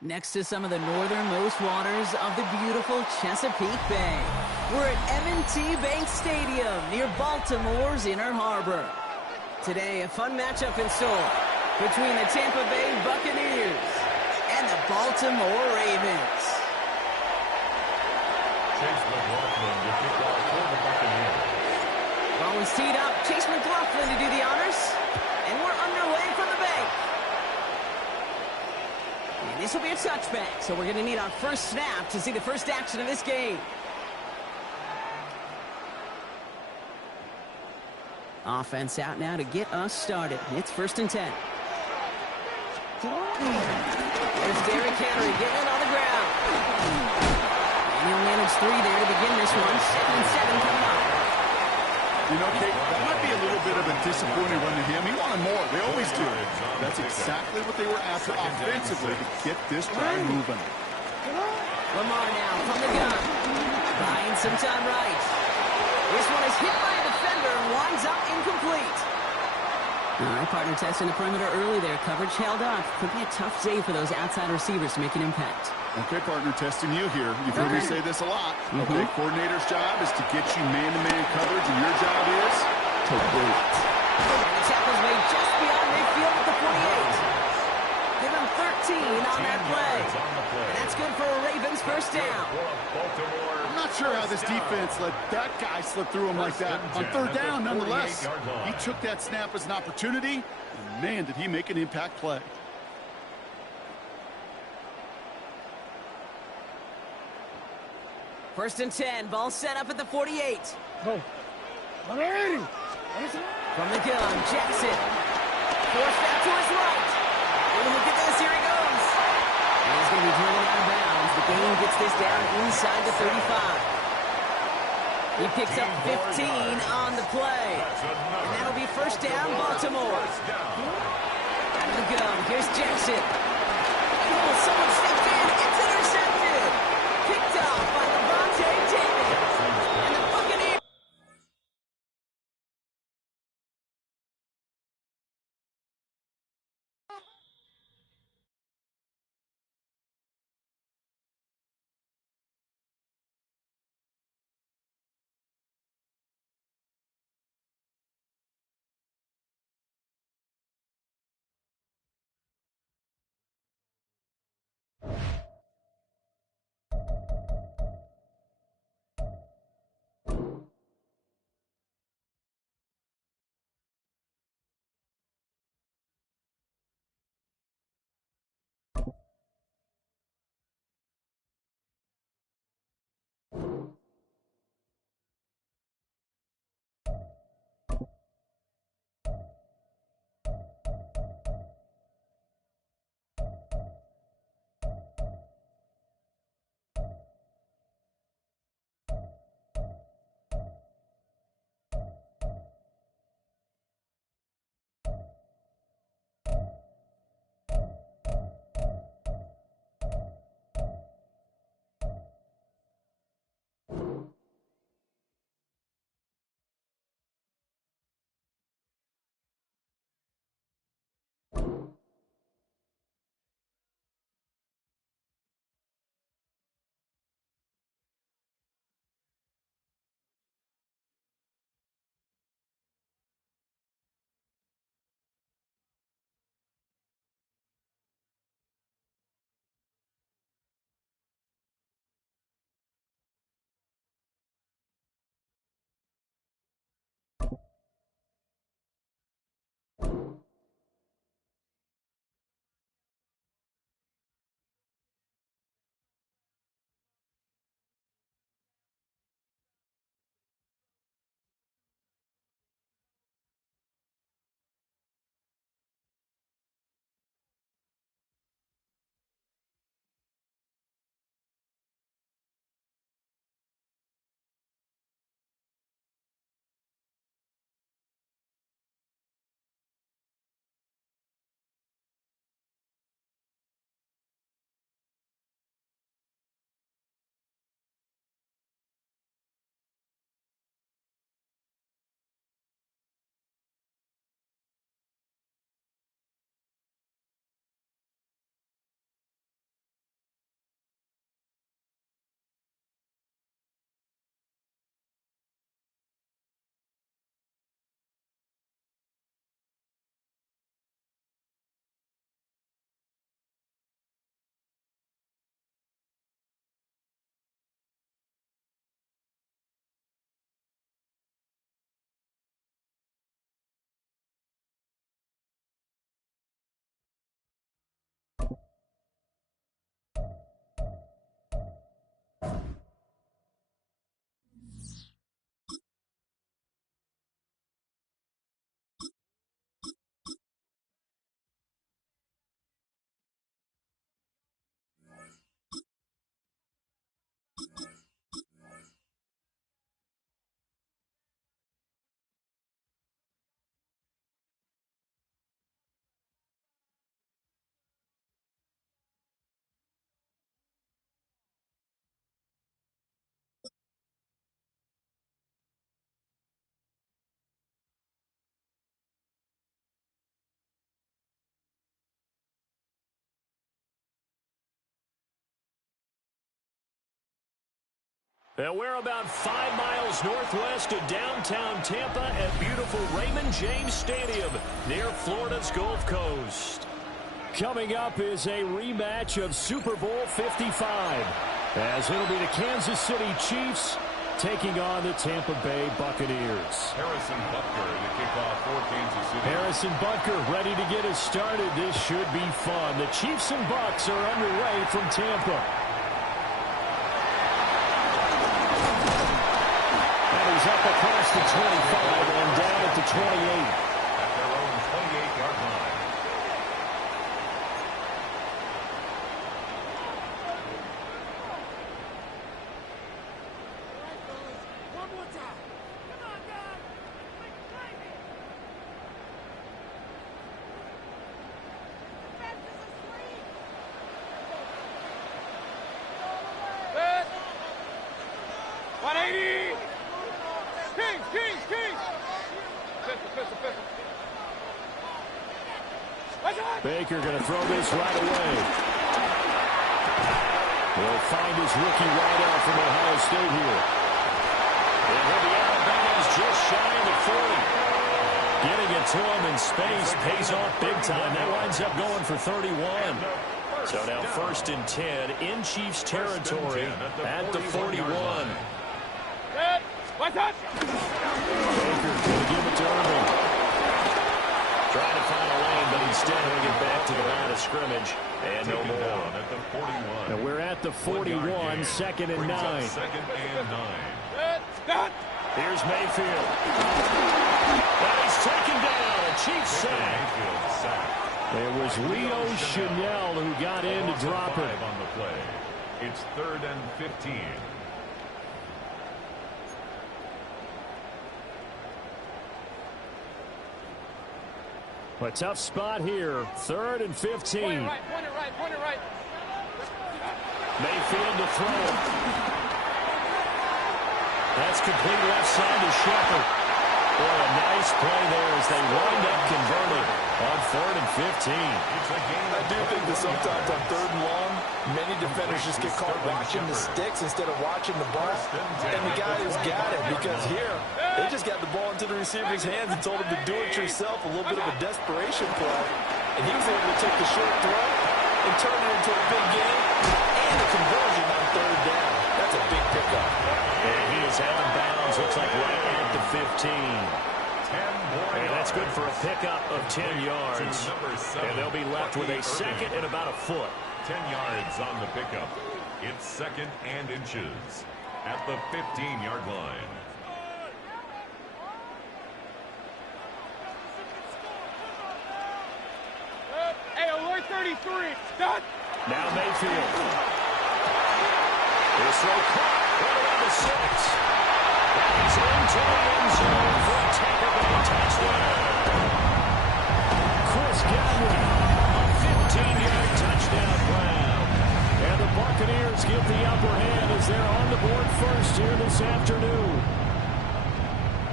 Next to some of the northernmost waters of the beautiful Chesapeake Bay, we're at M&T Bank Stadium near Baltimore's Inner Harbor. Today, a fun matchup in store between the Tampa Bay Buccaneers and the Baltimore Ravens. Chase McLaughlin to kick off for the Buccaneers. Ball is teed up. Chase McLaughlin to do the honors. And we're underway from the bank. And this will be a touchback, so we're going to need our first snap to see the first action of this game. Offense out now to get us started. It's 1st and 10. There's Derrick Henry getting it on the ground. And he'll manage 3 there to begin this one. 2nd and 7 coming up. You know, Kate, that might be a little bit of a disappointing run to him. He wanted more. They always do. That's exactly what they were after offensively to get this drive moving. Lamar now from the gun. Buying some time right. This one is hit by a defender and winds up incomplete. All right, partner testing the perimeter early there. Coverage held up. Could be a tough day for those outside receivers to make an impact. Okay, partner, testing you here. You've heard me say this a lot. Okay, coordinator's job is to get you man-to-man coverage, and your job is to wait. And the tackle's made just beyond midfield at the 48. Give him 13 on that play. And that's good for a Ravens first down. I'm not sure how this defense let that guy slip through him like that. On 3rd down, nonetheless, he took that snap as an opportunity, and man, did he make an impact play. First and 10, ball set up at the 48. Go. From the gun, Jackson. Forced back to his right. Oh, look at this, here he goes. And he's going to be driven out of bounds. The game gets this down inside the 35. He picks up 15 on the play. And that'll be first down, Baltimore. Out of the gun, here's Jackson. Oh, someone stepped in. It's intercepted. Picked off by David. And the Buccaneers. And we're about 5 miles northwest of downtown Tampa at beautiful Raymond James Stadium near Florida's Gulf Coast. Coming up is a rematch of Super Bowl 55, as it'll be the Kansas City Chiefs taking on the Tampa Bay Buccaneers. Harrison Butker to kick off for Kansas City. Harrison Butker ready to get us started. This should be fun. The Chiefs and Bucs are underway from Tampa. And he's up across the 25 and down at the 28. At their own 28-yard line. Baker going to throw this right away. He'll find his rookie wideout from Ohio State here. And he'll be out of bounds just shy of the 40. Getting it to him in space pays off big time. That winds up going for 31. So now 1st and 10 in Chiefs territory at the 41. Baker going to give it to Irving. Trying to find a lane, but instead he'll get back to the line of scrimmage. And no more. At the 41. And we're at the 41, 2nd and 9. 2nd and 9. Here's Mayfield. And he's taken down. A Chiefs sack. It was Leo Chanel who got in to drop it. On the play. It's 3rd and 15. A tough spot here. 3rd and 15. Point it right. Mayfield to throw. That's complete left side to Shepard. Boy, a nice play there as they wind up converting on 3rd and 15. I do think that sometimes on 3rd and long, many defenders just get caught watching the sticks instead of watching the ball. And the guy has got it, because here, they just got the ball into the receiver's hands and told him to do it yourself, a little bit of a desperation play. And he was able to take the short throw and turn it into a big game and a conversion on 3rd down. That's a big pickup. And he is out of bounds, looks like right at the 15. And that's good for a pickup of 10 yards. And they'll be left with a 2nd and about a foot. 10 yards on the pickup. It's 2nd and inches at the 15-yard line. Hey, alert 33. Done. Now Mayfield. This throw caught. Right around the 6. And he's into the end zone for a Tampa Bay touchdown. Chris Godwin, a 15-yard touchdown grab. And the Buccaneers get the upper hand as they're on the board first here this afternoon.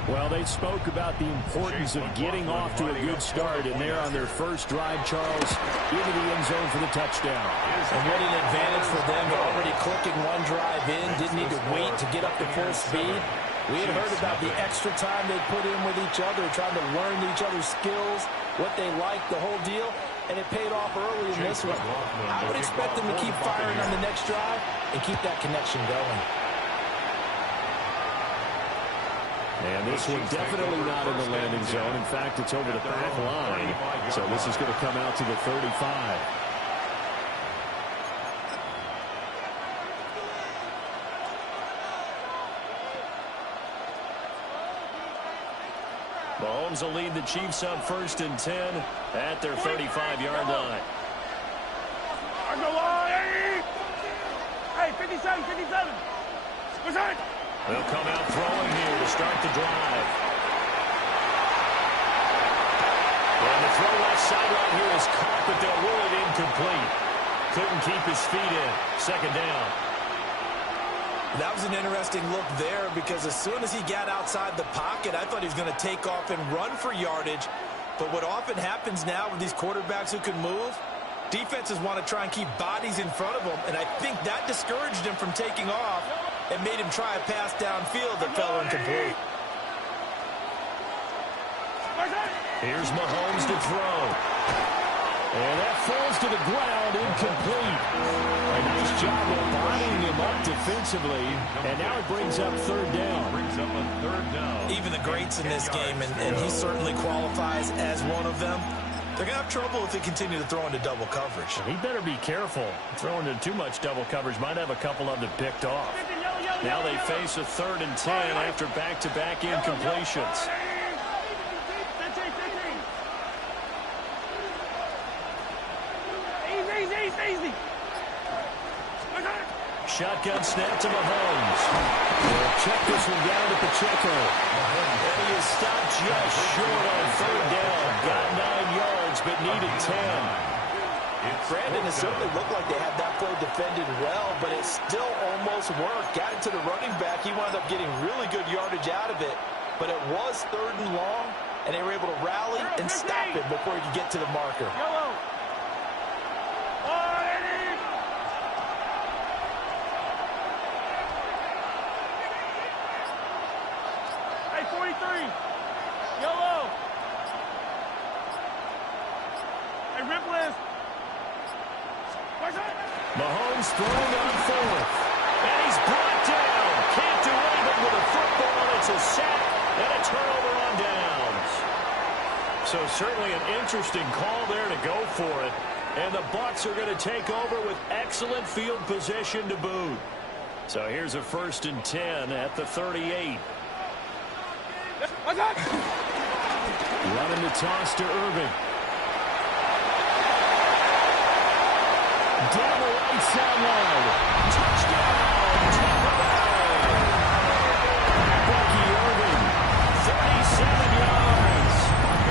Well, they spoke about the importance of getting off to a good start, and they're on their first drive, Charles, into the end zone for the touchdown. And what an advantage for them. They're already clicking one drive in, didn't need to wait to get up to full speed. We had heard about the extra time they put in with each other, trying to learn each other's skills, what they liked, the whole deal, and it paid off early in this one. I would expect them to keep firing on the next drive and keep that connection going. And this one definitely not in the landing zone. In fact, it's over the back line. So this is going to come out to the 35. Mahomes will lead the Chiefs up 1st and 10 at their 35-yard line. Hey, 57. What's that? They'll come out throwing here to start the drive. And the throw left sideline here is caught, but they'll rule it incomplete. Couldn't keep his feet in. 2nd down. That was an interesting look there, because as soon as he got outside the pocket, I thought he was going to take off and run for yardage. But what often happens now with these quarterbacks who can move, defenses want to try and keep bodies in front of them, and I think that discouraged him from taking off. and made him try a pass downfield that fell incomplete. Here's Mahomes to throw. And that falls to the ground, incomplete. A nice job of bodying him up defensively. And now it brings up third down. Even the greats in this game, and he certainly qualifies as one of them, they're going to have trouble if they continue to throw into double coverage. He better be careful. Throwing into too much double coverage might have a couple of them picked off. Now they face a 3rd and 10 after back-to-back incompletions. Easy. Shotgun snap to Mahomes. They'll check this one down to Pacheco. And he is stopped just short on 3rd down. Got 9 yards, but needed 10. Brandon, it certainly looked like they had that play defended well, but it still almost worked. Got it to the running back. He wound up getting really good yardage out of it, but it was 3rd and long, and they were able to rally and stop it before he could get to the marker. Mahomes throwing on 4th. And he's brought down. Can't do anything with a football. It's a sack and a turnover on downs. So certainly an interesting call there to go for it. And the Bucs are going to take over with excellent field position to boot. So here's a 1st and 10 at the 38. Running the toss to Irving. Down the right sideline. Touchdown, Tampa Bay. Bucky Irving, 37 yards.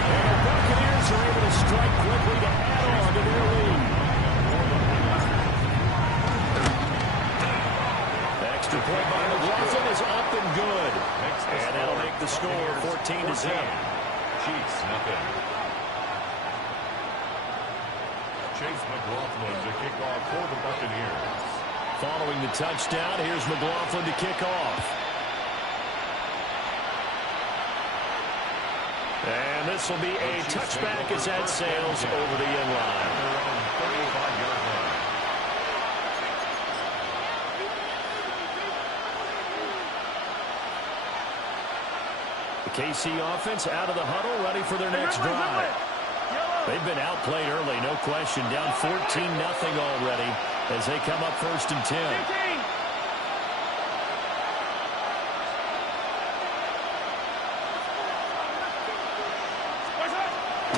And the Buccaneers are able to strike quickly to add on to their lead. Extra point by McLaughlin is up and good. And that'll make the score 14-0. Chiefs, nothing. Chase McLaughlin to kick off for the Buccaneers. Following the touchdown, here's McLaughlin to kick off. And this will be a touchback as that sails over the end line. 35-yard line. The KC offense out of the huddle, ready for their next drive. They've been outplayed early, no question. Down 14-0 already as they come up 1st and 10.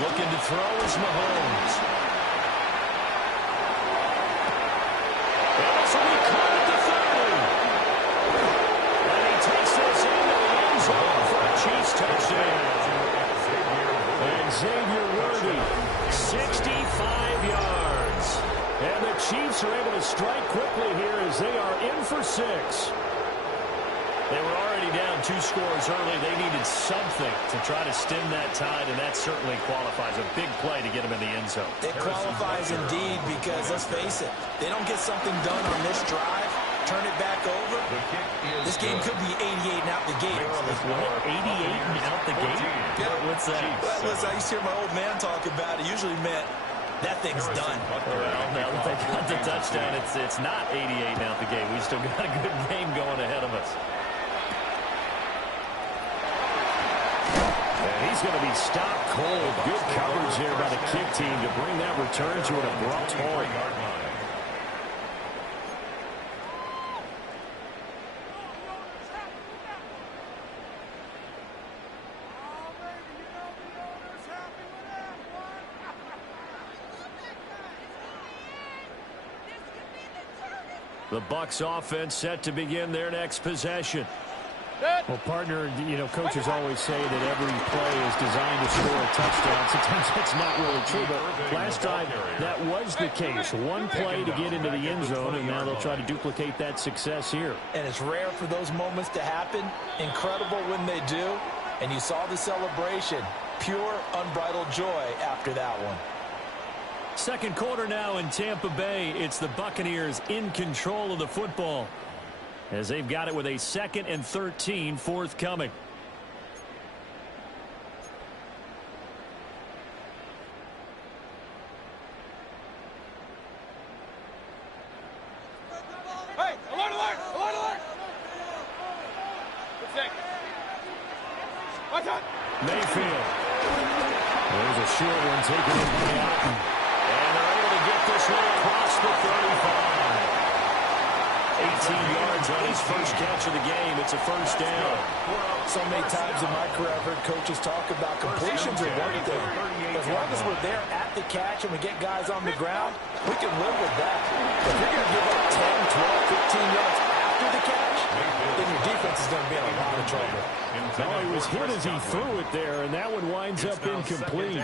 Looking to throw is Mahomes. And this will be caught at the 30. And he takes this into the end zone for a Chiefs touchdown. And Xavier Worthy, 65 yards. And the Chiefs are able to strike quickly here as they are in for 6. They were already down 2 scores early. They needed something to try to stem that tide, and that certainly qualifies. A big play to get them in the end zone. It qualifies indeed because, let's face it, they don't get something done on this drive, turn it back over, this game could be 88 and out the gate. 88 and out the gate? Yeah. What's that? Well, listen, I used to hear my old man talk about it. Usually meant that thing's done. Well, now that they got the touchdown, it's not 88 and out the gate. We still got a good game going ahead of us. And he's going to be stopped cold. Good coverage here by the kick team to bring that return to an abrupt halt. The Bucs offense set to begin their next possession. Well, partner, you know, coaches always say that every play is designed to score a touchdown. Sometimes that's not really true, but last drive, that was the case. One play to get into the end zone, and now they'll try to duplicate that success here. And it's rare for those moments to happen. Incredible when they do. And you saw the celebration. Pure, unbridled joy after that one. Second quarter now in Tampa Bay. It's the Buccaneers in control of the football. as they've got it with a 2nd and 13 forthcoming. Hey, alert, alert, alert, alert. Good sick. Watch out. Mayfield. There's a short one taken in by Otten. And they're able to get this one across the 35. 18 yards on his first catch of the game. It's a first down. So many times in my career I've heard coaches talk about completions are one thing. As long as we're there at the catch and we get guys on the ground, we can live with that. But if you're going to give up 10, 12, 15 yards after the catch, then your defense is going to be in a lot of trouble. No, he was hit as he threw it there, and that one winds up incomplete.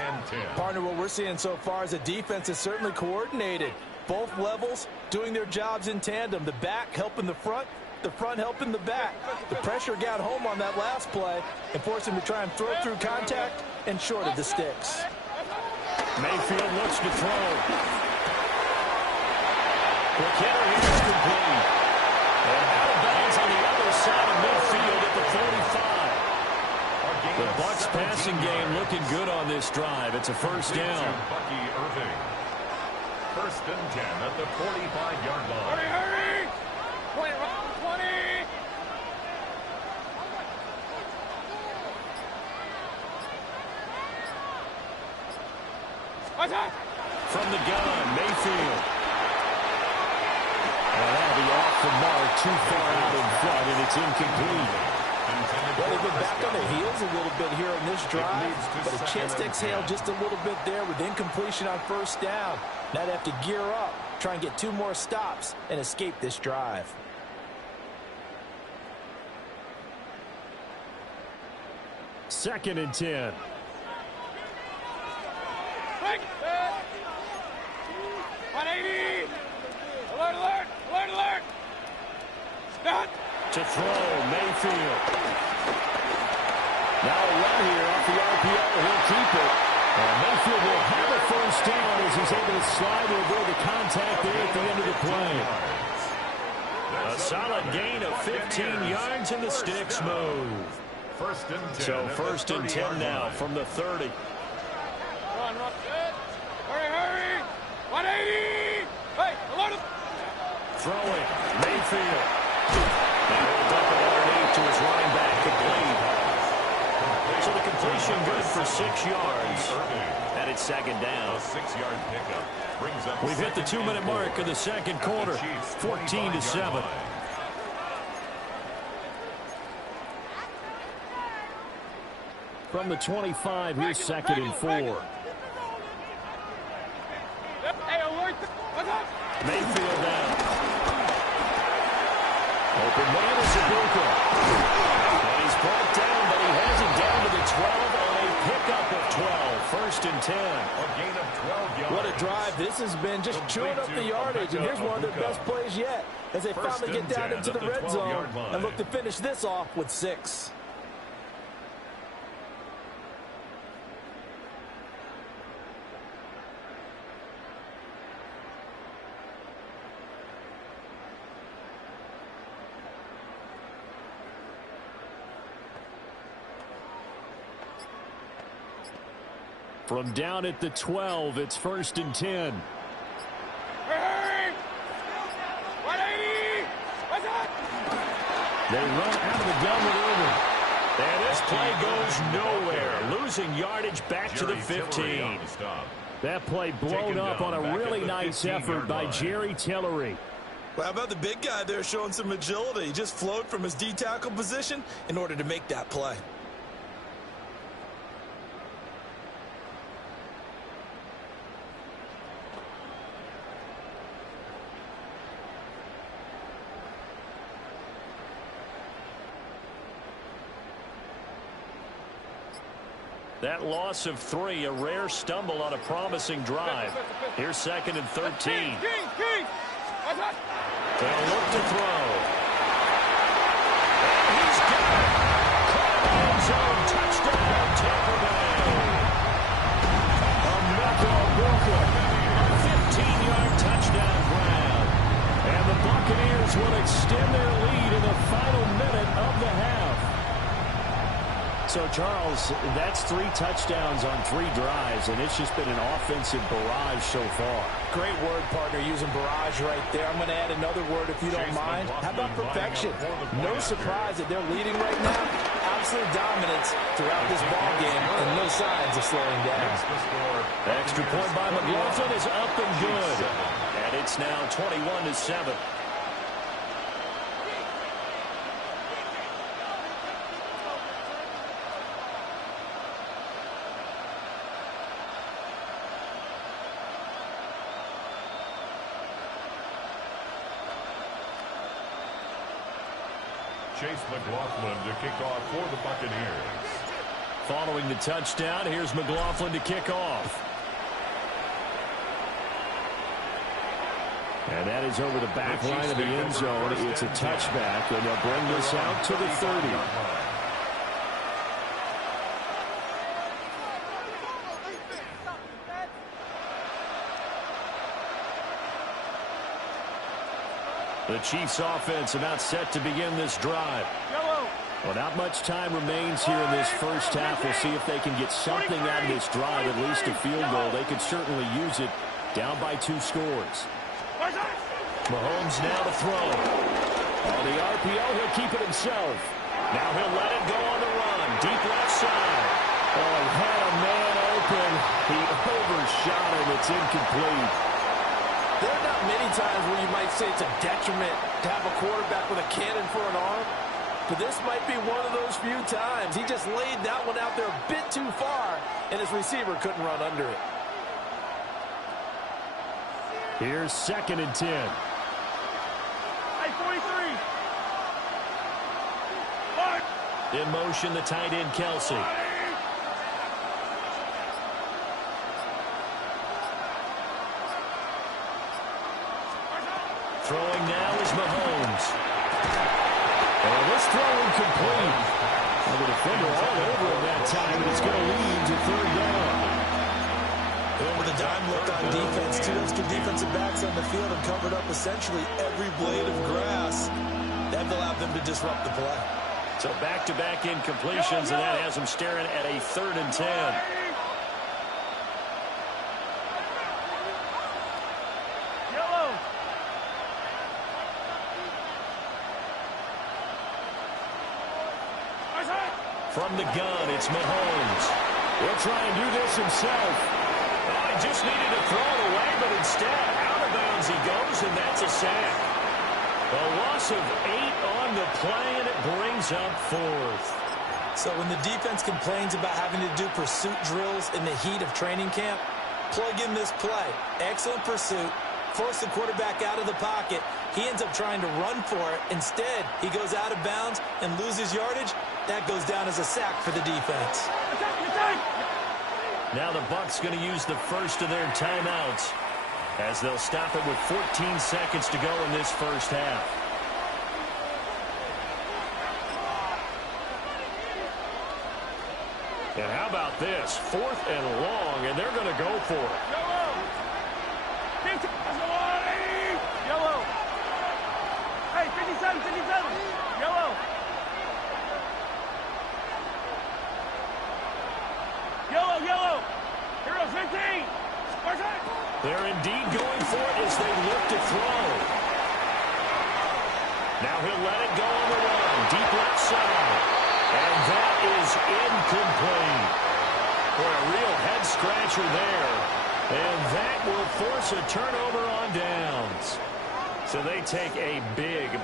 Partner, what we're seeing so far is the defense is certainly coordinated. Both levels doing their jobs in tandem. The back helping the front helping the back. The pressure got home on that last play and forced him to try and throw through contact and shorted the sticks. Mayfield looks to throw. McKinnon is complete. And out of bounds on the other side of midfield at the 45. The Bucs passing game looking good on this drive. It's a first down. First and 10 at the 45-yard line. Hurry, hurry. 20, 20. Watch out. From the gun, Mayfield. And that'll be off the mark, too far out in front, and it's incomplete. Well, they've been back on their heels a little bit here on this drive, but a chance to exhale just a little bit there with incompletion on first down. Now they have to gear up, try and get 2 more stops, and escape this drive. Second and 10. Quick. 180. Alert, alert, alert, alert. Stop. To throw, Mayfield. Now a run here off the RPO. He'll keep it. And Mayfield will have a first down as he's able to slide and avoid the contact there at the end of the play. A solid gain of 15 yards in the sticks move. First and 10. So first and 10 now from the 30. Run, run. Hurry, hurry. 180. Hey, alert. Throwing, Mayfield. And he'll dump it underneath to his running back, complete. So the completion good for 6 yards. And it's second down. A 6-yard pickup brings up. We've hit the 2-minute mark of the second quarter. 14-7. From the 25, here's second and 4. Hey, alert. What's up? Mayfield down. Open man is Ibuka. And he's brought down, but he has it down to the 12 on a pickup of 12. First and 10. A gain of 12 yards. What a drive this has been, just chewing up the yardage. And here's one of their best plays yet as they finally get down into the red zone and look to finish this off with 6. From down at the 12, it's first and 10. Hurry. 180. What's up? They run out of the gun with Irvin. And this play goes nowhere. Losing yardage back to the 15. That play blown up on a really nice effort by Jerry Tillery. Well, how about the big guy there showing some agility? He just flowed from his D-tackle position in order to make that play. That loss of 3, a rare stumble on a promising drive. Here's second and 13. King. What's up? They'll look to throw. And he's got it. Caught end zone touchdown, Tampa Bay. Ibuka, a 15-yard touchdown grab. And the Buccaneers will extend their lead in So, Charles, that's 3 touchdowns on 3 drives, and it's just been an offensive barrage so far. Great word, partner, using barrage right there. I'm going to add another word if you don't mind. How about perfection? No surprise that they're leading right now. Absolute dominance throughout this ball game, and no signs of slowing down. Extra point by McLaughlin is up and good. And it's now 21-7. Chase McLaughlin to kick off for the Buccaneers. Following the touchdown, here's McLaughlin to kick off. And that is over the back line of the end zone. It's a touchback, and they'll bring this out to the 30. The Chiefs offense about set to begin this drive. Well, not much time remains here in this first half. We'll see if they can get something out of this drive, at least a field goal. They could certainly use it, down by 2 scores. Mahomes now to throw. On the RPO, he'll keep it himself. Now he'll let it go on the run. Deep left side. Oh, he had a man open. He overshot him. It's incomplete. There are not many times where you might say it's a detriment to have a quarterback with a cannon for an arm, but this might be one of those few times. He just laid that one out there a bit too far, and his receiver couldn't run under it. Here's 2nd and 10. Hey, 43. In motion, the tight end, Kelsey. Throwing now is Mahomes. And this throw incomplete. Well, the defender all over him that time, and it's going to lead to 3rd down. And with a dime look on defense, 2 extra defensive backs on the field and covered up essentially every blade of grass. That allowed them to disrupt the play. So back-to-back incompletions, and that has them staring at a 3rd and 10. From the gun, it's Mahomes. He'll try and do this himself. Oh, he just needed to throw it away, but instead, out of bounds he goes, and that's a sack. A loss of 8 on the play, and it brings up 4th. So when the defense complains about having to do pursuit drills in the heat of training camp, plug in this play. Excellent pursuit. Force the quarterback out of the pocket. He ends up trying to run for it. Instead, he goes out of bounds and loses yardage. That goes down as a sack for the defense. Now the Bucs going to use the first of their timeouts as they'll stop it with 14 seconds to go in this first half. And how about this? 4th and long, and they're going to go for it. Yellow. Hey, 57, 57. Yellow. Yellow. Heroes 15. They're indeed going for it as they look to throw. Now he'll let it go on the run. Deep left side. And that is incomplete. For a real head-scratcher there. And that will force a turnover on downs. So they take a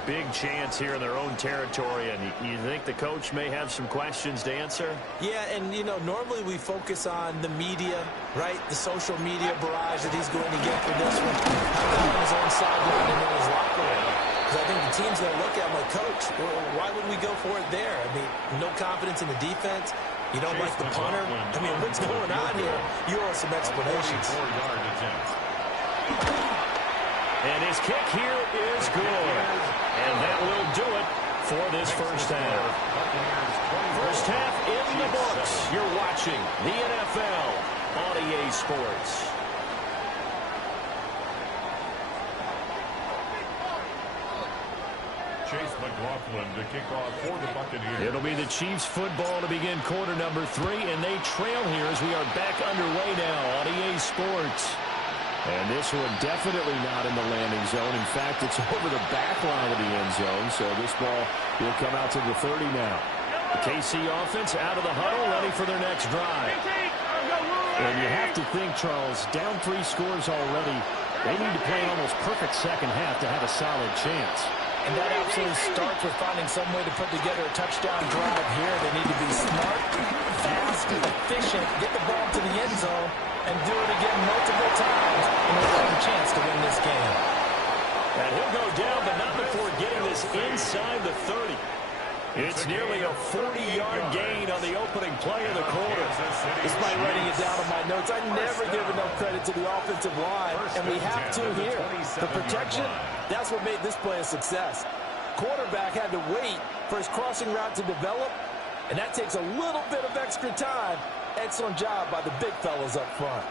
big chance here in their own territory. And you think the coach may have some questions to answer? Yeah, and, you know, normally we focus on the media, right? The social media barrage that he's going to get for this one. How about on his own sideline and in his locker room? Because I think the team's going to look at him like, Coach, why would we go for it there? I mean, no confidence in the defense. You don't like the punter. I mean, what's going on here? You owe some explanations. And his kick here is good. And that will do it for this first half. First half in the books. You're watching the NFL on EA Sports. to kick off for the Buccaneers. It'll be the Chiefs football to begin quarter number 3, and they trail here as we are back underway now on EA Sports. And this one definitely not in the landing zone. In fact, it's over the back line of the end zone, so this ball will come out to the 30 now. The KC offense out of the huddle, ready for their next drive. And you have to think, Charles, down 3 scores already. They need to play an almost perfect second half to have a solid chance. And that absolutely starts with finding some way to put together a touchdown drive here. They need to be smart, fast, efficient, get the ball to the end zone, and do it again multiple times in order to have a chance to win this game. And he'll go down, but not before getting this inside the 30. It's nearly a 40-yard gain on the opening play of the quarter. Despite writing it down on my notes, I never give enough credit to the offensive line, and we have to here. The protection, that's what made this play a success. Quarterback had to wait for his crossing route to develop, and that takes a little bit of extra time. Excellent job by the big fellas up front.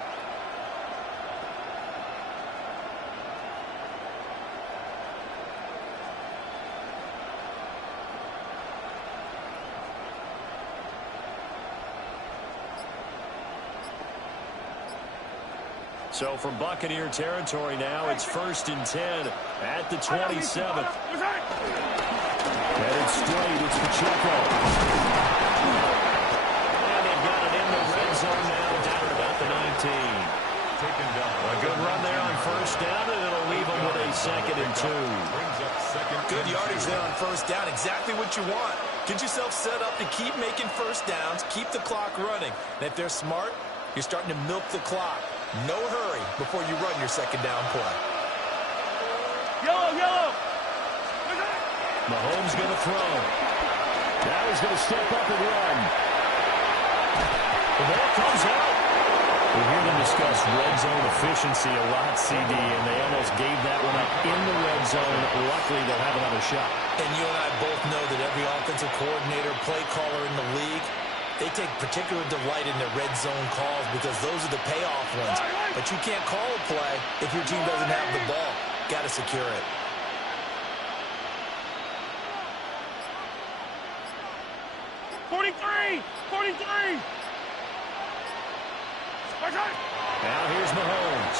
So from Buccaneer territory now, it's 1st and 10 at the 27th. Headed straight, it's Pacheco. And they've got it in the red zone now, down at about the 19. Taken down. A good run there on 1st down, and it'll leave them with a 2nd and 2. Good yardage there on 1st down, exactly what you want. Get yourself set up to keep making 1st downs, keep the clock running. And if they're smart, you're starting to milk the clock. No hurry before you run your 2nd down play. Yellow. Mahomes going to throw. Now he's going to step up and run. The ball comes out. We hear them discuss red zone efficiency a lot, CD, and they almost gave that one up in the red zone. Luckily, they'll have another shot. And you and I both know that every offensive coordinator, play caller in the league, they take particular delight in their red zone calls because those are the payoff ones. But you can't call a play if your team doesn't have the ball. Got to secure it. Now here's Mahomes.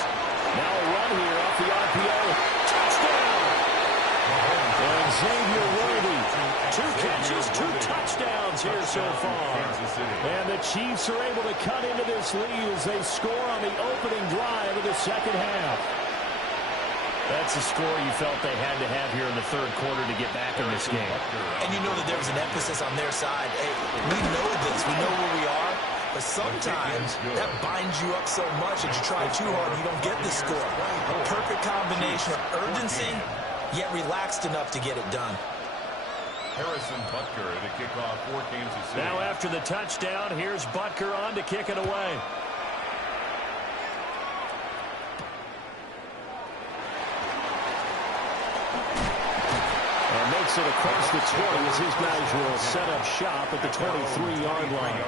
Now a run here off the RPO. Touchdown! And Xavier Worthy. 2 catches, 2 touchdowns here so far. And the Chiefs are able to cut into this lead as they score on the opening drive of the second half. That's a score you felt they had to have here in the 3rd quarter to get back in this game. And you know that there was an emphasis on their side. Hey, we know this. We know where we are. But sometimes that binds you up so much that you try too hard and you don't get the score. A perfect combination of urgency, yet relaxed enough to get it done. Harrison Butker to kick off for Kansas City. Now after the touchdown, here's Butker on to kick it away. And makes it across the 20 as his guys will set up shop at the 23-yard line.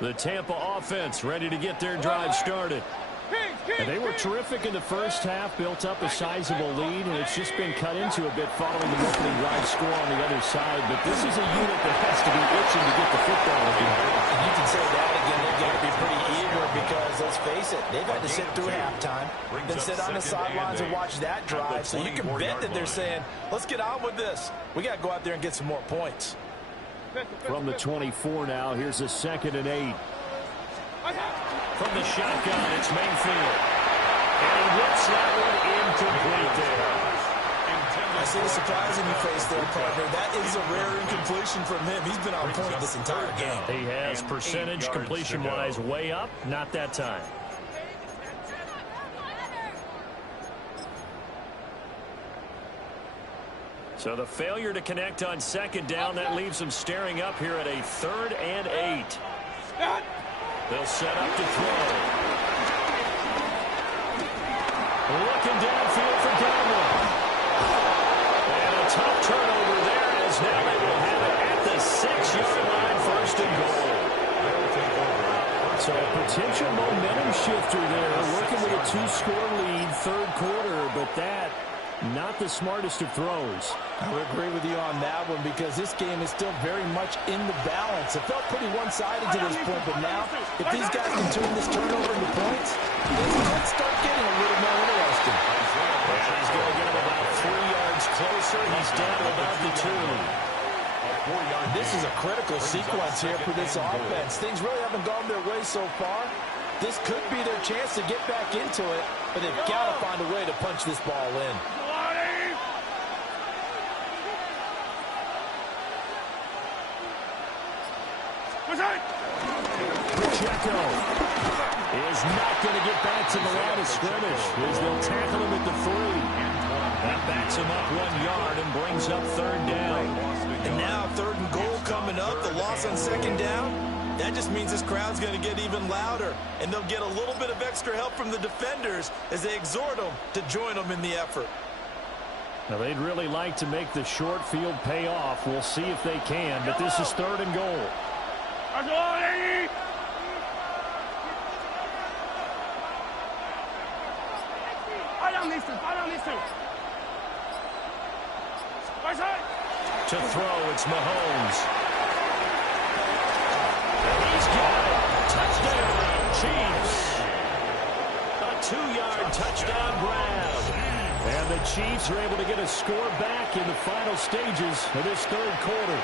The Tampa offense ready to get their drive started. And they were terrific in the first half, built up a sizable lead, and it's just been cut into a bit following the opening drive score on the other side. But this is a unit that has to be itching to get the football again. And you can say that again. They've got to be pretty eager because, let's face it, they've had to sit through halftime, then sit on the sidelines and watch that drive. So you can bet that they're saying, let's get on with this. We got to go out there and get some more points. From the 24 now, here's a 2nd and 8. From the shotgun, it's Mayfield. And he whips that one incomplete there. I see the surprise in your face there, partner. That is a rare incompletion from him. He's been on point this entire game. He has percentage completion-wise way up. Not that time. So the failure to connect on 2nd down, that leaves them staring up here at a 3rd and 8. They'll set up to throw. Looking downfield for Godwin. And a tough turnover there as now they will have it at the 6-yard line, 1st and goal. So potential momentum shifter there. Working with a 2-score lead, third quarter, but that not the smartest of throws. I would agree with you on that one because this game is still very much in the balance. It felt pretty one-sided to this point, but now if these guys can turn this turnover into points, this might start getting a little more interesting. And he's going to get him about 3 yards closer. He's down to about the 2. This is a critical sequence here for this offense. Things really haven't gone their way so far. This could be their chance to get back into it, but they've got to find a way to punch this ball in. Pacheco is not going to get back to the line of scrimmage as they'll tackle him at the 3. That backs him up 1 yard and brings up third down. And now 3rd and goal coming up, the loss on 2nd down. That just means this crowd's going to get even louder, and they'll get a little bit of extra help from the defenders as they exhort them to join them in the effort. Now, they'd really like to make the short field pay off. We'll see if they can, but this is 3rd and goal. To throw, it's Mahomes. And he's got it. Touchdown, Chiefs. A 2-yard touchdown grab. And the Chiefs are able to get a score back in the final stages of this 3rd quarter.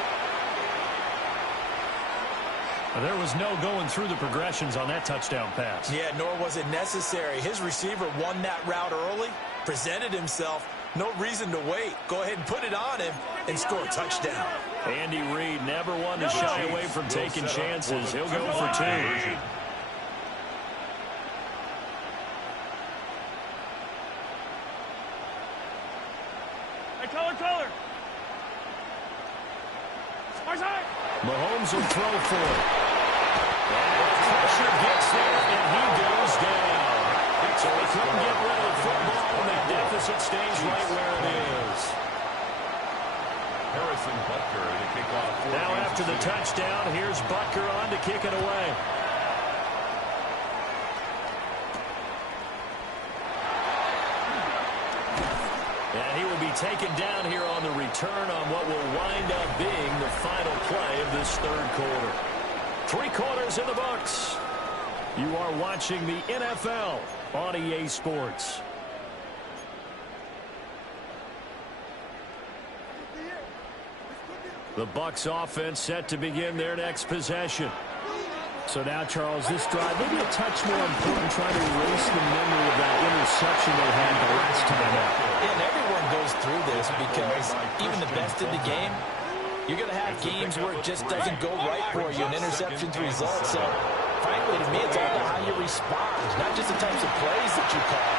There was no going through the progressions on that touchdown pass. Yeah, nor was it necessary. His receiver won that route early, presented himself. No reason to wait. Go ahead and put it on him and score a touchdown. Andy Reid never one to shy away from taking chances. He'll go for 2. Color. Mahomes will throw for it. And pressure gets there, and he goes down. So he couldn't get rid of the football, and that deficit stays right where it is. Harrison Butker to kick off. Now after the touchdown, here's Butker on to kick it away. And he will be taken down here on the return on what will wind up being the final play of this 3rd quarter. 3 quarters in the books. You are watching the NFL on EA Sports. The Bucs offense set to begin their next possession. So now, Charles, this drive maybe a touch more important, trying to erase the memory of that interception they had the last time out. And everyone goes through this because even the best in the game, you're going to have games where it just doesn't go right for you, and interceptions result. So, frankly, to me, it's all about how you respond, not just the types of plays that you call,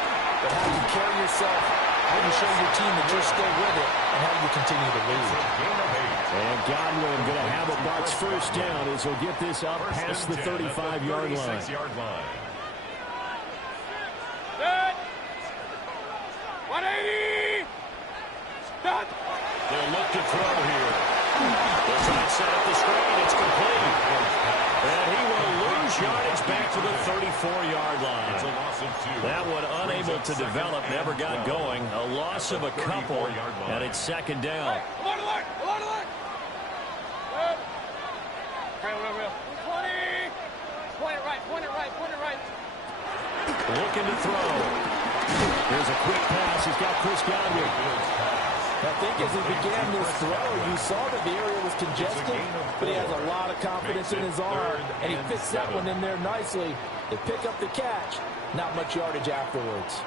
but how you carry yourself, how you show your team that you're still with it, and how you continue to lead. And Godwin going to have a Bucs first down as he'll get this up past the 35-yard line. Good. 180. Stop. They'll look to throw here. They'll try to set up the screen. It's complete. And he will lose yardage back to the 34-yard line. That one unable to develop, never got going. A loss of a couple, and it's 2nd down. Come on, alert. Good. Real. 20. Point it right. Looking to throw. Here's a quick pass. He's got Chris Godwin. I think as he began this throw, you saw that the area was congested, but he has a lot of confidence in his arm, and he fits that one in there nicely. They pick up the catch. Not much yardage afterwards.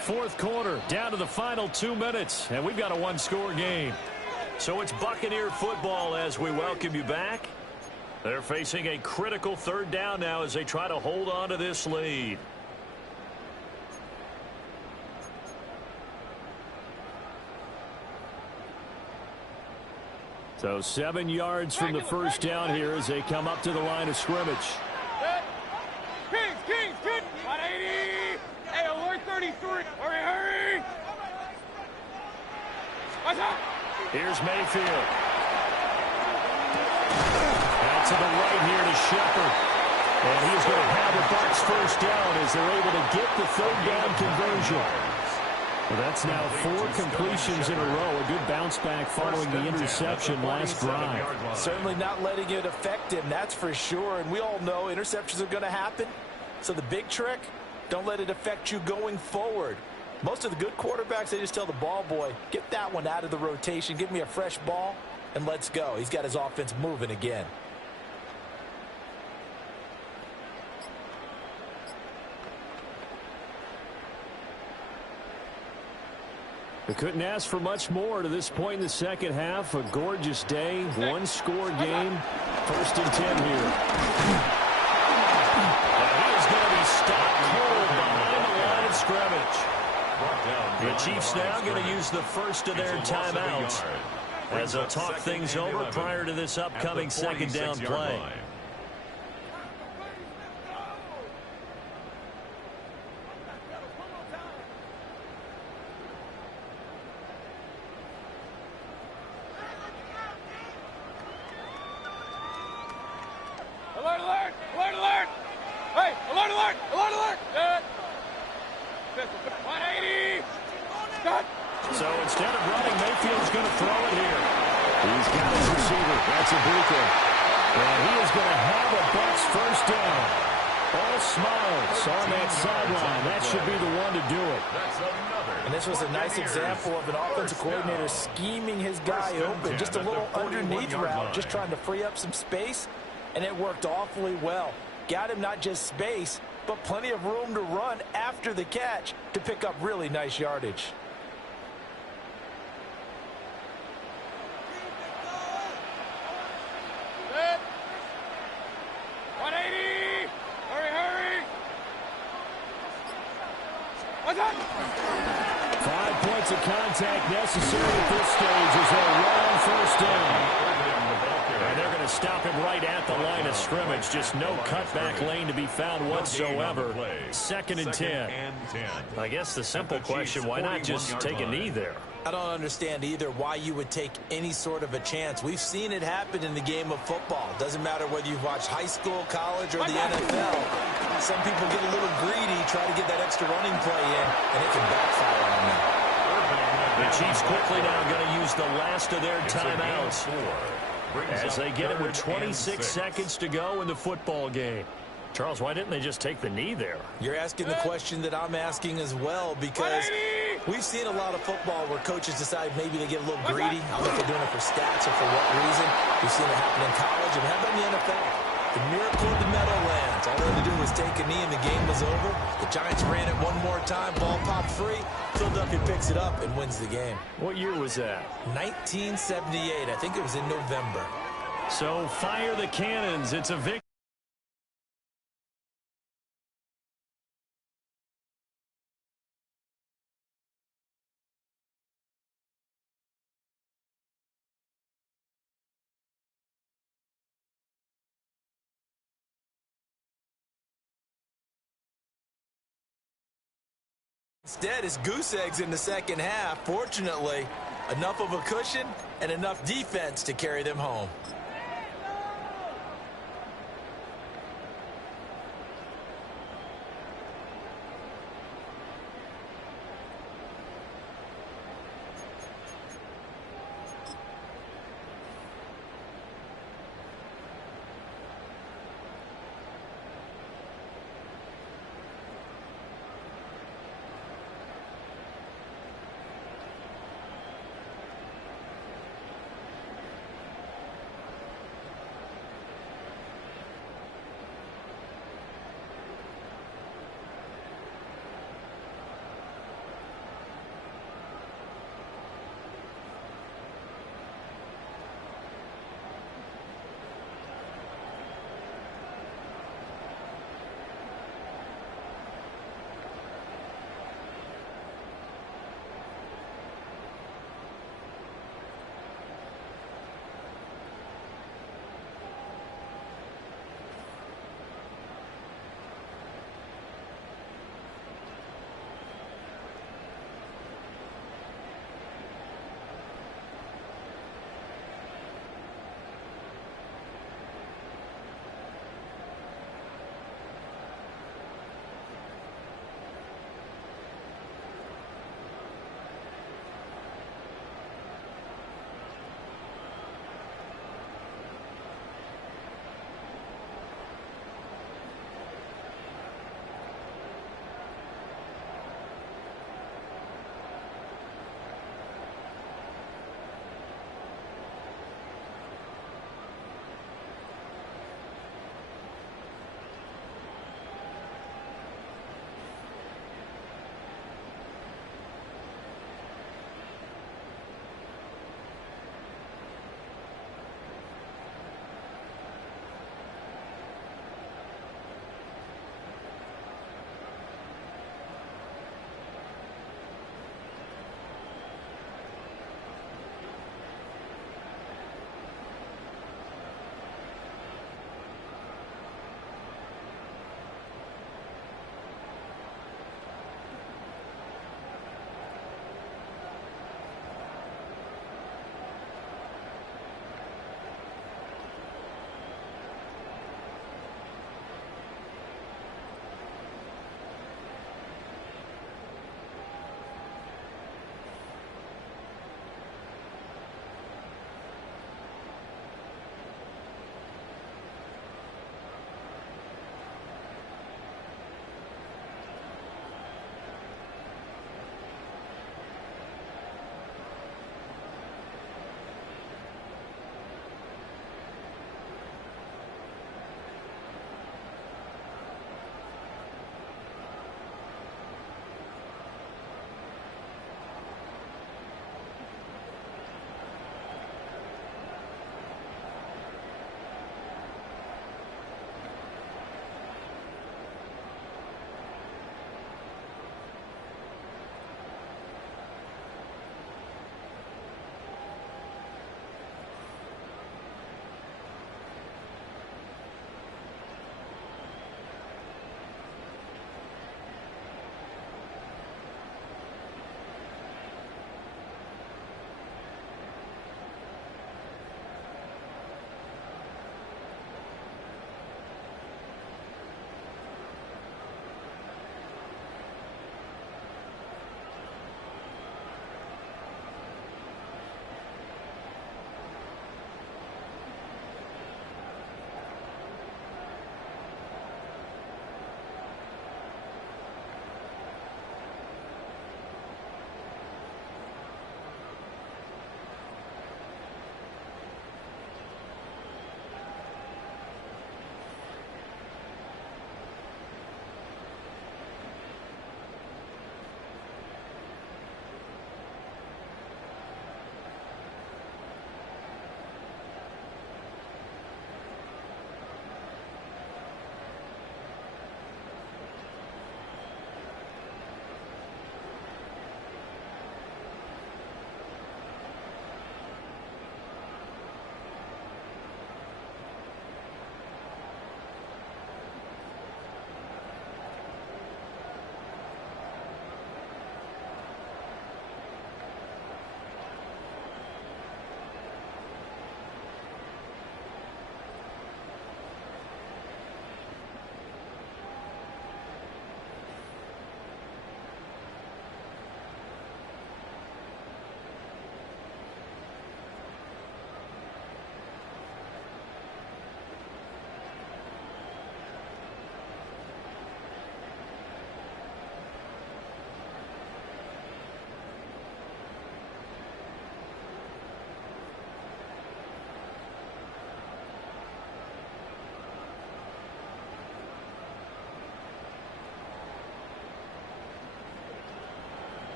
Fourth quarter, down to the final 2 minutes, and we've got a 1-score game. So it's Buccaneer football as we welcome you back. They're facing a critical 3rd down now as they try to hold on to this lead. So 7 yards from the first down here as they come up to the line of scrimmage. Here's Mayfield. Out to the right here to Shepard. And he's going to have the Bucs first down as they're able to get the third down conversion. Well, that's now 4 completions in a row. A good bounce back following the interception last drive. Certainly not letting it affect him, that's for sure. And we all know interceptions are going to happen. So the big trick, don't let it affect you going forward. Most of the good quarterbacks, they just tell the ball boy, get that one out of the rotation, give me a fresh ball, and let's go. He's got his offense moving again. They couldn't ask for much more to this point in the second half. A gorgeous day, one-score game. 1st and 10 here. And he is going to be stopped cold behind the line of scrimmage. The Chiefs now going to use the first of their timeouts as they'll talk things over prior to this upcoming second down play. Alert, alert! Alert, alert! Hey, alert, alert! Alert, alert! Good. 180! Good. So instead of running, Mayfield's going to throw it here. He's got his receiver. That's Ibuka. And he is going to have a Bucs first down. All smiles on that sideline. That should be the one to do it. And this was a nice example of an offensive coordinator scheming his guy open. Just a little underneath route, just trying to free up some space. And it worked awfully well. Got him not just space, but plenty of room to run after the catch to pick up really nice yardage. Good. 180! Hurry, hurry! What's up? 5 points of contact necessary at this stage as they run first down. And they're going to stop him right at the line of scrimmage. Just no cutback lane to be found whatsoever. 2nd and 10. I guess the simple question, why not just take a knee there? I don't understand either why you would take any sort of a chance. We've seen it happen in the game of football. Doesn't matter whether you've watched high school, college, or the NFL. Some people get a little greedy, try to get that extra running play in, and it can backfire on them. The Chiefs quickly now going to use the last of their timeouts as they get it with 26 seconds to go in the football game. Charles, why didn't they just take the knee there? You're asking the question that I'm asking as well, because we've seen a lot of football where coaches decide maybe they get a little greedy. I don't know if they're doing it for stats or for what reason. We've seen it happen in college and happen in the NFL. The miracle of the Meadowlands. All they had to do was take a knee and the game was over. The Giants ran it one more time. Ball popped free. Philadelphia picks it up and wins the game. What year was that? 1978. I think it was in November. So fire the cannons. It's a victory. Instead, it's goose eggs in the second half. Fortunately, enough of a cushion and enough defense to carry them home.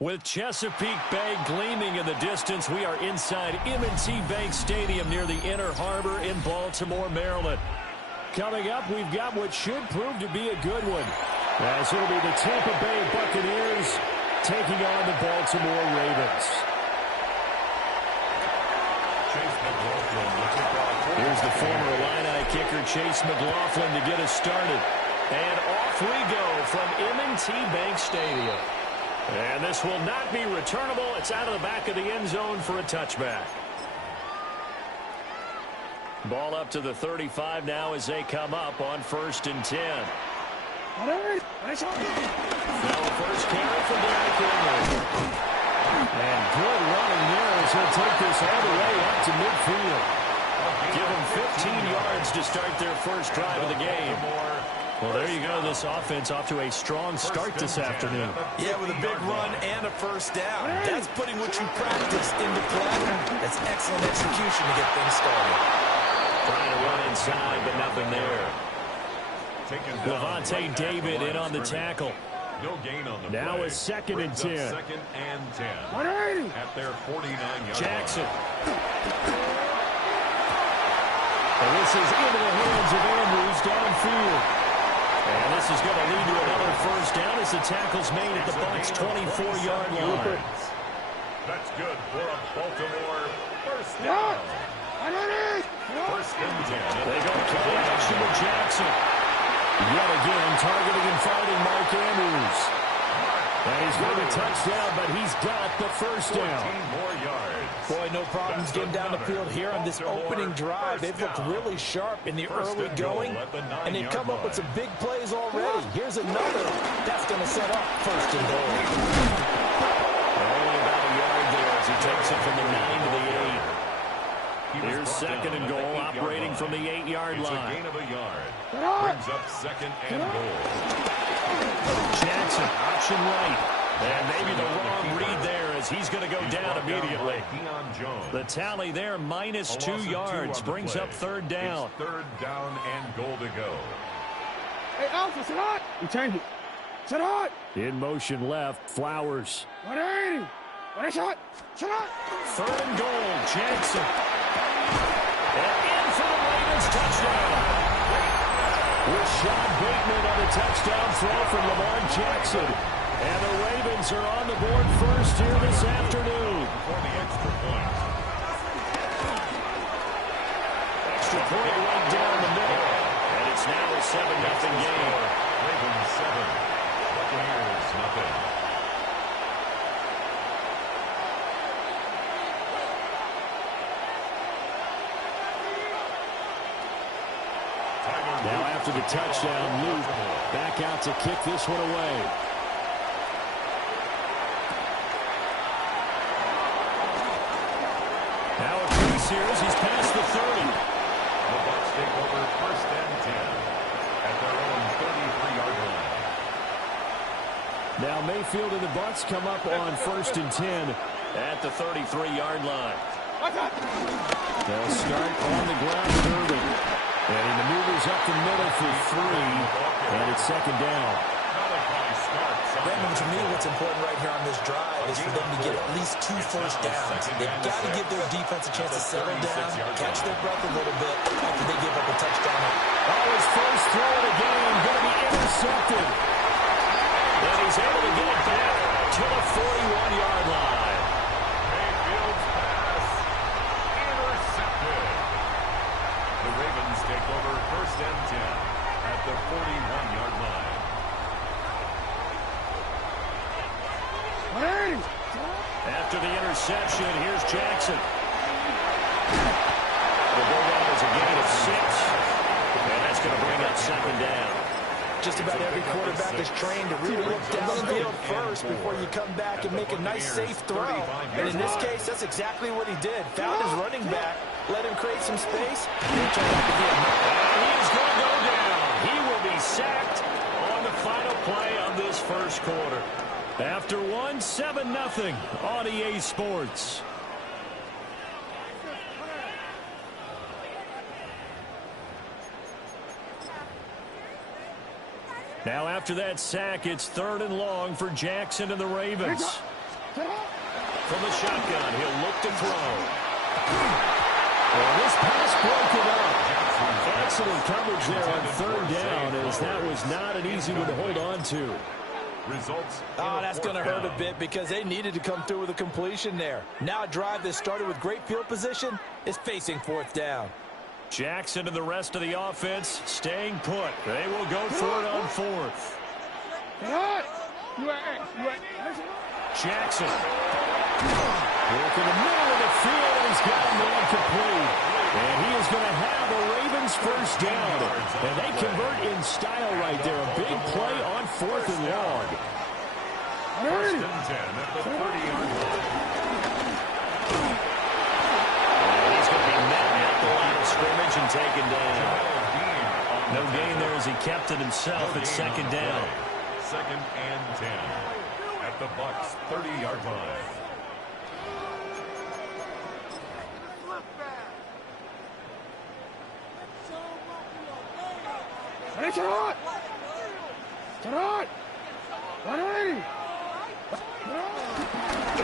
With Chesapeake Bay gleaming in the distance, we are inside M&T Bank Stadium near the Inner Harbor in Baltimore, Maryland. Coming up, we've got what should prove to be a good one, as it'll be the Tampa Bay Buccaneers taking on the Baltimore Ravens. Here's the former Illini kicker, Chase McLaughlin, to get us started. And off we go from M&T Bank Stadium. And this will not be returnable. It's out of the back of the end zone for a touchback. Ball up to the 35 now as they come up on 1st and 10. Now the first carry for Derrick Henry. And good running there as he'll take this all the way up to midfield. Give them 15 yards to start their first drive of the game. Well, there you go. This offense off to a strong start this afternoon. Yeah, with a big run and a first down. That's putting what you practice into play. That's excellent execution to get things started. Trying to run inside, but nothing there. Levante David in on the tackle. No gain on the now play. a 2nd and 10. 2nd and 10. At their 49-yard Jackson. line. And this is into the hands of Andrews downfield. And this is going to lead to another first down as the tackle's made at the Bucs' 24-yard line. That's good for a Baltimore first down. First and 10. They go play action with Jackson. Yet again, targeting and finding Mark Andrews. And he's going to touchdown, but he's got the first down. 14 more yards. Boy, no problems getting down the field here on this opening drive. They've looked really sharp in the early going, and they've come up with some big plays already. Here's another. That's going to set up 1st and goal. Only about a yard there as he takes it from the 9 to the 8. Here's 2nd and goal, operating from the 8-yard line. It's a gain of a yard. Brings up 2nd and goal. Jackson, option right. And maybe the wrong read there as he's going to go down immediately. The tally there, -2 yards, brings up 3rd down. It's 3rd down and goal to go. Hey, Alpha, sit on! You change it. Sit on! In motion left, Flowers. 180! What a shot! Sit on! 3rd and goal, Jackson. And in for the Ravens touchdown. Rashad Bateman on the touchdown throw from Lamar Jackson. And the Ravens are on the board first here this afternoon. For the extra point. Extra point right down the middle. And it's now a 7-0 game. Ravens 7. Buccaneers nothing. Now after the touchdown, Luke back out to kick this one away. Now a piece here as he's past the 30. The Bucs take over 1st and 10 at their own 33-yard line. Now Mayfield and the Bucs come up on 1st and 10 at the 33-yard line. They'll start on the ground with Irving. And he maneuvers up the middle for 3, and it's 2nd down. Raymond, to me, what's important right here on this drive is for them to get at least 2 first downs. They've got to give their defense a chance to settle down, catch their breath a little bit after they give up a touchdown. Oh, his first throw of the game going to be intercepted. And he's able to get it back to the 41-yard line. Mayfield's pass intercepted. The Ravens take over 1st and 10 at the 41-yard line. After the interception, here's Jackson. The go down is a gain of 6. And that's going to bring up 2nd down. Just about every quarterback is trained to really look downfield first before you come back and make a nice, safe throw. And in this case, that's exactly what he did. Found his running back, let him create some space, and it turned out to be a he is going to go down. He will be sacked on the final play of this first quarter. After 7-0 on EA Sports. Now after that sack, it's 3rd and long for Jackson and the Ravens. From the shotgun, he'll look to throw. Well, this pass broke it up. Excellent coverage there on third down, as that was not an easy one to hold on to. Results. Oh, that's going to hurt a bit because they needed to come through with a completion there. Now a drive that started with great field position is facing fourth down. Jackson and the rest of the offense staying put. They will go for it on fourth. Jackson. Work in the middle of the field, and he's got a man complete. And he is going to have a Ravens first down. And they convert in style right there. A big play on fourth and long. First and 10 at the 30-yard line. He's going to be met at the line of scrimmage and taken down. No gain there as he kept it himself at second down. Second and 10 at the Bucs 30-yard line.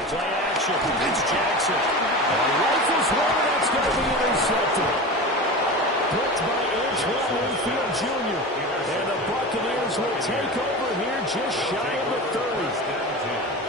Play action. It's Jackson. Rifles one. That's going to be intercepted. Picked by Antoine Winfield Jr. And the Buccaneers will take over here just shy of the 30.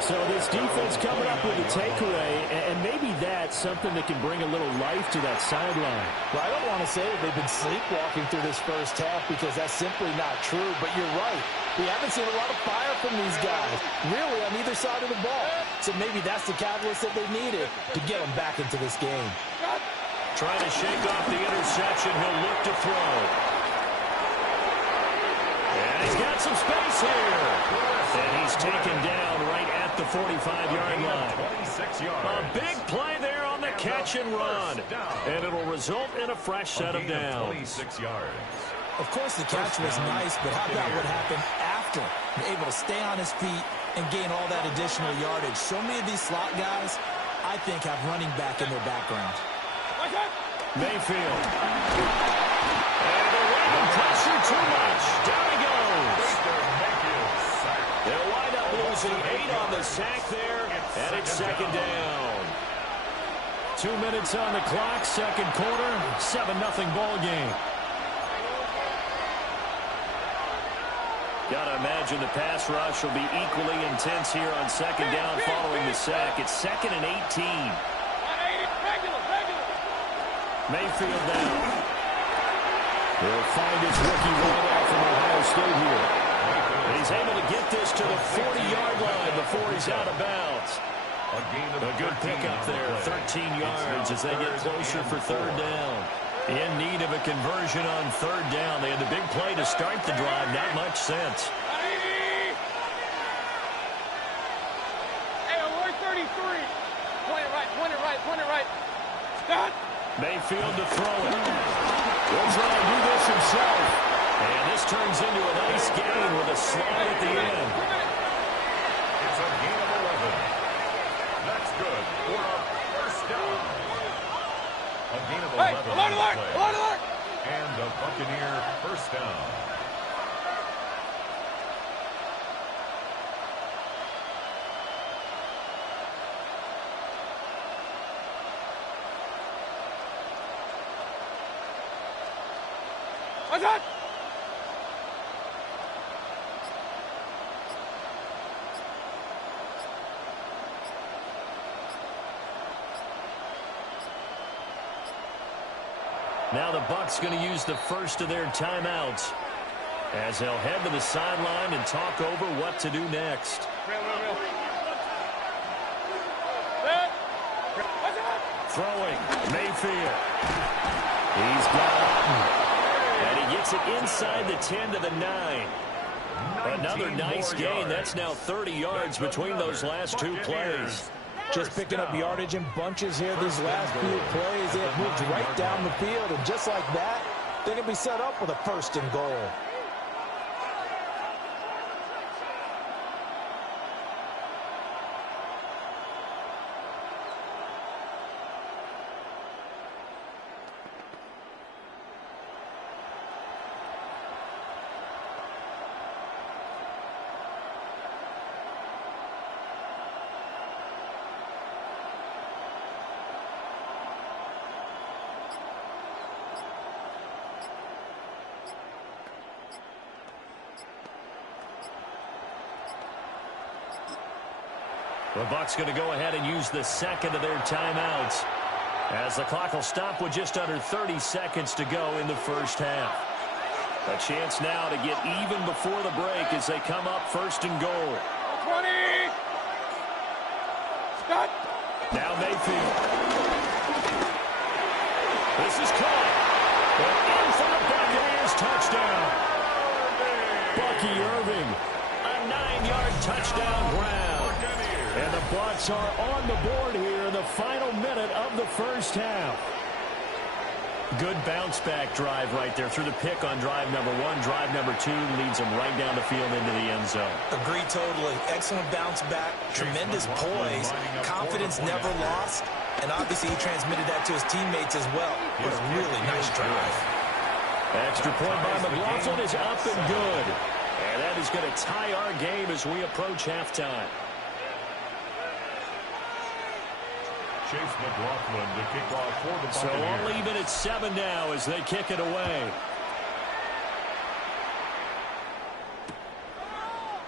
So this defense coming up with a takeaway, and maybe that's something that can bring a little life to that sideline. Well, I don't want to say that they've been sleepwalking through this first half because that's simply not true, but you're right. We haven't seen a lot of fire from these guys, really, on either side of the ball. So maybe that's the catalyst that they needed to get them back into this game. Trying to shake off the interception. He'll look to throw. And he's got some space here. And he's taken down right at the 45-yard line. 26 yards. A big play there on the catch and run. And it'll result in a fresh set of downs. 26 yards. Of course, the catch was nice, but how about what happened after? Able to stay on his feet and gain all that additional yardage. So many of these slot guys, I think, have running back in their background. Mayfield. And they're running pressure too much. Down he goes. They'll wind up losing 8 on the sack there, and it's second down. 2 minutes on the clock, second quarter, 7-0 ball game. Gotta imagine the pass rush will be equally intense here on second down following the sack. It's second and 18. Mayfield down. He'll find his rookie wideout from Ohio State here. And he's able to get this to the 40-yard line before he's out of bounds. A good pickup there, 13 yards as they get closer for third down. In need of a conversion on third down. They had the big play to start the drive. Not much sense. Hey, alert 33. Point it right. Stop. Mayfield to throw it. He'll try to do this himself. And this turns into a nice gain with a slide at the end. It's a gain of 11. That's good for a first down. A gain of 11. Hey, alert. And a Buccaneer first down. What's that? Now the Bucs going to use the first of their timeouts as they'll head to the sideline and talk over what to do next. Real. Throwing, Mayfield. He's got Otten. And he gets it inside the 10 to the 9. Another nice gain. That's now 30 yards between those last two plays. Just picking up yardage in bunches here these last few plays. They have moved right down the field, and just like that, they can be set up with a first and goal. The Bucs going to go ahead and use the second of their timeouts, as the clock will stop with just under 30 seconds to go in the first half. A chance now to get even before the break as they come up first and goal. 20. Scott. Now Mayfield. This is caught. And in for the Buccaneers touchdown. Bucky Irving. A 9-yard touchdown ground. And the Bucs are on the board here in the final minute of the first half. Good bounce-back drive right there through the pick on drive number 1. Drive number 2 leads them right down the field into the end zone. Agree totally. Excellent bounce-back, tremendous poise, confidence never lost, and obviously he transmitted that to his teammates as well. What a really nice drive. Extra point by McLaughlin is up and good. And that is going to tie our game as we approach halftime. Chase McLaughlin to kick off for the Buccaneers. So only even at 7 now as they kick it away.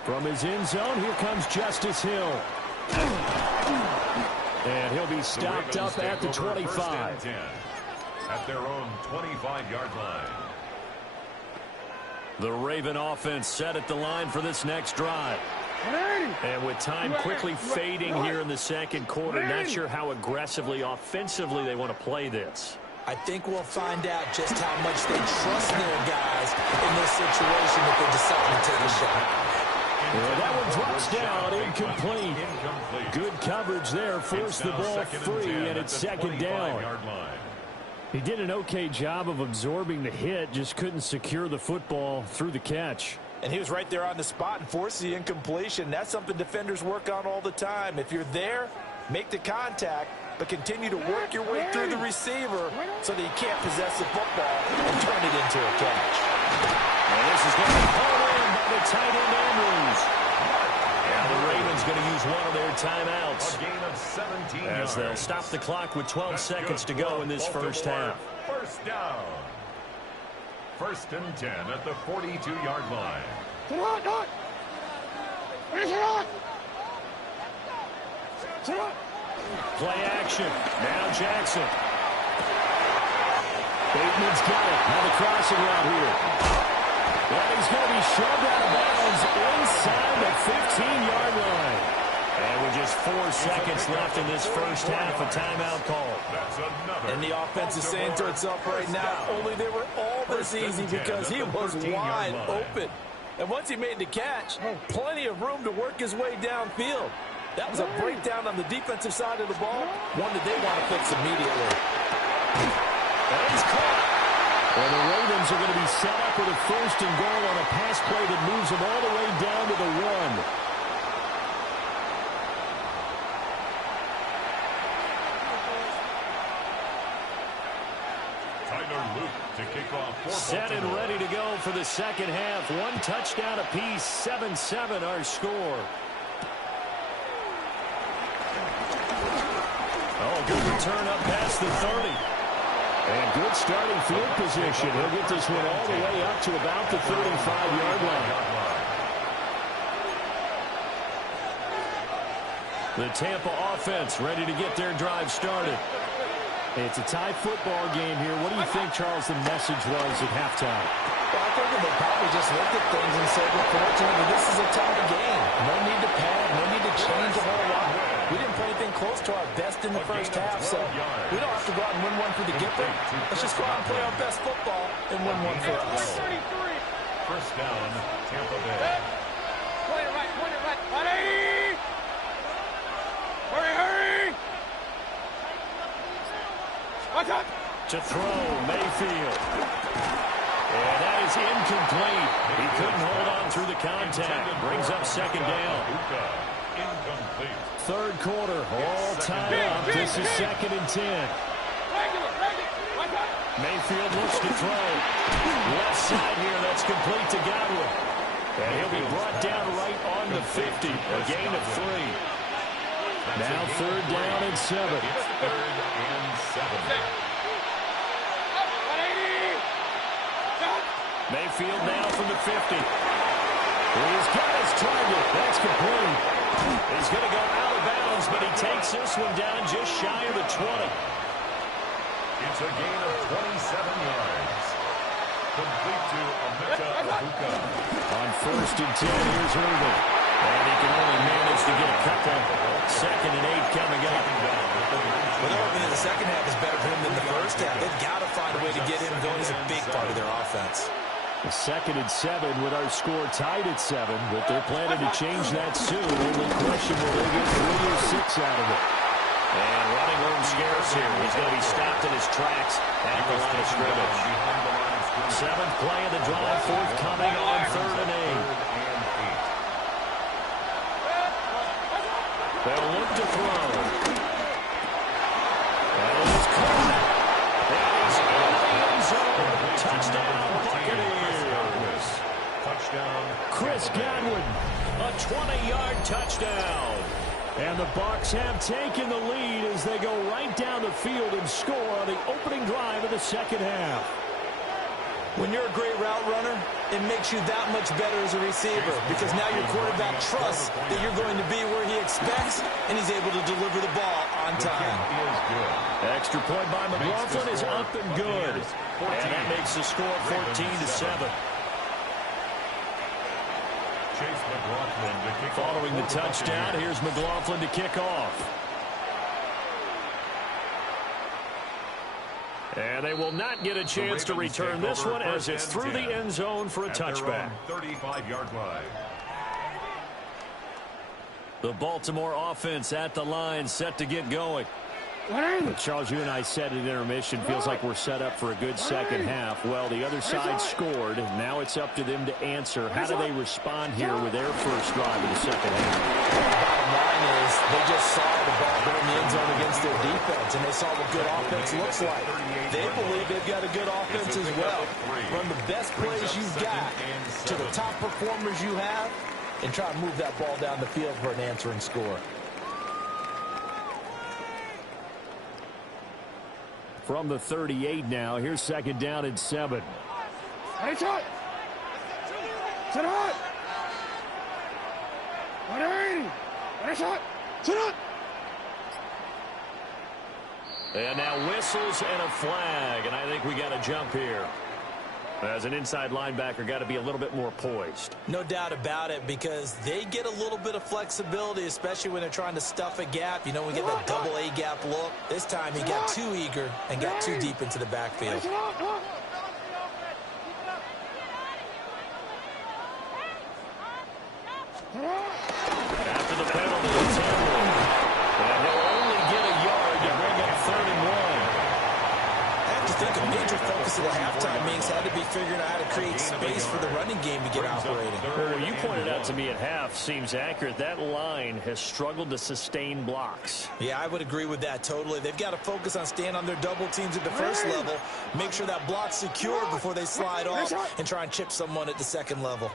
From his end zone, here comes Justice Hill. And he'll be stopped up at the 25. At their own 25-yard line. The Raven offense set at the line for this next drive. And with time quickly fading here in the second quarter, not sure how aggressively, offensively they want to play this. I think we'll find out just how much they trust their guys in this situation if they decide to take a shot. Well, that one drops down, incomplete. Good coverage there, forced the ball free, and it's second down. He did an okay job of absorbing the hit, just couldn't secure the football through the catch. And he was right there on the spot and forced the incompletion. That's something defenders work on all the time. If you're there, make the contact, but continue to work your way through the receiver so that you can't possess the football and turn it into a catch. And this is going to be called in by the tight end Andrews. And the Ravens going to use one of their timeouts. A gain of 17 as they'll stop the clock with 12 seconds to go in this first half. First down. First and 10 at the 42-yard line. Play action. Now Jackson. Bateman's got it. Now the crossing route here. Well, he's going to be shoved out of bounds inside the 15-yard line. And with just 4 seconds left in this first half, a timeout call. And the offense is saying to itself right now, only they were all this easy because he was wide open. And once he made the catch, plenty of room to work his way downfield. That was a breakdown on the defensive side of the ball, one that they want to fix immediately. And he's caught. Well, the Ravens are going to be set up with a first and goal on a pass play that moves them all the way down to the 1. To kick off for set and ready to go for the second half. 1 touchdown apiece, 7-7 our score. Oh, good return up past the 30. And good starting field position. He'll get this one all the way up to about the 35-yard line. The Tampa offense ready to get their drive started. It's a tie football game here. What do you think, Charles, the message was at halftime? Well, I think they probably just looked at things and said, well, fortunately, this is a tie game. No need to panic. No need to change a whole lot. We didn't play anything close to our best in the first half, so we don't have to go out and win one for the Gipper. Let's just go out and play our best football and win one for us. First down, Tampa Bay. Point it right, 180! Hurry, hurry! Watch out! To throw, Mayfield. And that is incomplete. He couldn't hold on through the contact. Brings up second down. Incomplete. Third quarter, all tied up. This is second and 10. Mayfield looks to throw. Left side here, that's complete to Godwin. And he'll be brought down right on the 50. A gain of 3. Now third down and 7. Third and 7. Mayfield now from the 50. He's got his target. That's complete. He's going to go out of bounds, but he takes this one down just shy of the 20. It's a gain of 27 yards. Complete to Emeka Ibuka. On 1st and 10, here's Irvin. And he can only manage to get a couple. 2nd and 8 coming up. Well, they're hoping that the second half is better for him than the first half. They've got to find a way to get him going. He's a big part of their offense. A 2nd and 7 with our score tied at 7, but they're planning to change that soon. Only question, will they get 3 or 6 out of it? And running room scarce here. He's going to be stopped in his tracks at the line of scrimmage. 7th play of the drive, forthcoming on 3rd and 8. They'll look to throw. And it's caught. And he's in the end zone. Touchdown, Buccaneers. Touchdown. Chris Godwin, a 20-yard touchdown. And the Bucs have taken the lead as they go right down the field and score on the opening drive of the second half. When you're a great route runner, it makes you that much better as a receiver because now your quarterback trusts that you're going to be where he expects, and he's able to deliver the ball on time. Extra point by McLaughlin is up and good. And that makes the score 14-7. Following the touchdown, here's McLaughlin to kick off. And they will not get a chance to return this one as it's through the end zone for a touchback. 35-yard line. The Baltimore offense at the line, set to get going. But Charles, you and I said at intermission, feels like we're set up for a good second half. Well, the other side scored. Now it's up to them to answer. How do they respond here with their first drive of the second half? Bottom line is they just saw the ball go in the end zone against their defense, and they saw what good offense looks like. They believe they've got a good offense as well. Run the best plays you've got to the top performers you have, and try to move that ball down the field for an answering score. From the 38 now, here's 2nd down and 7. And now whistles and a flag, and I think we got a jump here. As an inside linebacker, got to be a little bit more poised. No doubt about it, because they get a little bit of flexibility, especially when they're trying to stuff a gap. You know, we get that double A gap look. This time he got too eager and got too deep into the backfield. After the penalty, it's Henry. And he'll only get a yard to bring up 3rd and 1. I think a major focus of the halftime means had to be figuring out how to create space for the running game to get operating. Well, you pointed out to me at half, seems accurate. That line has struggled to sustain blocks. Yeah, I would agree with that totally. They've got to focus on staying on their double teams at the first level, make sure that block's secure before they slide off, and try and chip someone at the second level.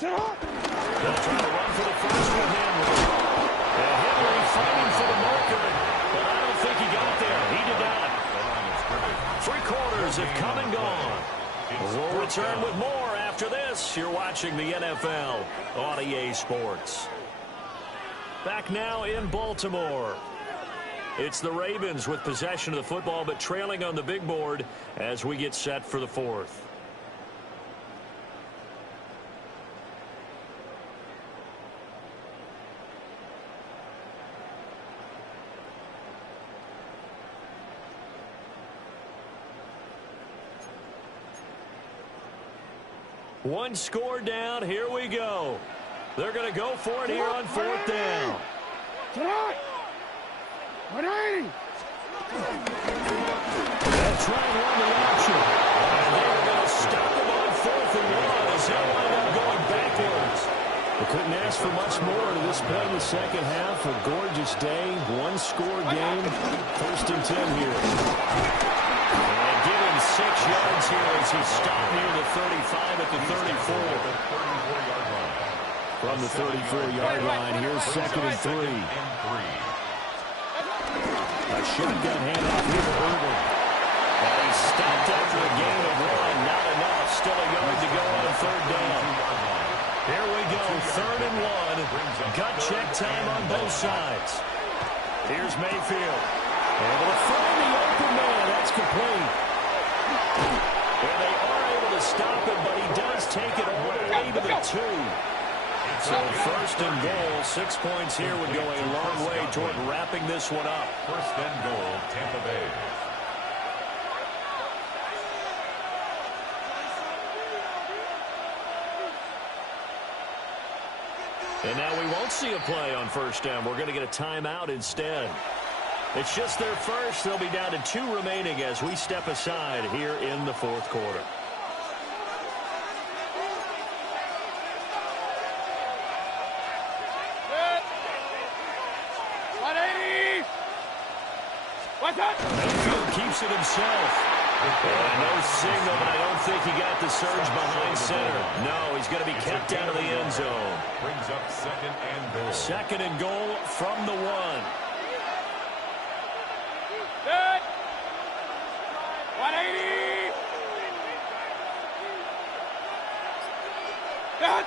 They'll try to run for the first with Henry. And Henry fighting for the marker, but I don't think he got there. He did not. 3 quarters have come and gone. We'll return with more after this. You're watching the NFL on EA Sports. Back now in Baltimore. It's the Ravens with possession of the football, but trailing on the big board as we get set for the 4th. One score down. Here we go. They're going to go for it here on 4th down. They'll try and run the option. And they're going to stop him on 4th and 1 as he'll wind up going backwards. They couldn't ask for much more to this point in the second half. A gorgeous day. One-score game. 1st and 10 here. And give him 6 yards here as he stopped near the 35 at the 34. From the 34-yard line, here's 2nd and 3. A shotgun handoff here to Irvin. And he stopped after a gain of gut check time on both sides. Here's Mayfield. Able to find the open man. That's complete. And they are able to stop him, but he does take it all the way to the 2. So first and goal, 6 points here would go a long way toward wrapping this one up. First and goal, Tampa Bay. And now we won't see a play on first down. We're going to get a timeout instead. It's just their first. They'll be down to 2 remaining as we step aside here in the fourth quarter. Mayfield keeps it himself. No signal, but I don't think he got the surge behind center. No, he's going to be kept out of the end zone. Brings up second and goal. Second and goal from the 1. Good. 180. Good.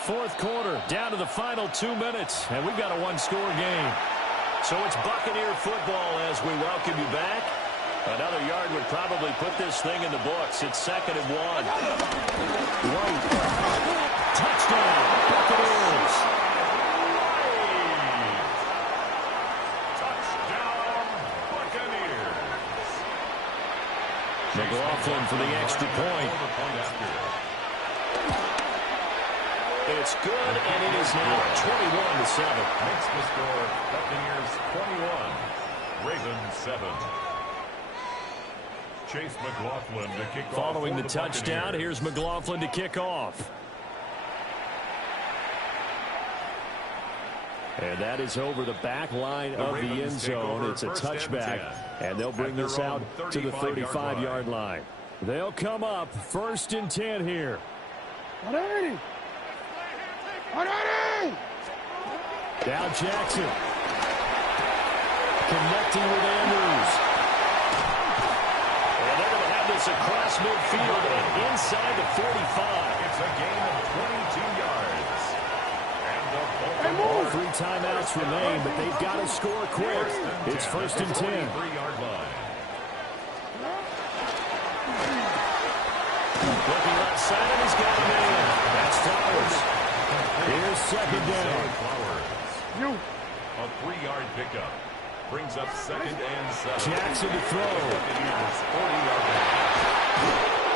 Fourth quarter, down to the final 2 minutes, and we've got a one-score game. So it's Buccaneer football as we welcome you back. Another yard would probably put this thing in the books. It's second and 1. White. Touchdown, Buccaneers. Touchdown, Buccaneers. McLaughlin for the extra point. It's good, and it is now 21-7. Makes the score Buccaneers 21, Ravens 7. Chase McLaughlin to kick off. Following the touchdown, here's McLaughlin to kick off. And that is over the back line of the end zone. It's a touchback, and they'll bring this out to the 35-yard line. They'll come up first and 10 here. 180. 180. Now Jackson. Connecting with Andrews. And they're going to have this across midfield and inside the 45. It's a gain of 22 yards. And All 3 timeouts remain, but they've got to score quick. It's first and 10. 3-yard line. Looking left side, and he's got a man. That's Flowers. Here's second down. Flowers. A 3-yard pickup. Brings up second and 7. Jackson to throw. Buccaneers 40-yard line.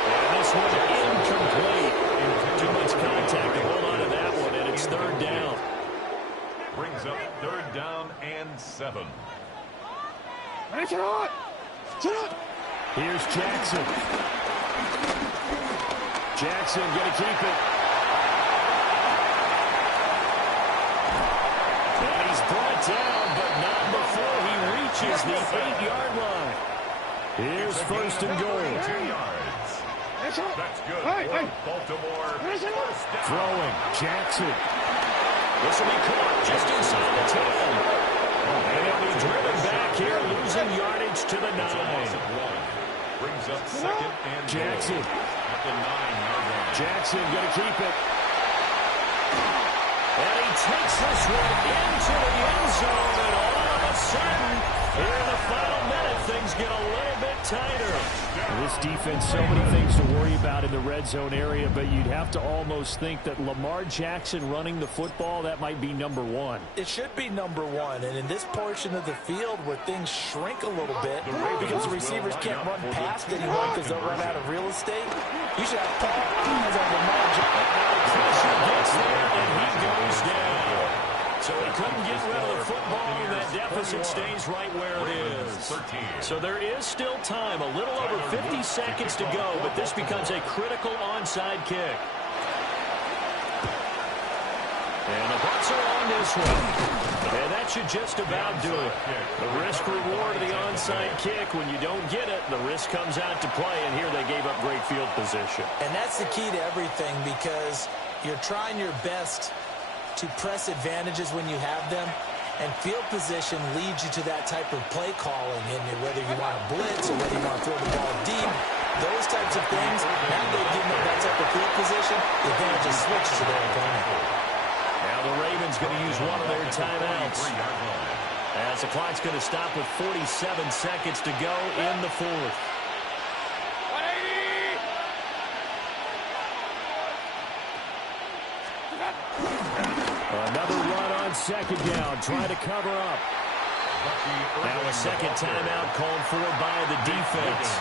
And this one incomplete. Too much contact to hold on to that one, and it's third down. Brings up third down and 7. Here's Jackson. Jackson going to keep it. And he's brought down, but not before he reaches the 8-yard line. Here's first and goal. 2 yards. That's good. Baltimore. Throwing. Jackson. This will be caught just inside the 10. And he'll be driven back here, losing yardage to the 9. Brings up second and Jackson. at the 9-yard line. Jackson going to keep it. And he takes this one into the end zone, and all of a sudden, here in the final minute, things get a little bit tighter. This defense, so many things to worry about in the red zone area, but you'd have to almost think that Lamar Jackson running the football, that might be number 1. It should be number 1, and in this portion of the field where things shrink a little bit because the receivers can't run past anyone because they'll run out of real estate, you should have all eyes on Lamar Jackson. Pressure gets there, and he goes down. So he couldn't get rid of the football, and that deficit stays right where it is. So there is still time, a little over 50 seconds to go, but this becomes a critical onside kick. And the Bucs are on this one. And that should just about do it. The risk-reward of the onside kick, when you don't get it, the risk comes out to play, and here they gave up great field position. And that's the key to everything, because you're trying your best to press advantages when you have them, and field position leads you to that type of play calling, and whether you want to blitz or whether you want to throw the ball deep, those types of things, now they've given up that type of field position, the advantage is switched to their opponent. Now the Ravens going to use one of their timeouts, as the clock's going to stop with 47 seconds to go in the fourth. 180! Another run on second down, trying to cover up. Now a second timeout called for by the defense,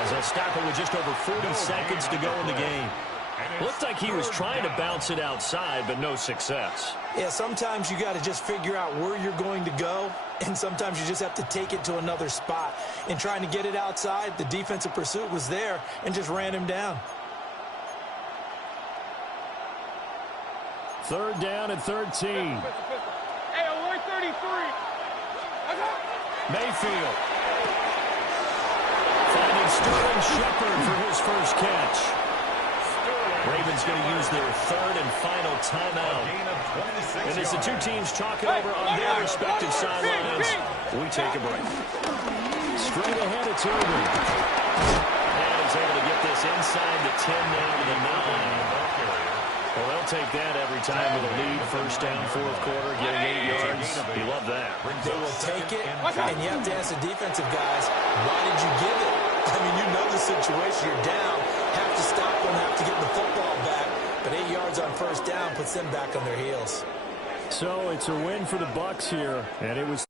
as they'll stop it with just over 40 seconds to go in the game. Looked like he was trying to bounce it outside, but no success. Yeah, sometimes you got to just figure out where you're going to go, and sometimes you just have to take it to another spot. In trying to get it outside, the defensive pursuit was there and just ran him down. Third down and 13. Hey, alert 33. Mayfield finding Sterling Shepard for his first catch. Ravens going to use their third and final timeout. And as the two teams talk it over on their respective sidelines, we take a break. Straight ahead, it's Irvin. And he's able to get this inside the 10 now to the 9. Well, they'll take that every time with a lead. First down, fourth quarter, getting 8 yards. You love that. They will take it, and you have to ask the defensive guys, why did you give it? I mean, you know the situation. You're down, have to stop them, have to get the football back. But 8 yards on first down puts them back on their heels. So it's a win for the Bucs here, and it was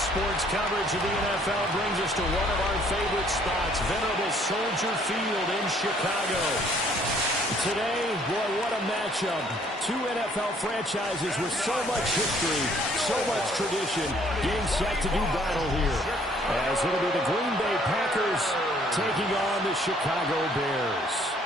Sports coverage of the NFL brings us to one of our favorite spots, venerable Soldier Field in Chicago. Today, boy, what a matchup. Two NFL franchises with so much history, so much tradition, getting set to do battle here. As it'll be the Green Bay Packers taking on the Chicago Bears.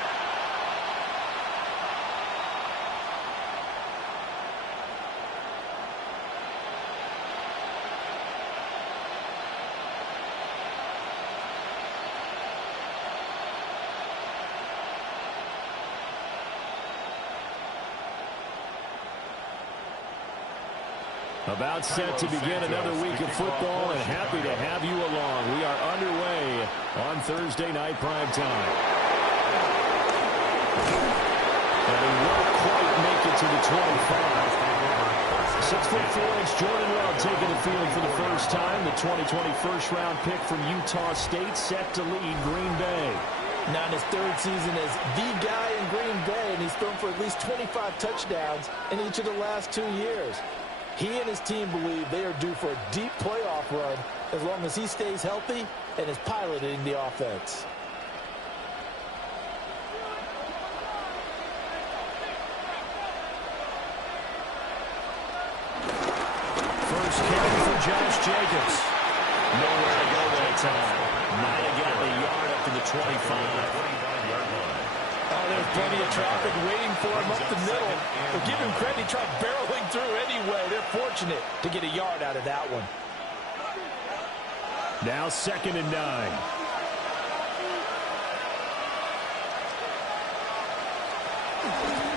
About set to begin another week of football, and happy to have you along. We are underway on Thursday night prime time. And he won't quite make it to the 25. 6'4" Jordan Love taking the field for the first time. The 2020 first-round pick from Utah State set to lead Green Bay. Now in his third season as the guy in Green Bay, and he's thrown for at least 25 touchdowns in each of the last 2 years. He and his team believe they are due for a deep playoff run as long as he stays healthy and is piloting the offense. First carry for Josh Jacobs. Nowhere to go that time. Might have got the yard up to the 25. Oh, there's plenty of traffic waiting for him up the middle. But give him credit, he tried barreling through anyway. They're fortunate to get a yard out of that one. Now 2nd and 9.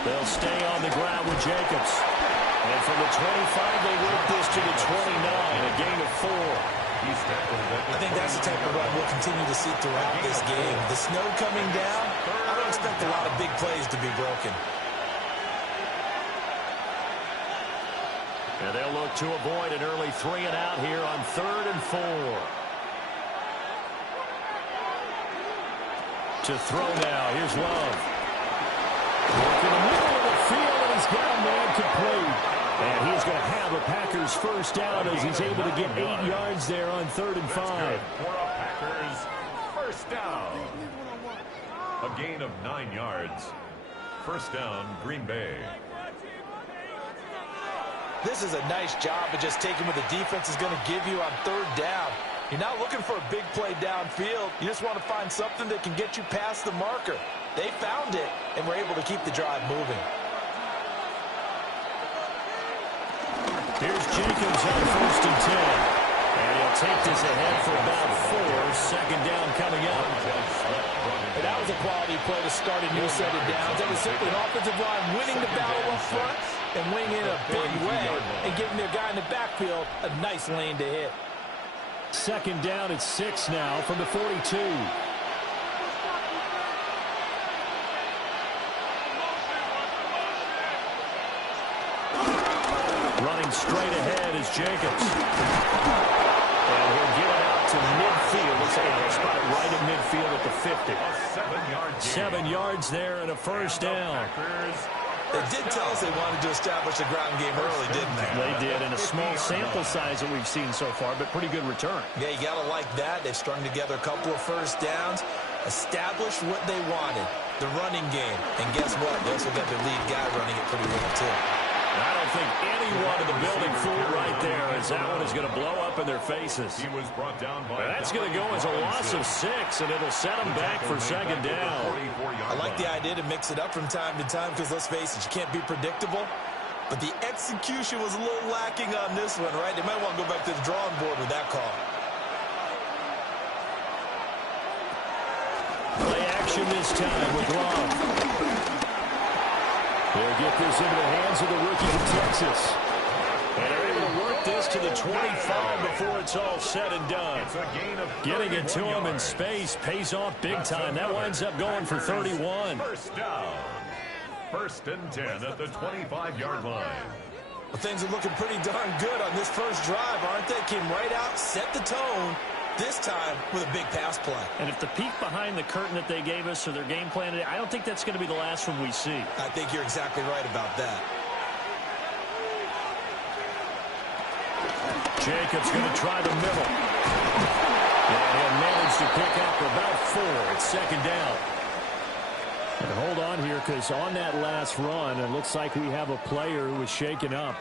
They'll stay on the ground with Jacobs. And from the 25, they work this to the 29, a gain of 4. I think that's the type of run we'll continue to see throughout this game. The snow coming down, I don't expect a lot of big plays to be broken. And they'll look to avoid an early 3 and out here on 3rd and 4. To throw now, here's Love. Look in the middle of the field, and he's got a man complete. And he's going to have a Packers first down as he's able to get 8 yards there on 3rd and 5. For a Packers first down. A gain of 9 yards. First down, Green Bay. This is a nice job of just taking what the defense is going to give you on 3rd down. You're not looking for a big play downfield. You just want to find something that can get you past the marker. They found it and were able to keep the drive moving. Here's Jacobs on 1st and 10. And he'll take this ahead for about 4. 2nd down coming up. And that was a quality play to start a new set of downs. That was simply an offensive line winning the battle up front and winning in a big way and giving their guy in the backfield a nice lane to hit. 2nd down at 6 now from the 42. Running straight ahead is Jacobs. And he'll get it out to midfield. Looks like a spot right at midfield at the 50. 7 yards there and a first down. They did tell us they wanted to establish the ground game early, didn't they? They did, in a small sample size that we've seen so far, but pretty good return. Yeah, you got to like that. They've strung together a couple of first downs, established what they wanted, the running game. And guess what? They also got their lead guy running it pretty well, too. I don't think anyone in the building fooled right there, as that one is going to blow up in their faces. He was brought down by that's going to go as a loss of 6, and it'll set them back for 2nd down. I like the idea to mix it up from time to time because, let's face it, you can't be predictable. But the execution was a little lacking on this one, right? They might want to go back to the drawing board with that call. Play action this time with Love. They'll get this into the hands of the rookie from Texas. And they're able to work this to the 25 before it's all said and done. Getting it to him in space pays off big time. That winds up going for 31. First down. 1st and 10 at the 25-yard line. Well, things are looking pretty darn good on this first drive, aren't they? Came right out, set the tone, this time with a big pass play. And if the peek behind the curtain that they gave us or their game plan today, I don't think that's going to be the last one we see. I think you're exactly right about that. Jacobs going to try the middle. And he'll manage to pick up about 4. It's second down. And hold on here, because on that last run, it looks like we have a player who was shaken up.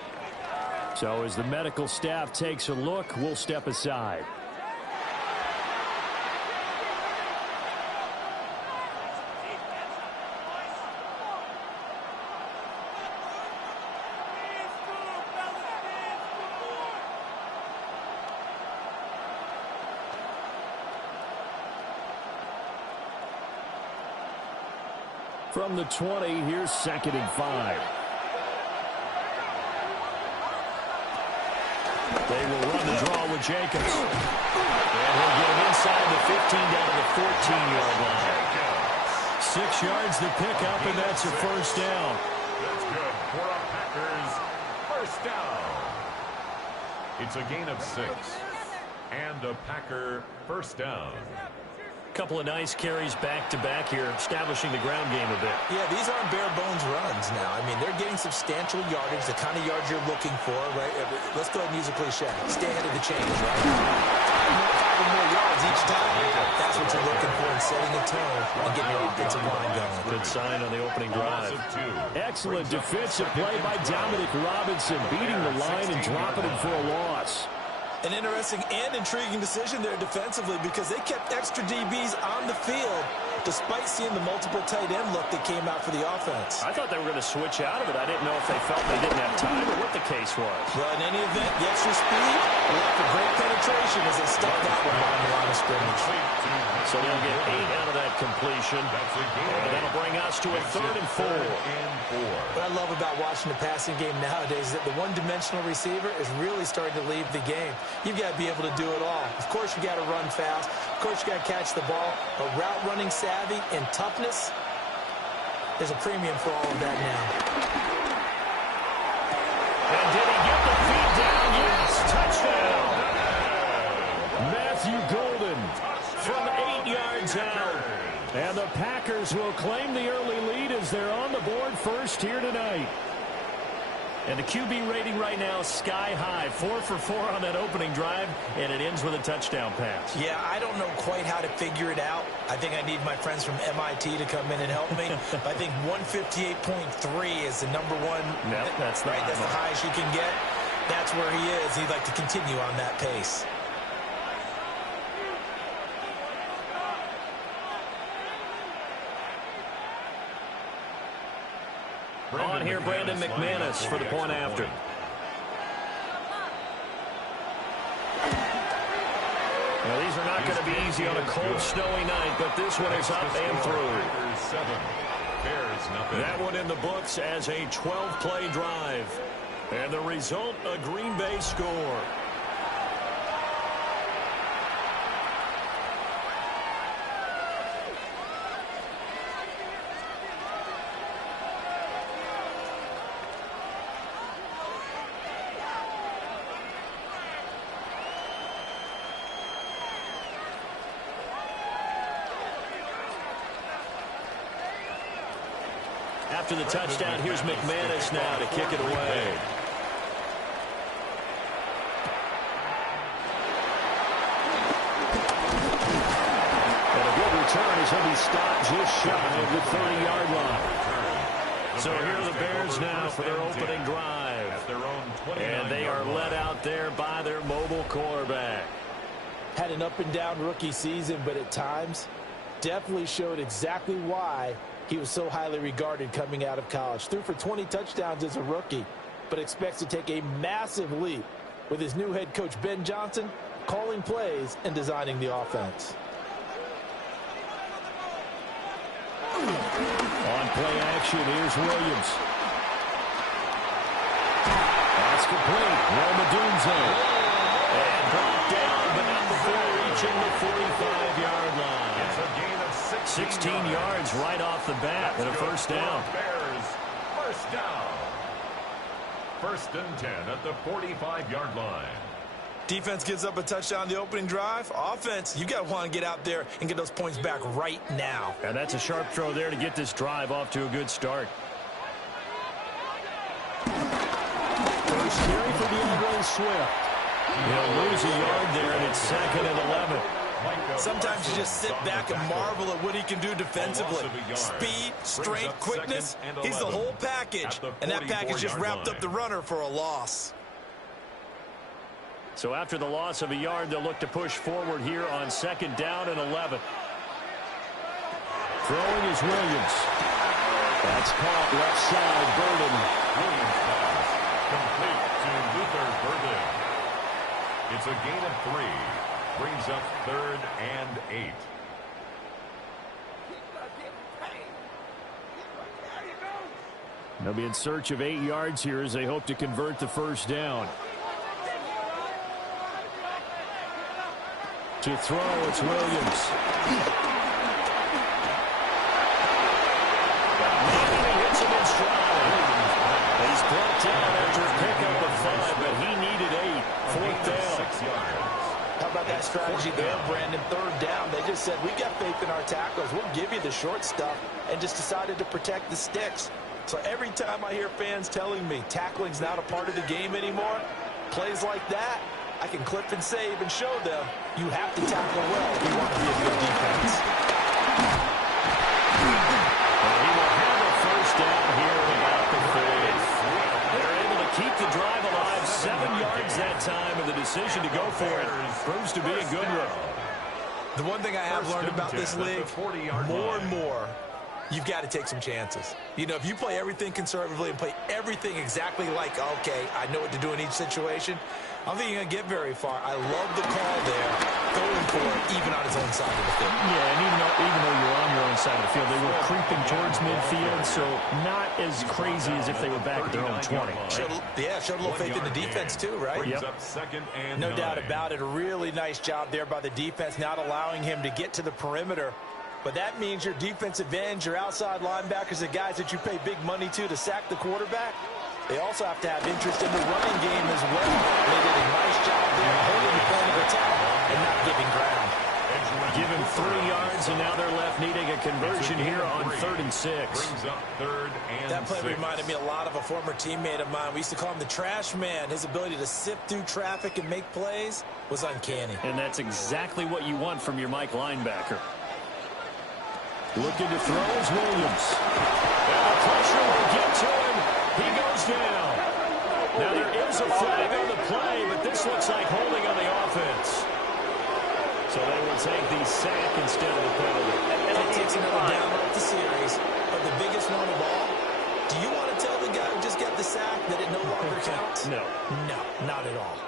So as the medical staff takes a look, we'll step aside. From the 20, here's 2nd and 5. They will run the draw with Jacobs. And he'll get him inside the 15 down to the 14-yard line. 6 yards to pick up, and that's a first down. That's good for our Packers. First down. It's a gain of 6. And a Packer first down. Couple of nice carries back-to-back here, establishing the ground game a bit. Yeah, these aren't bare-bones runs now. I mean, they're getting substantial yardage, the kind of yards you're looking for, right? Let's go ahead and use a cliche. Stay ahead of the chains, right? 5 or more yards each time. That's what you're looking for in setting a tone and getting your offensive line going. Good sign on the opening drive. Excellent defensive play by Dominic Robinson, beating the line and dropping him for a loss. An interesting and intriguing decision there defensively, because they kept extra DBs on the field despite seeing the multiple tight end look that came out for the offense. I thought they were going to switch out of it. I didn't know if they felt they didn't have time or what the case was. Well, in any event, the extra speed left a great penetration as they stuck that one on the line of scrimmage. So they'll get 8 out of that completion. And that'll bring us to a 3rd and 4. What I love about watching the passing game nowadays is that the one-dimensional receiver is really starting to leave the game. You've got to be able to do it all. Of course, you got to run fast. Of course, you got to catch the ball. But route running savvy and toughness, there's a premium for all of that now. And did he get the feet down? Yes, touchdown. Matthew Golden from 8 yards out. And the Packers will claim the early lead as they're on the board first here tonight. And the QB rating right now is sky high. 4 for 4 on that opening drive, and it ends with a touchdown pass. Yeah, I don't know quite how to figure it out. I think I need my friends from MIT to come in and help me. But I think 158.3 is the number one. Yep, that's right. That's the highest you can get. That's where he is. He'd like to continue on that pace. On here, Brandon McManus for the point after. Well, these are not going to be easy on a cold, snowy night, but this one is up and through. That one in the books as a 12-play drive. And the result, a Green Bay score. After the touchdown, here's McManus now to kick it away. And a good return as he'll be stopped just shy of the 30-yard line. So here are the Bears now for their opening drive. And they are led out there by their mobile quarterback. Had an up-and-down rookie season, but at times definitely showed exactly why he was so highly regarded coming out of college. Threw for 20 touchdowns as a rookie, but expects to take a massive leap with his new head coach, Ben Johnson, calling plays and designing the offense. On play action, here's Williams. That's complete. Romadunze. And brought down, but not before reaching the 45-yard line. 16 yards right off the bat and a first down. Bears, first down. 1st and 10 at the 45-yard line. Defense gives up a touchdown the opening drive. Offense, you got to want to get out there and get those points back right now. And that's a sharp throw there to get this drive off to a good start. First carry for DeAndre Swift. He'll lose a yard there, and it's 2nd and 11. Sometimes you just sit back and marvel at what he can do defensively. Speed, strength, quickness, he's the whole package. And that package just wrapped up the runner for a loss. So after the loss of a yard, they'll look to push forward here on 2nd down and 11. Throwing is Williams. That's caught left side, Burden. Williams pass complete to Luther Burden. It's a gain of 3. Brings up 3rd and 8. They'll be in search of 8 yards here as they hope to convert the first down. To throw, it's Williams. Maybe he hits him in stride. He's brought down after a pickup of 5, but he needed 8. 4th down. 6 yards. How about that strategy there, Brandon? 3rd down. They just said, we got faith in our tackles. We'll give you the short stuff, and just decided to protect the sticks. So every time I hear fans telling me tackling's not a part of the game anymore, plays like that, I can clip and save and show them you have to tackle well if you want to be a good defense. Well, he will have a first down here at about the 40. They're able to keep the drive alive. 7 yards that time, and the decision to go for it proves to be a good one. The one thing I have learned about this league, more and more, you've got to take some chances. You know, if you play everything conservatively and play everything exactly like, okay, I know what to do in each situation, I don't think you're going to get very far. I love the call there, going for it, even on his own side of the field. Yeah, and even though you're on your own side of the field, they were creeping towards midfield, so not as crazy as if they were back at their own 20. Showed a little faith in the defense too, right? Brings up 2nd and 9. No doubt about it. A really nice job there by the defense, not allowing him to get to the perimeter. But that means your defensive ends, your outside linebackers, the guys that you pay big money to sack the quarterback, they also have to have interest in the running game as well. They did a nice job there holding the point of attack and not giving ground. Give him 3 yards, and now they're left needing a conversion here on 3rd and 6. Brings up 3rd and 6. That play reminded me a lot of a former teammate of mine. We used to call him the trash man. His ability to sift through traffic and make plays was uncanny. And that's exactly what you want from your Mike linebacker. Looking to throw is Williams. And the pressure will get to him. He goes down. Now there is a flag on the play, but this looks like holding on the offense. So they will take the sack instead of the penalty. And it takes another down off the series. But the biggest one of all, do you want to tell the guy who just got the sack that it no longer counts? No. No, not at all.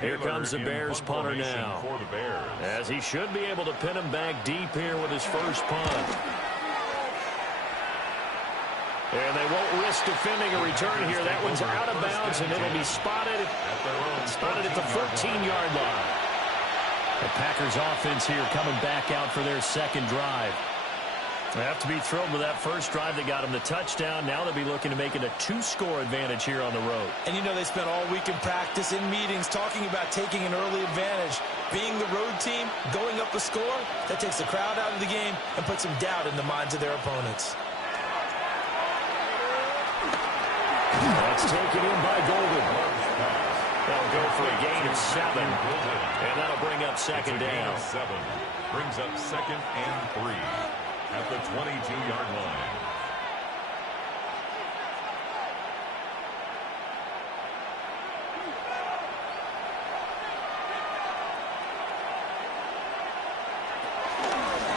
Here comes the Bears punter now, for the Bears, as he should be able to pin him back deep here with his first punt. And they won't risk defending a return here. That one's out of bounds, and it'll be spotted at the 14-yard line. The Packers offense here coming back out for their second drive. They have to be thrilled with that first drive that got them the touchdown. Now they'll be looking to make it a 2-score advantage here on the road. And you know they spent all week in practice, in meetings, talking about taking an early advantage. Being the road team, going up a score, that takes the crowd out of the game and puts some doubt in the minds of their opponents. That's taken in by Golden. They'll go for a gain of 7, and that'll bring up second down. 7 brings up 2nd and 3 at the 22-yard line.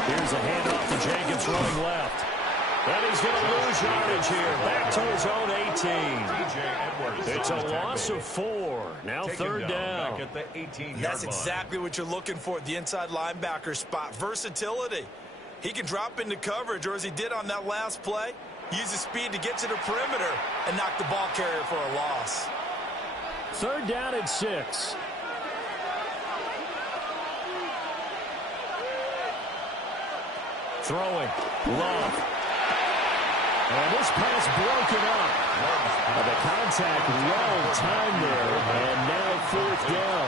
Here's a handoff to Jenkins running left. And he's going to lose yardage here. Back to his own 18. It's a loss of 4. Now 3rd down. Back at the 18-yard That's line. exactly what you're looking for, the inside linebacker spot. Versatility. He can drop into coverage, or as he did on that last play, use his speed to get to the perimeter and knock the ball carrier for a loss. 3rd down and 6. Throwing. Love. And this pass broken up. The contact well timed there. And now 4th down.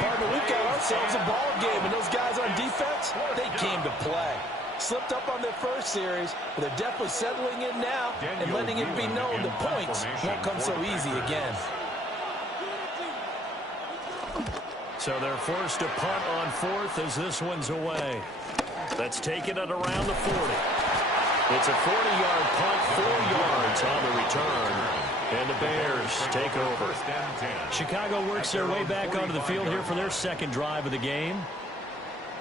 Partner, we've got ourselves a ball game, and those guys on defense, they came to play. Slipped up on their first series, but they're definitely settling in now and letting it be known the points won't come so easy again. So they're forced to punt on fourth as this one's away. That's taken it around the 40. It's a 40-yard punt, 4 yards on the return. And the Bears take over. Chicago works their way back onto the field here for their second drive of the game.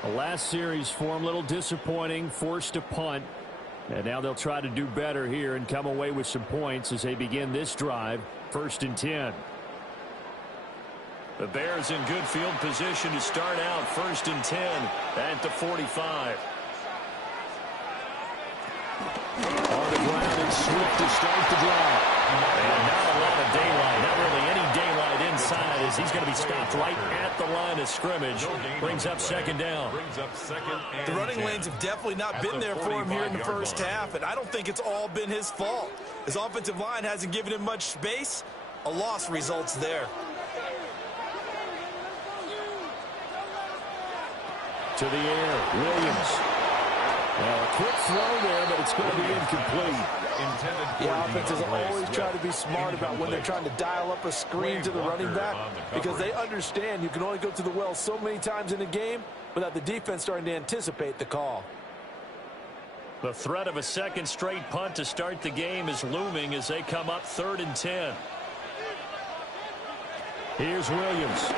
The last series for them, a little disappointing, forced to punt. And now they'll try to do better here and come away with some points as they begin this drive, 1st and 10. The Bears in good field position to start out 1st and 10 at the 45. On the ground and Swift to start the drive. And not a lot of daylight, not really any daylight inside as he's going to be stopped right at the line of scrimmage. Brings up 2nd down. The running lanes have definitely not been there for him here in the first half, and I don't think it's all been his fault. His offensive line hasn't given him much space. A loss results there. To the air, Williams. Well, a quick throw there, but it's going to be incomplete. Yeah, offenses always try to be smart about when they're trying to dial up a screen to the running back because they understand you can only go to the well so many times in a game without the defense starting to anticipate the call. The threat of a second straight punt to start the game is looming as they come up 3rd and 10. Here's Williams.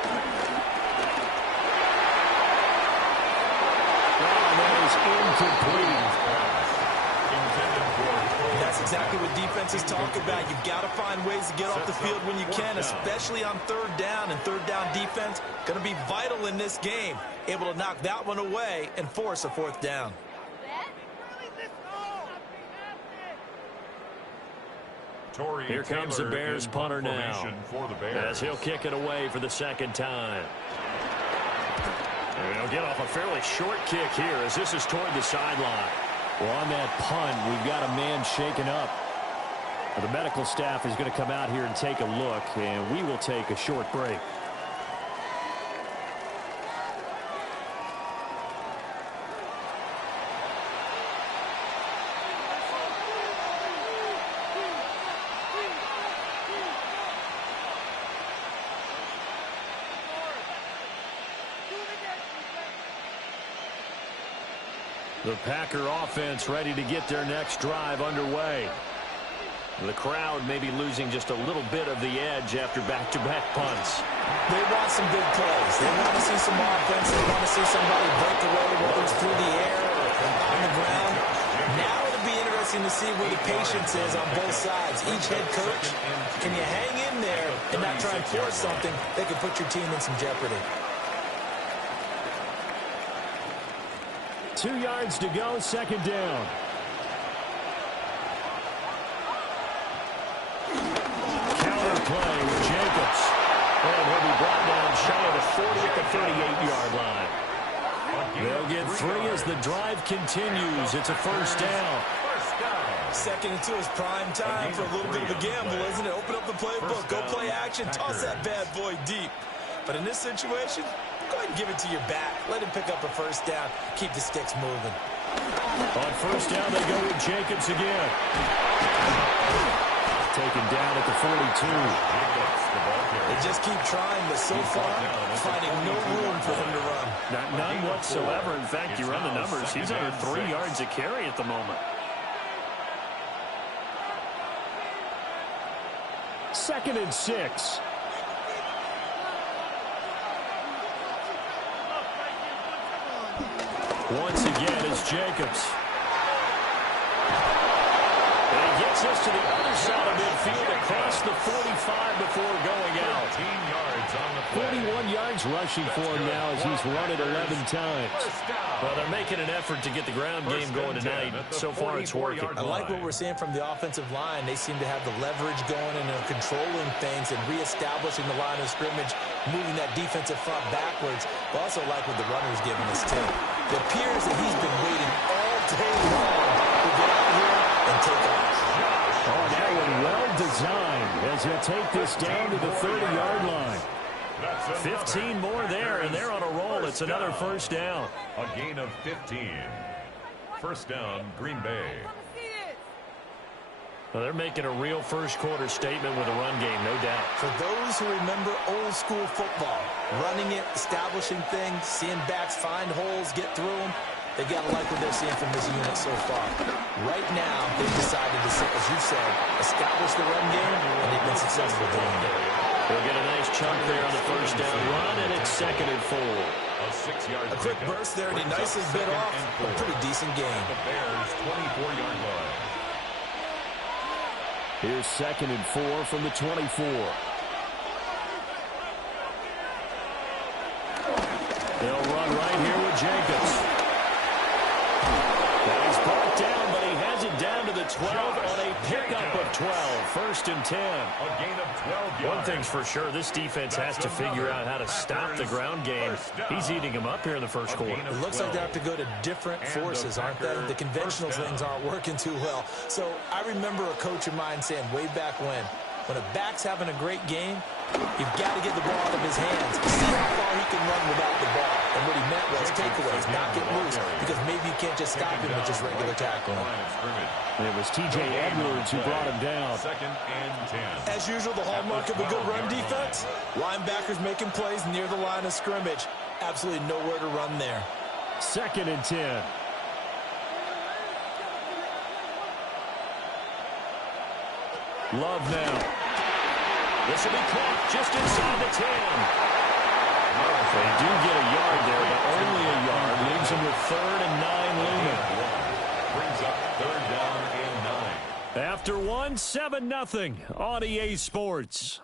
Incomplete. That's exactly what defenses talk about. You've got to find ways to get off the field when you can, especially on 3rd down. And 3rd down defense going to be vital in this game. Able to knock that one away and force a 4th down. Here comes the Bears punter now as he'll kick it away for the 2nd time. And he'll get off a fairly short kick here as this is toward the sideline. Well, on that punt, we've got a man shaken up. The medical staff is going to come out here and take a look, and we will take a short break. The Packer offense ready to get their next drive underway. The crowd may be losing just a little bit of the edge after back-to-back punts. They want some big plays. They want to see some offense. They want to see somebody break away, whether it's through the air or on the ground. Now it'll be interesting to see where the patience is on both sides. Each head coach, can you hang in there and not try and force something that could put your team in some jeopardy? 2 yards to go, 2nd down. Counter play with Jacobs. And he'll be brought down shy of the 40 at the 38-yard line. They'll get 3 as the drive continues. It's a 1st down. 2nd and 2 is prime time for a little bit of a gamble, isn't it? Open up the playbook, go play action, toss that bad boy deep. But in this situation, go ahead and give it to your back. Let him pick up a 1st down. Keep the sticks moving. On 1st down, they go with Jacobs again. Taken down at the 42. They just keep trying, but so far, finding no room for him to run. None whatsoever. In fact, you run the numbers. He's under 3 yards a carry at the moment. 2nd and 6. Once again is Jacobs. And he gets us to the other side of midfield across the 45 before going out. 41 yards rushing for him now as he's run it 11 times. Well, they're making an effort to get the ground game going tonight. So far, it's working. I like what we're seeing from the offensive line. They seem to have the leverage going and they're controlling things and reestablishing the line of scrimmage, moving that defensive front backwards. But also like what the runner's giving us, too. It appears that he's been waiting all day long to get out here and take off. Oh, that one well designed as he'll take this down to the 30-yard line. 15 more there, and they're on a roll. It's another 1st down. A gain of 15. First down, Green Bay. Well, they're making a real first-quarter statement with a run game, no doubt. For those who remember old-school football, running it, establishing things, seeing backs find holes, get through them, they got to like what they're seeing from this unit so far. Right now, they've decided to, as you said, establish the run game, and they've been successful doing it. They'll get a nice chunk there on the first down run, and it's 2nd and 4. A quick burst there, and he nicely bit off a pretty decent game. The Bears' 24-yard line. Here's 2nd and 4 from the 24. They'll run right here with Jacobs. Now he's brought down, but he has it down to the 12 on a pickup of 12. 1st and 10. A gain of 12 yards. One thing's for sure, this defense has to figure out how to stop the ground game. He's eating them up here in the first quarter. It looks like they have to go to different forces, aren't they? The conventional things aren't working too well. So I remember a coach of mine saying way back when a back's having a great game, you've got to get the ball out of his hands. See how far he can run without the ball. And what he meant was takeaways, not get loose, because maybe you can't just stop him with just regular tackling. It was T.J. Edwards who brought him down. 2nd and 10. As usual, the hallmark of a good run defense, linebackers making plays near the line of scrimmage. Absolutely nowhere to run there. 2nd and 10. Love now. This will be caught just inside the 10. They do get a yard there, but only a yard. Leaves them with 3rd and 9 looming. Brings up 3rd down and 9. After 1, 7-0 on EA Sports.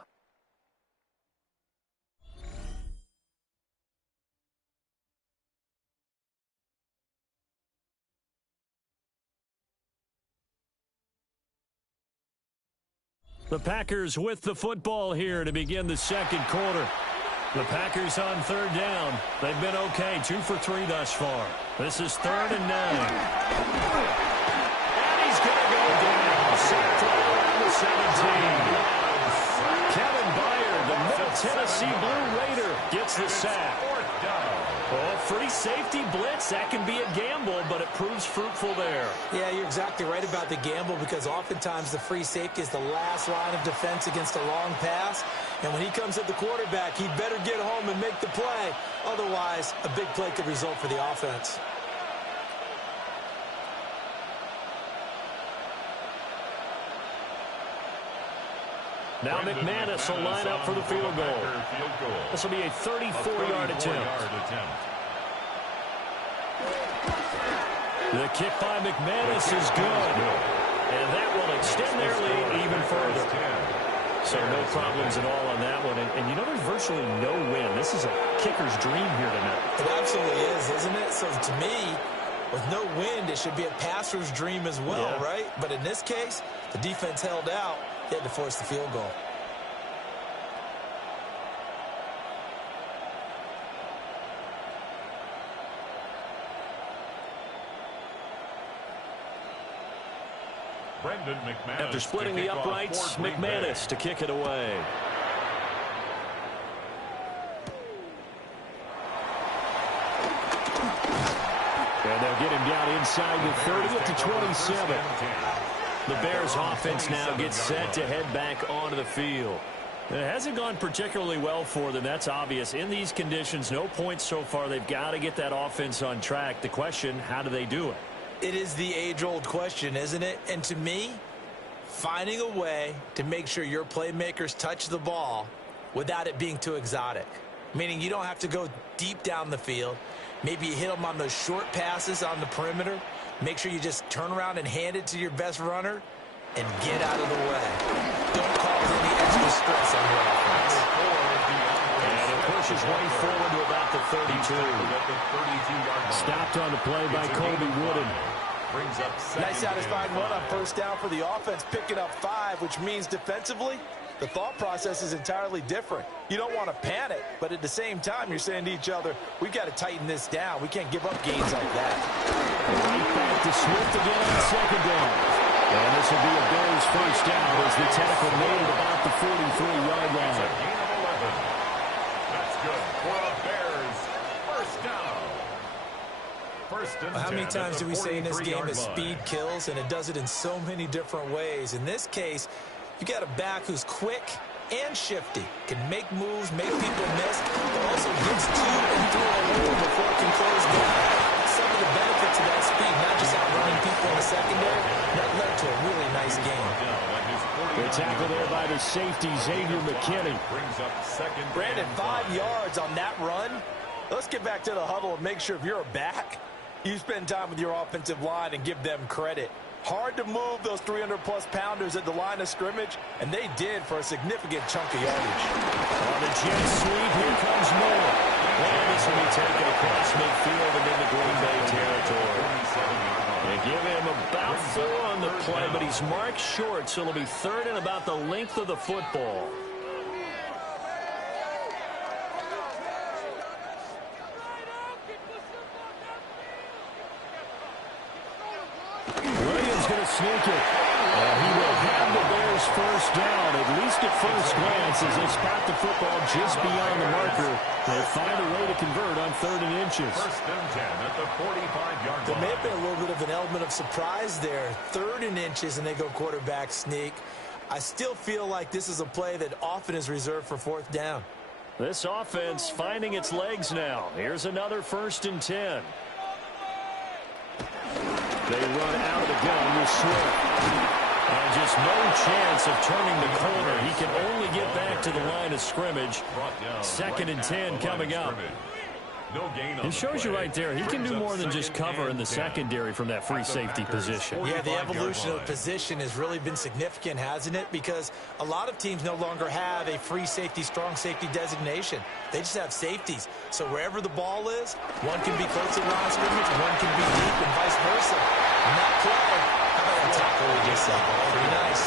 The Packers with the football here to begin the 2nd quarter. The Packers on 3rd down. They've been okay, 2 for 3 thus far. This is 3rd and 9. And he's going to go down. Sacked right around the 17. Kevin Byard, the Middle Tennessee Blue Raider, gets the sack. Oh, free safety blitz. That can be a gamble, but it proves fruitful there. Yeah, you're exactly right about the gamble, because oftentimes the free safety is the last line of defense against a long pass. And when he comes at the quarterback, he better get home and make the play. Otherwise, a big play could result for the offense. Now McManus will line up for the field goal. This will be a 34-yard attempt. The kick by McManus is good. And that will extend their lead even further. So no problems at all on that one. And you know, there's virtually no win. This is a kicker's dream here tonight. It absolutely is, isn't it? So to me, with no wind, it should be a passer's dream as well, right? But in this case, the defense held out. They had to force the field goal. After splitting the uprights, McManus to kick it away. And they'll get him down inside the 30 up to 27. The Bears offense now gets set to head back onto the field. It hasn't gone particularly well for them. That's obvious. In these conditions, no points so far. They've got to get that offense on track. The question, how do they do it? It is the age-old question, isn't it? And to me, finding a way to make sure your playmakers touch the ball without it being too exotic. Meaning you don't have to go deep down the field. Maybe you hit them on those short passes on the perimeter. Make sure you just turn around and hand it to your best runner and get out of the way. Don't cause any extra stress on your offense. And it pushes way forward to about the 32. Stopped on the play by Colby Wooden. Nice satisfying run on first down for the offense, picking up 5, which means defensively, the thought process is entirely different. You don't want to panic, but at the same time, you're saying to each other, we've got to tighten this down. We can't give up gains like that. Right back to Swift again on 2nd down. And this will be a Bears first down as the tackle made at about the 43-yard line. That's good for a Bears first down. How many times do we say in this game that speed kills, and it does it in so many different ways? In this case, you got a back who's quick and shifty, can make moves, make people miss, but also gets to and through a hole before it can close down. Some of the benefits of that speed, not just outrunning people in the secondary, that led to a really nice game. Good tackle there by the safety, Xavier McKinney. Brandon, 5 yards on that run. Let's get back to the huddle and make sure if you're a back, you spend time with your offensive line and give them credit. Hard to move those 300-plus pounders at the line of scrimmage, and they did for a significant chunk of yardage. On the jet sweep, here comes Moore. And this will be taken across midfield and into Green Bay territory. They give him about 4 on the play, but he's marked short, so it'll be 3rd and about the length of the football. Going to sneak it. He will have the Bears first down, at least at first glance, as they spot the football just beyond the marker. They find a way to convert on 3rd and inches. 1st and 10 at the 45-yard line. There may have been a little bit of an element of surprise there. 3rd and inches, and they go quarterback sneak. I still feel like this is a play that often is reserved for 4th down. This offense finding its legs now. Here's another 1st and 10. They run out of the gun with Swift. And just no chance of turning the corner. He can only get back to the line of scrimmage. 2nd and 10 coming up. It shows you right there, he can do more than just cover in the secondary from that free safety position. Yeah, the evolution of position has really been significant, hasn't it? Because a lot of teams no longer have a free safety, strong safety designation. They just have safeties. So wherever the ball is, one can be close to the line of scrimmage, one can be deep, and vice versa. And that play, how about that tackle we just said? Pretty nice.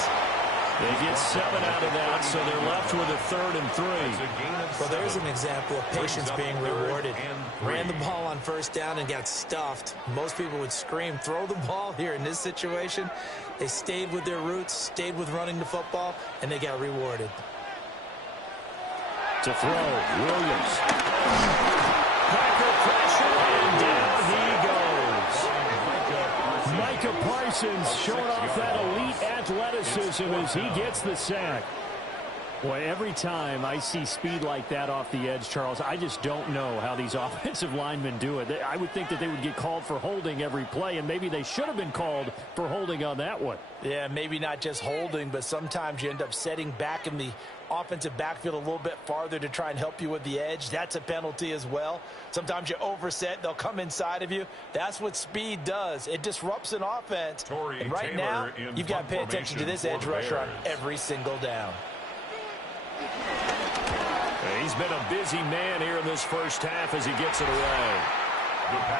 They get 7 out of that, so they're left with a 3rd and 3. Well, there's an example of patience being rewarded. Ran the ball on 1st down and got stuffed. Most people would scream, throw the ball here. In this situation, they stayed with their roots, stayed with running the football, and they got rewarded. To throw, Williams. Packer pressure, and down he goes. Micah Parsons showing off that elite athleticism as he gets the sack. Boy, every time I see speed like that off the edge, Charles, I just don't know how these offensive linemen do it. I would think that they would get called for holding every play, and maybe they should have been called for holding on that one. Yeah, maybe not just holding, but sometimes you end up setting back in the offensive backfield a little bit farther to try and help you with the edge. That's a penalty as well. Sometimes you overset, they'll come inside of you. That's what speed does. It disrupts an offense. And right now, you've got to pay attention to this edge rusher on every single down. He's been a busy man here in this first half as he gets it away.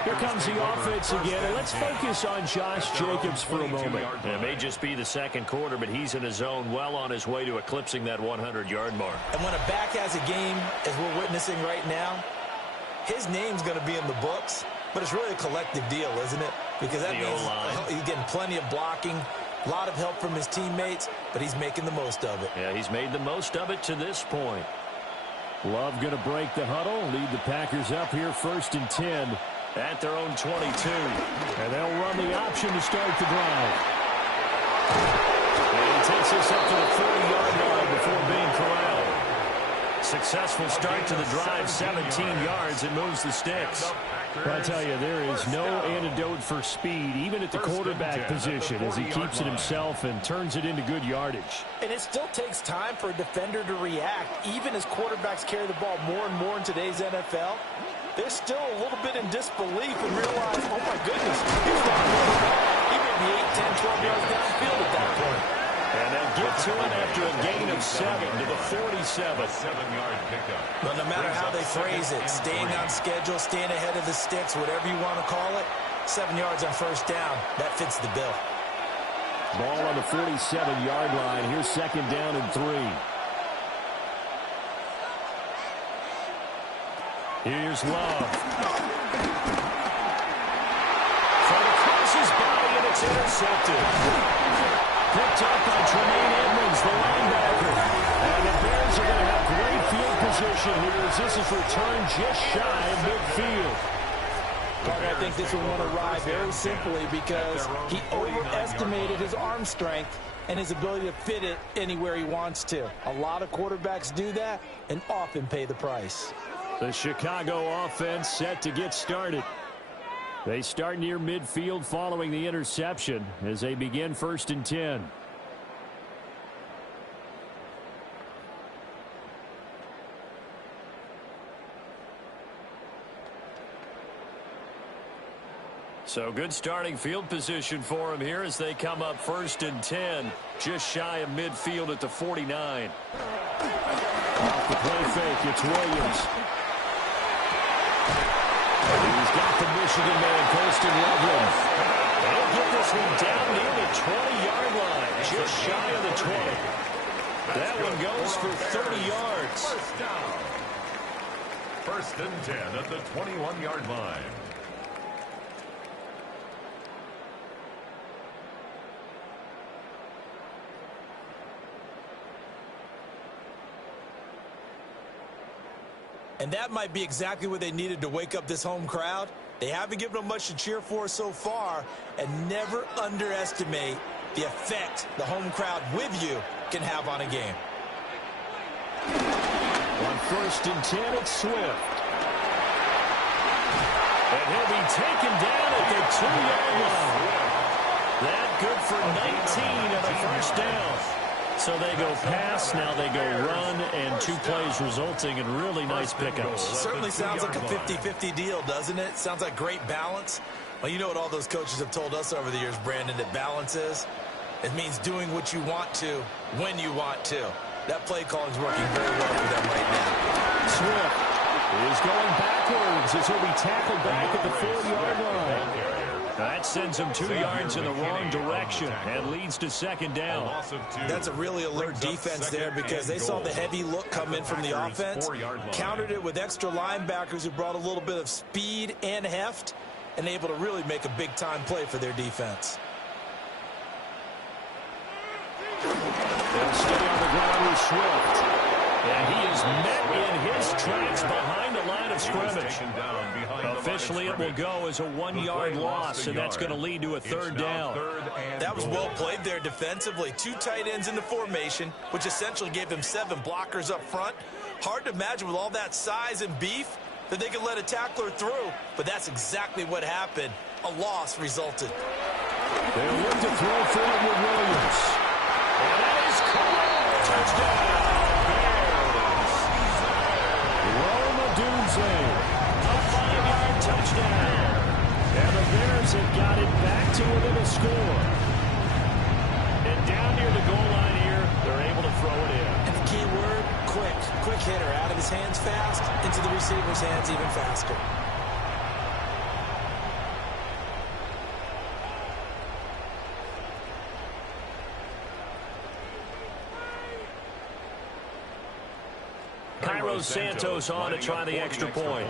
Here comes the offense again, and let's focus on Josh Jacobs for a moment. It may just be the 2nd quarter, but he's in his zone, well on his way to eclipsing that 100-yard mark. And when a back has a game, as we're witnessing right now, his name's going to be in the books, but it's really a collective deal, isn't it? Because that means he's getting plenty of blocking, a lot of help from his teammates, but he's making the most of it. Yeah, he's made the most of it to this point. Love going to break the huddle, lead the Packers up here 1st and 10 at their own 22. And they'll run the option to start the drive. And he takes this up to the 40-yard line before being corralled. Successful start to the drive, 17 yards, and moves the sticks. I'll tell you, there is no antidote for speed, even at the quarterback position, as he keeps it himself and turns it into good yardage. And it still takes time for a defender to react. Even as quarterbacks carry the ball more and more in today's NFL, they're still a little bit in disbelief and realize, oh my goodness, he's not going to he may be 8, 10, 12 yards downfield at that point. And they'll get to it after a gain of 7 to the 47. 7-yard pickup. But no matter how they phrase it, staying on schedule, staying ahead of the sticks, whatever you want to call it, 7 yards on 1st down, that fits the bill. Ball on the 47-yard line. Here's 2nd down and 3. Here's Love. From across his body, and it's intercepted. Picked up by Tremaine Edmonds, the linebacker. And the Bears are going to have great field position here as this is returned just shy of midfield. Carter, I think this one went awry very simply because he overestimated his arm strength and his ability to fit it anywhere he wants to. A lot of quarterbacks do that and often pay the price. The Chicago offense set to get started. They start near midfield following the interception as they begin 1st and 10. So good starting field position for him here as they come up 1st and 10, just shy of midfield at the 49. Off the play fake, it's Williams. He's got the Michigan man, Colston Loveland. They'll get this one down near the 20-yard line, just shy of the 20. That one goes for 30 yards. First down. 1st and 10 at the 21-yard line. And that might be exactly what they needed to wake up this home crowd. They haven't given them much to cheer for so far, and never underestimate the effect the home crowd with you can have on a game. On 1st and 10, it's Swift. And he'll be taken down at the 2-yard line. That good for 19 and a 1st down. So they go pass, now they go run, and 2 plays resulting in really nice pickups. Certainly sounds like a 50-50 deal, doesn't it? Sounds like great balance. Well, you know what all those coaches have told us over the years, Brandon, that balance is? It means doing what you want to, when you want to. That play calling is working very well for them right now. Swift is going backwards as he'll be tackled back at the 4-yard line. That sends him 2 yards in the wrong direction and leads to 2nd down. That's a really alert defense there because they saw the heavy look come in from the offense, countered it with extra linebackers who brought a little bit of speed and heft, and able to really make a big-time play for their defense. They'll stay on the ground with Swift. And he is met in his tracks behind the line of scrimmage. Officially, it will go as a 1-yard loss, and that's going to lead to a 3rd down. That was well played there defensively. 2 tight ends in the formation, which essentially gave them 7 blockers up front. Hard to imagine with all that size and beef that they could let a tackler through, but that's exactly what happened. A loss resulted. They'll look to throw for it with Williams. And that is caught. Touchdown. A 5-yard touchdown. And the Bears have got it back to within a score. And down near the goal line here, they're able to throw it in. And the key word, quick. Quick hitter. Out of his hands fast, into the receiver's hands even faster. Santos on to try the extra point.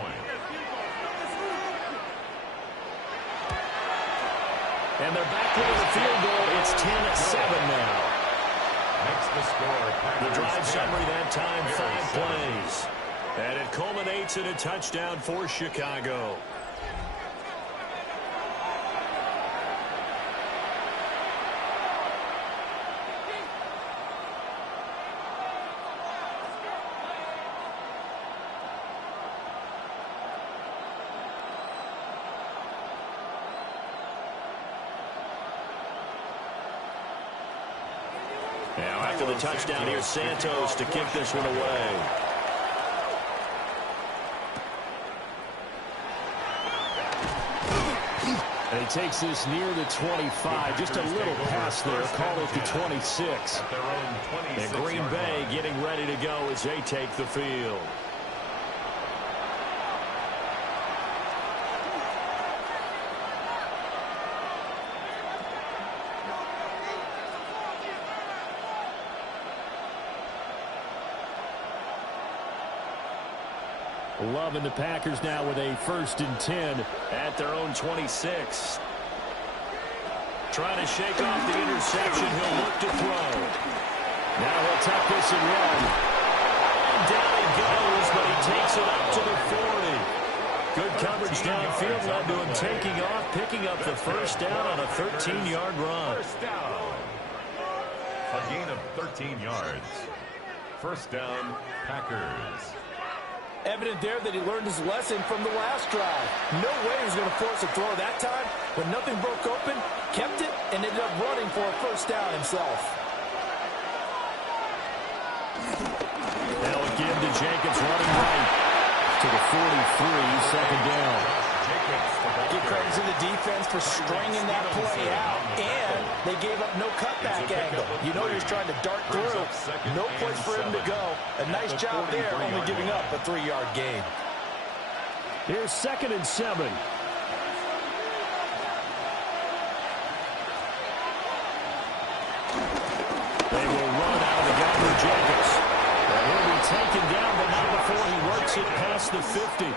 And they're back with the field goal. It's 10-7 now. The drive summary that time, 5 plays. And it culminates in a touchdown for Chicago. Now after the touchdown, here's Santos to kick this one away. And he takes this near the 25. Just a little pass there. Call it the 26. And Green Bay getting ready to go as they take the field. Loving the Packers now with a 1st and 10 at their own 26. Trying to shake off the interception. He'll look to throw. Now he'll tuck this and run. And down he goes, but he takes it up to the 40. Good coverage downfield led to him taking off, picking up the first down on a 13-yard run. First down. A gain of 13 yards. First down, Packers. Evident there that he learned his lesson from the last drive. No way he was going to force a throw that time. When nothing broke open, kept it, and ended up running for a first down himself. They'll give to Jacobs running right to the 43, second down. Give credit to the defense for stringing that play out, and they gave up no cutback angle. You know he was trying to dart through. No place for him to go. A nice job there, only giving up a 3-yard gain. Here's 2nd and 7. They will run out of the gun for Jacobs. And he'll be taken down, but not before he works it past the 50.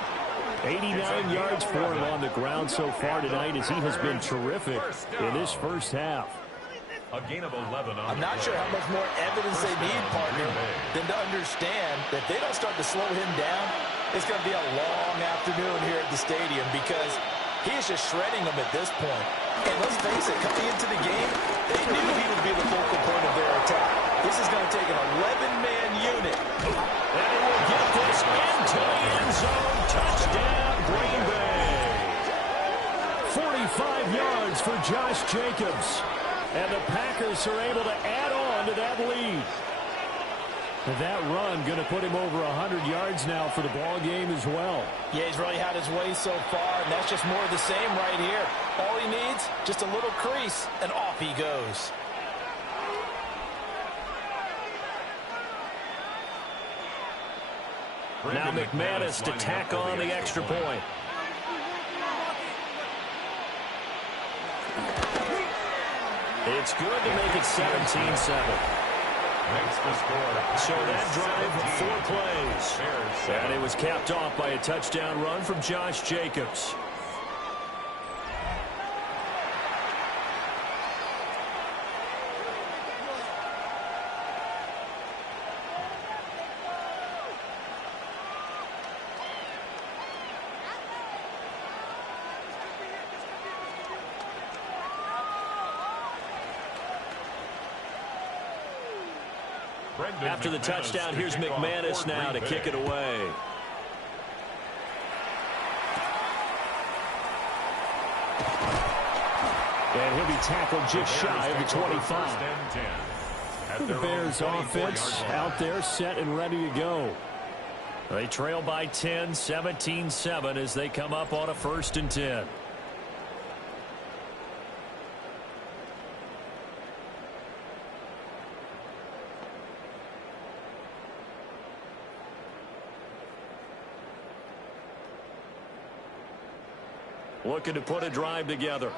89 yards for him on the ground so far tonight as he has been terrific in this first half. A gain of 11 on I'm not sure how much more evidence they need, partner, than to understand that if they don't start to slow him down, it's going to be a long afternoon here at the stadium because he is just shredding them at this point. And let's face it, coming into the game, they knew he would be the focal point of their attack. This is going to take an 11-man unit. And he will get this into the end zone. Touchdown, Green Bay. 45 yards for Josh Jacobs. And the Packers are able to add on to that lead. And that run going to put him over 100 yards now for the ball game as well. Yeah, he's really had his way so far, and that's just more of the same right here. All he needs, just a little crease, and off he goes. Now McManus to tack on the extra point. It's good to make it 17-7. So that drive, 4 plays. And it was capped off by a touchdown run from Josh Jacobs. After the touchdown, here's McManus now to kick it away. And he'll be tackled just shy of the 25. The Bears offense out there set and ready to go. They trail by 10, 17-7 as they come up on a 1st and 10. Looking to put a drive together.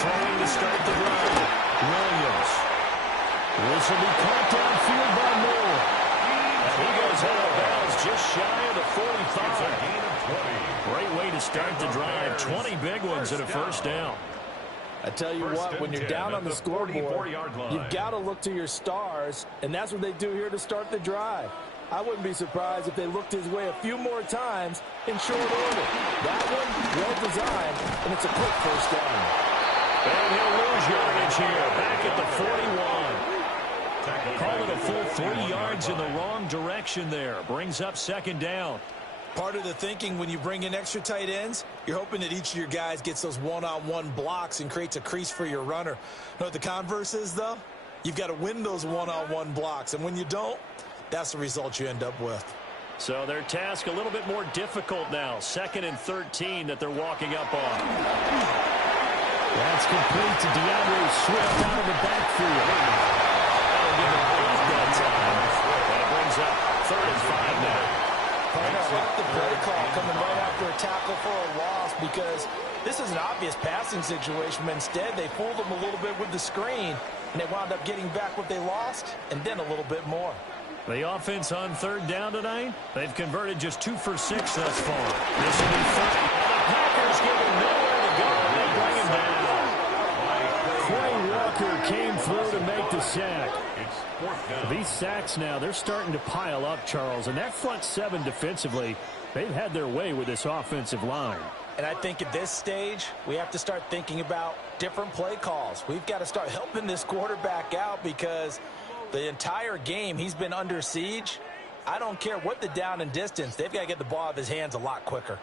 Throwing to start the drive. Williams. This will be caught downfield by Moore. And he goes out of bounds just shy of the 45. Great way to start the drive. 20 big ones and a first down. I tell you what, when you're down on the scoreboard, you've got to look to your stars, and that's what they do here to start the drive. I wouldn't be surprised if they looked his way a few more times in short order. That one, well designed, and it's a quick first down. And he'll lose yardage here, back at the 41. Call it a full 3 yards in the wrong direction there. Brings up 2nd down. Part of the thinking when you bring in extra tight ends, you're hoping that each of your guys gets those one-on-one blocks and creates a crease for your runner. You know what the converse is, though? You've got to win those one-on-one blocks, and when you don't, that's the result you end up with. So their task a little bit more difficult now. 2nd and 13 that they're walking up on. That's complete to DeAndre Swift out of the backfield. That'll give him 8 that time. And it brings up 3rd and 5 now. I like the play call coming right after a tackle for a loss because this is an obvious passing situation, but instead they fooled them a little bit with the screen, and they wound up getting back what they lost and then a little bit more. The offense on 3rd down tonight, they've converted just 2 for 6 thus far. This will be 3rd. And the Packers give him nowhere to go. They bring him down. Quay Walker came through to make the sack. fourth down. These sacks now, they're starting to pile up, Charles. And that front seven defensively, they've had their way with this offensive line. And I think at this stage, we have to start thinking about different play calls. We've got to start helping this quarterback out because the entire game he's been under siege. I don't care what the down and distance. They've got to get the ball out of his hands a lot quicker.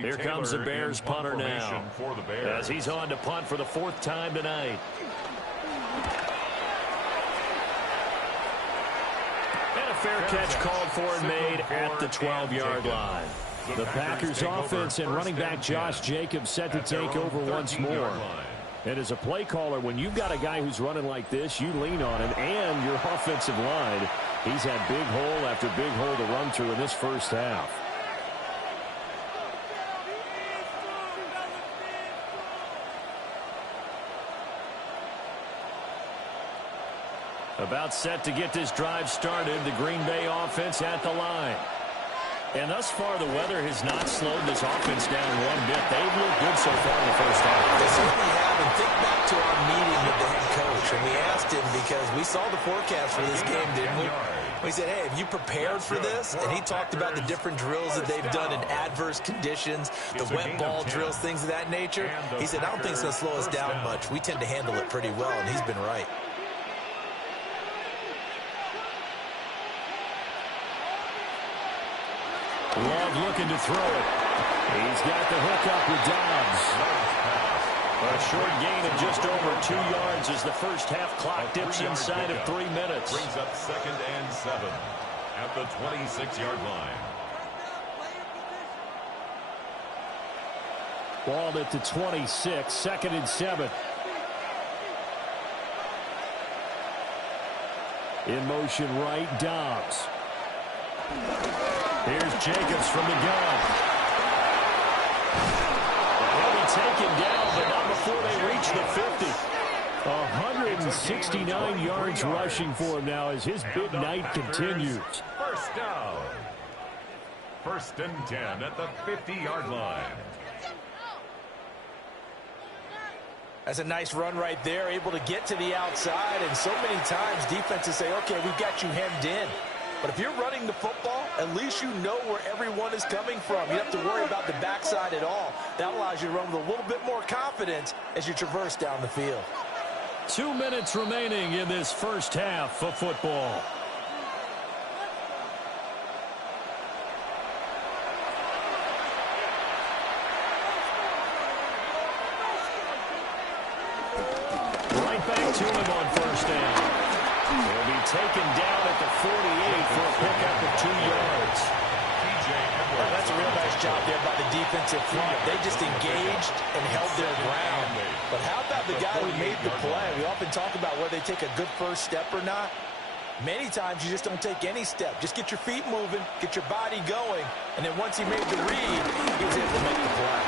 Here comes the Bears punter now as he's on to punt for the fourth time tonight. And a fair catch called for and made at the 12-yard line. The Packers offense and running back Josh Jacobs set to take over once more. And as a play caller, when you've got a guy who's running like this, you lean on him and your offensive line. He's had big hole after big hole to run through in this first half. About set to get this drive started, the Green Bay offense at the line. And thus far, the weather has not slowed this offense down one bit. They've looked good so far in the first half. They certainly have. And think back to our meeting with the head coach. And we asked him because we saw the forecast for this game, didn't we? We said, hey, have you prepared for this? And he talked about the different drills that they've done in adverse conditions, the wet ball drills, things of that nature. He said, I don't think it's going to slow us down much. We tend to handle it pretty well, and he's been right. Love looking to throw it. He's got the hook up with Dobbs. A short gain of just over 2 yards as the first half clock dips inside of 3 minutes. Brings up 2nd and 7 at the 26-yard line. Ball at the 26, 2nd and 7. In motion right, Dobbs. Here's Jacobs from the gun. He'll be taken down, but not before they reach the 50. 169 yards rushing for him now as his big night continues. First down. 1st and 10 at the 50-yard line. That's a nice run right there, able to get to the outside. And so many times defenses say, okay, we've got you hemmed in. But if you're running the football, at least you know where everyone is coming from. You don't have to worry about the backside at all. That allows you to run with a little bit more confidence as you traverse down the field. 2 minutes remaining in this first half of football. Right back to him on first down. He'll be taken down at the 48 for a pickup of 2 yards. That's a real nice job there by the defensive front. They just engaged and held their ground. But how about the guy who made the play? We often talk about whether they take a good first step or not. Many times you just don't take any step. Just get your feet moving, get your body going, and then once he made the read, he was able to make the play.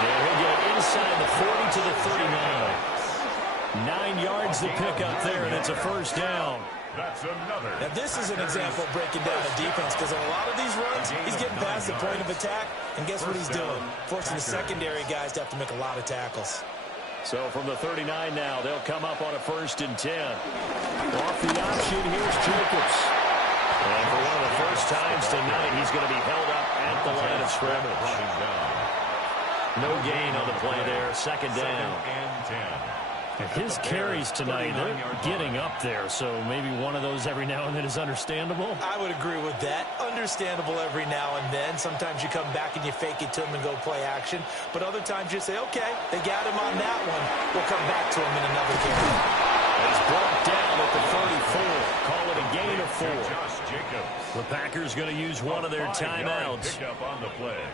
And he'll get inside the 40 to the 39. 9 yards to pick up there, and it's a first down. That's another. Now, this is an example of breaking down a defense because on a lot of these runs, he's getting past the point of attack, and guess what he's doing? Forcing the secondary guys to have to make a lot of tackles. So from the 39 now, they'll come up on a 1st and 10. Off the option, here's Jacobs. And for one of the first times tonight, he's going to be held up at the line of scrimmage. No gain on the play there, 2nd down. And 10. His carries tonight, they're getting up there, so maybe one of those every now and then is understandable. I would agree with that. Understandable every now and then. Sometimes you come back and you fake it to him and go play action. But other times you say, okay, they got him on that one. We'll come back to him in another game. He's brought down at the 34. Call it a gain of 4. The Packers going to use one of their timeouts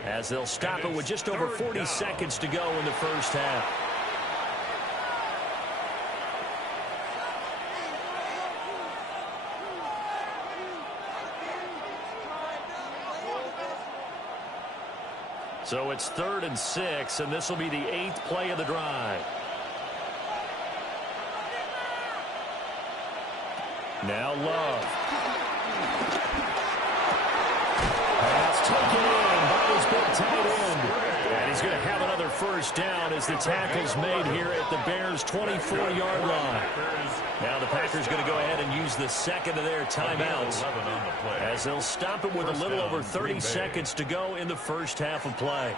as they'll stop it with just over 40 seconds to go in the first half. So it's 3rd and 6, and this will be the 8th play of the drive. Now Love. Pass taken in by his big tight end. as the tackle's made here at the Bears' 24-yard line. Now the Packers going to go ahead and use the second of their timeouts as they'll stop it with a little over 30 seconds to go in the first half of play.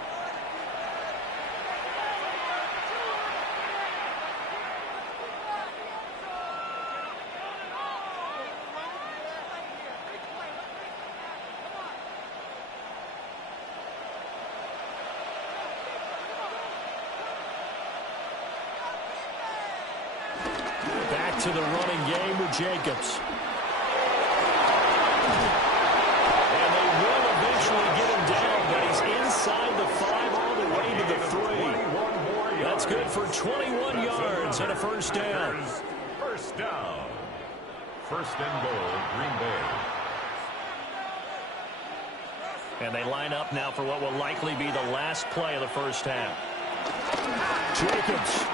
To the running game with Jacobs. And they will eventually get him down, but he's inside the 5 all the way to the 3. That's good for 21 yards and a first down. First down. First and goal, Green Bay. And they line up now for what will likely be the last play of the first half. Jacobs.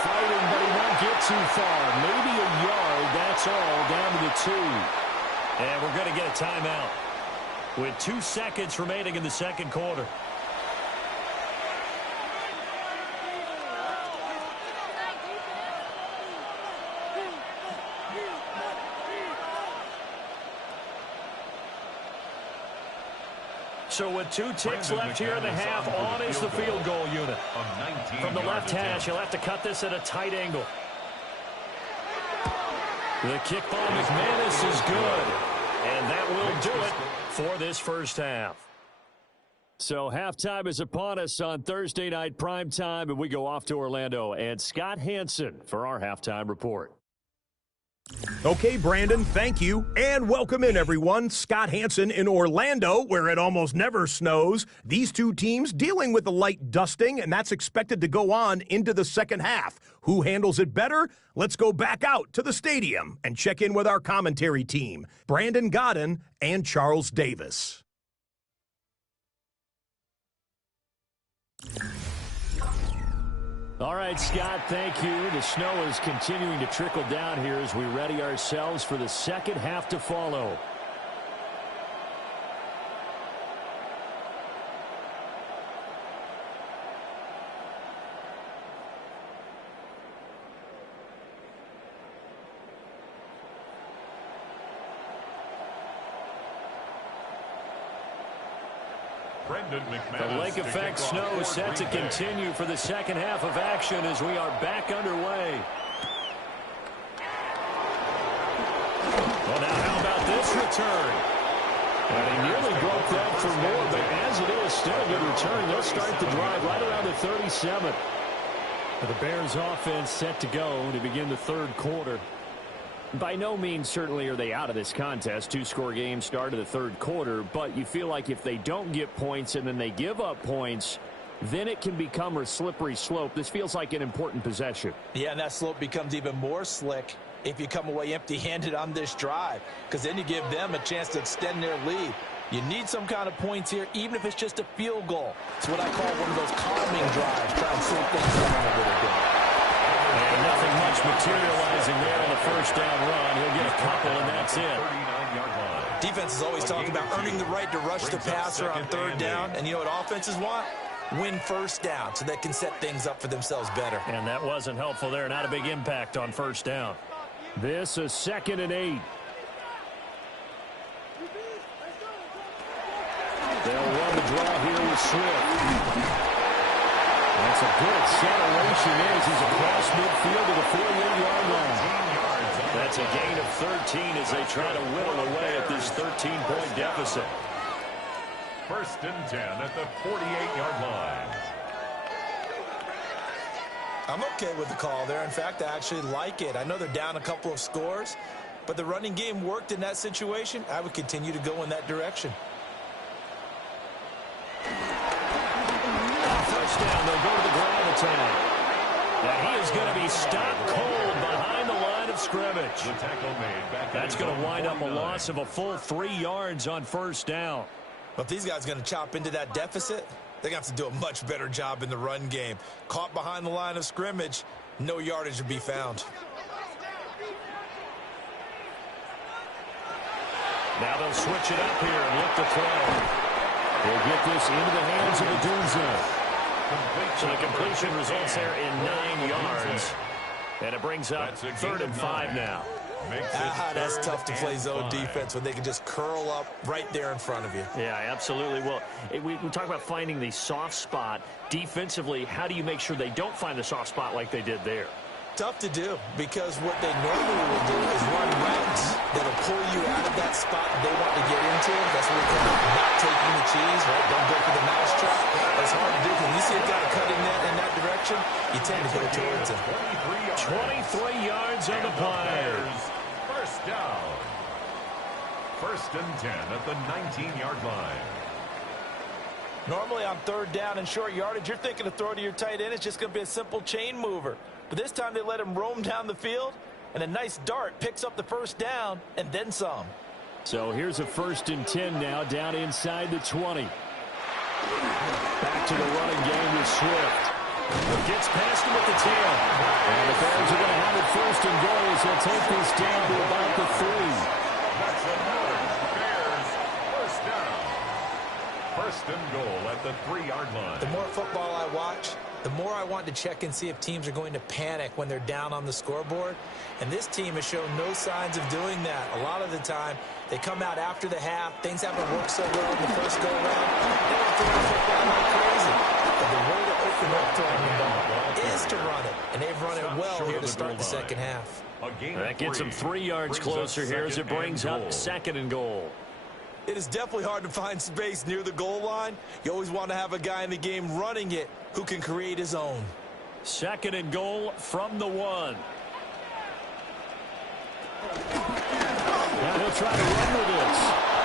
Fighting, but he won't get too far. Maybe a yard, that's all, down to the 2. And we're going to get a timeout with 2 seconds remaining in the second quarter. So with 2 ticks left here in the half, on is the field goal unit. From the left hash, he'll have to cut this at a tight angle. The kick by McManus is good. And that will do it for this first half. So halftime is upon us on Thursday night primetime, and we go off to Orlando. And Scott Hansen for our halftime report. Okay, Brandon, thank you. And welcome in, everyone. Scott Hansen in Orlando, where it almost never snows. These two teams dealing with a light dusting, and that's expected to go on into the second half. Who handles it better? Let's go back out to the stadium and check in with our commentary team, Brandon Godden and Charles Davis. All right, Scott, thank you. The snow is continuing to trickle down here as we ready ourselves for the second half to follow. The lake effect snow set to continue for the second half of action as we are back underway. Well, now how about this return? And he nearly broke that for more, but as it is, still a good return. They'll start the drive right around the 37. The Bears offense set to go to begin the third quarter. By no means certainly are they out of this contest. 2-score game start of the third quarter, but you feel like if they don't get points and then they give up points, then it can become a slippery slope. This feels like an important possession. Yeah, and that slope becomes even more slick if you come away empty-handed on this drive, because then you give them a chance to extend their lead. You need some kind of points here, even if it's just a field goal. It's what I call one of those calming drives, try and slow things down a little bit. And nothing much materializing there on the first down run. He'll get a couple, and that's it. Defense is always talking about earning the right to rush the passer on third down. And you know what offenses want? Win first down so they can set things up for themselves better. And that wasn't helpful there. Not a big impact on first down. This is 2nd and 8. They'll run the draw here with Swift. That's a good acceleration as he's across midfield to the 48-yard line. That's a gain of 13 as they try to whittle away at this 13-point deficit. 1st and 10 at the 48-yard line. I'm okay with the call there. In fact, I actually like it. I know they're down a couple of scores, but the running game worked in that situation. I would continue to go in that direction. Down, they'll go to the ground attack. Now he is going to be stopped cold behind the line of scrimmage. The tackle made back. That's going to wind up a loss of a full 3 yards on first down. But if these guys are going to chop into that deficit, they're going to have to do a much better job in the run game. Caught behind the line of scrimmage, no yardage to be found. Now they'll switch it up here and look to throw. They'll get this into the hands of the Dunza. So the completion results there in 9 yards. And it brings up 3rd and 5 now. That's tough to play zone defense when they can just curl up right there in front of you. Yeah, absolutely. Well, we talk about finding the soft spot. Defensively, how do you make sure they don't find the soft spot like they did there? Tough to do, because what they normally will do is run routes that'll pull you out of that spot they want to get into. That's what we call not taking the cheese, right? Don't go for the mousetrap. That's hard to do, because you see a guy cutting that in that direction, you tend to go towards him. 23 yards on the play. First down. 1st and 10 at the 19-yard line. Normally on 3rd down and short yardage, you're thinking to throw to your tight end. It's just going to be a simple chain mover. But this time they let him roam down the field, and a nice dart picks up the 1st down and then some. So here's a 1st and 10 now, down inside the 20. Back to the running game with Swift. Gets past him at the tail. And the Bears are going to have it 1st and goal as they'll take this down to about the 3. That's another Bears 1st down. 1st and goal at the 3-yard line. The more football I watch, the more I want to check and see if teams are going to panic when they're down on the scoreboard. And this team has shown no signs of doing that. A lot of the time, they come out after the half. Things haven't worked so well in the first go-around. They want to throw the football like crazy. But the way to open up throwing the ball is to run it. And they've run it well here to start the second half. That gets them 3 yards closer here as it brings up 2nd and goal. It is definitely hard to find space near the goal line. You always want to have a guy in the game running it who can create his own. 2nd and goal from the 1. Now he'll try to run with this.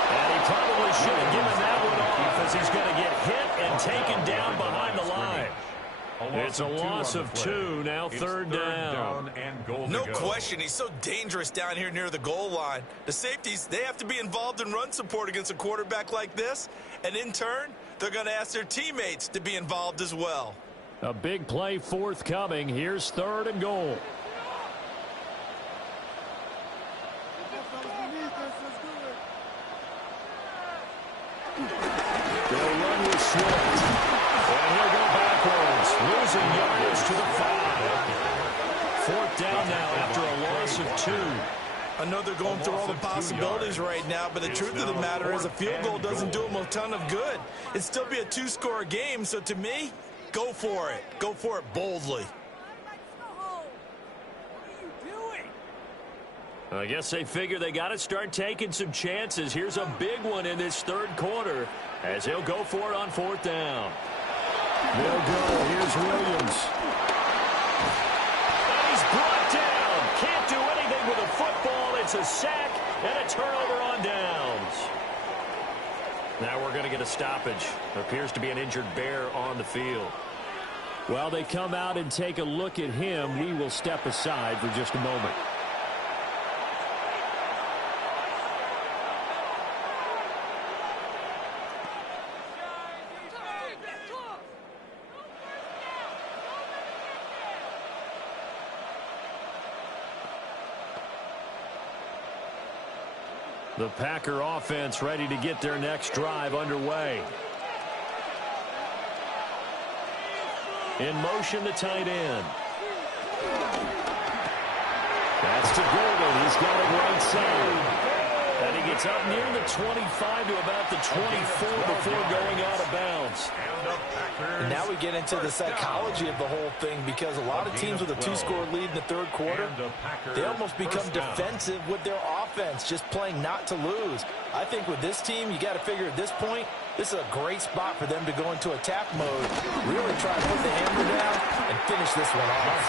And he probably should have given that one off as he's going to get hit and taken down behind the line. It's a loss of 2, now 3rd down. And goal no question, he's so dangerous down here near the goal line. The safeties, they have to be involved in run support against a quarterback like this. And in turn, they're going to ask their teammates to be involved as well. A big play forthcoming. Here's 3rd and goal. They'll run with Swift. And he'll go backwards, losing yardage to the 5. 4th down now after a loss of 2. I know they're going through all the possibilities right now, but the truth of the matter is a field goal doesn't do them a ton of good. It'd still be a 2-score game, so to me, go for it. Go for it boldly. I guess they figure they got to start taking some chances. Here's a big one in this 3rd quarter as he'll go for it on 4th down. They'll go. Here's Williams. And he's brought down. Can't do anything with a football. It's a sack and a turnover on downs. Now we're going to get a stoppage. There appears to be an injured Bear on the field. While they come out and take a look at him, we will step aside for just a moment. The Packer offense ready to get their next drive underway. In motion, the tight end. That's to Golden. He's got it right side. And he gets up near the 25 to about the 24 before going out of bounds. And now we get into the psychology of the whole thing, because a lot of teams with a 2-score lead in the 3rd quarter, they almost become defensive with their offense, just playing not to lose. I think with this team, you got to figure at this point, this is a great spot for them to go into attack mode, really try to put the hammer down and finish this one off.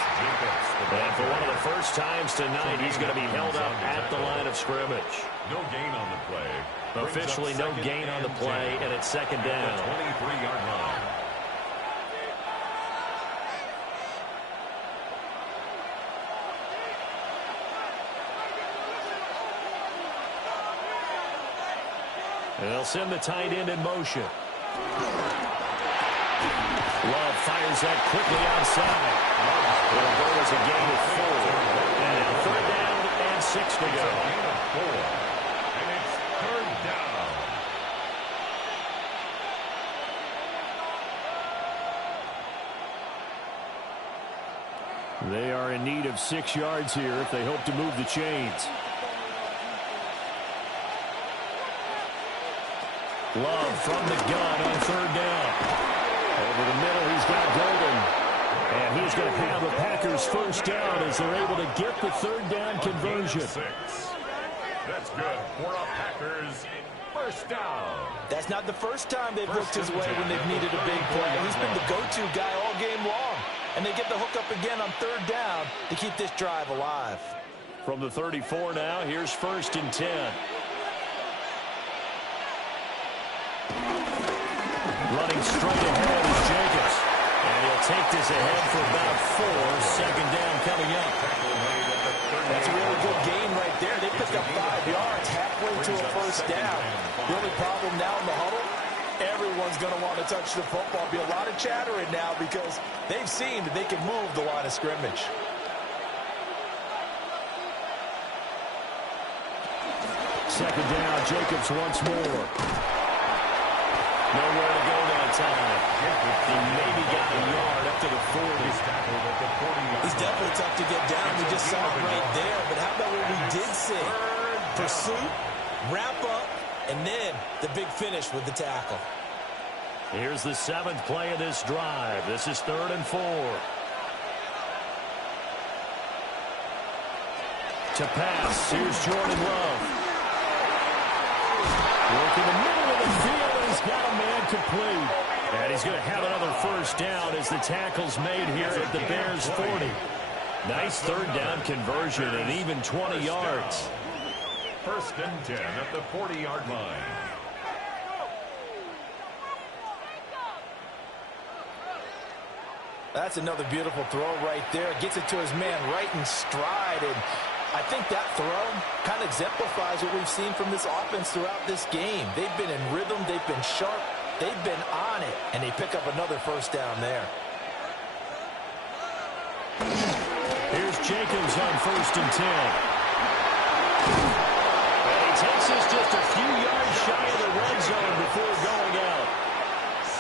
And for one of the first times tonight, he's going to be held up at the line of scrimmage. No gain on the play. Officially no gain on the play, and it's 2nd down. 23-yard line. And they'll send the tight end in motion. Love fires that quickly outside. It'll go as a gain of 4. And now 3rd down and 6 to go. And it's 3rd down. They are in need of 6 yards here if they hope to move the chains. Love from the gun on 3rd down. Over the middle, he's got Golden. And he's going to have the Packers 1st down as they're able to get the 3rd down conversion. That's good for a Packers 1st down. That's not the first time they've looked his way when they've needed a big play. He's been the go-to guy all game long. And they get the hook up again on 3rd down to keep this drive alive. From the 34 now, here's 1st and 10. Running straight ahead is Jacobs. And he'll take this ahead for about 4. 2nd down coming up. That's a really good gain right there. They picked up 5 yards halfway to a 1st down. The only problem now in the huddle, everyone's going to want to touch the football. Be a lot of chattering now because they've seen that they can move the line of scrimmage. Second down, Jacobs once more. Nowhere to go that time. He maybe got a yard up to the 40. He's definitely tough to get down. We just saw it right there. But how about what we did see? Pursuit, wrap up, and then the big finish with the tackle. Here's the 7th play of this drive. This is 3rd and 4. To pass, here's Jordan Love. Work in the middle of the field, and he's got a man complete. And he's going to have another 1st down as the tackle's made here at the Bears' 40. Nice 3rd down conversion and even 20 yards. 1st and 10 at the 40-yard line. That's another beautiful throw right there. Gets it to his man right in stride. And I think that throw kind of exemplifies what we've seen from this offense throughout this game. They've been in rhythm. They've been sharp. They've been on it. And they pick up another 1st down there. Here's Jacobs on 1st and 10. And he takes us just a few yards shy of the red zone before going out.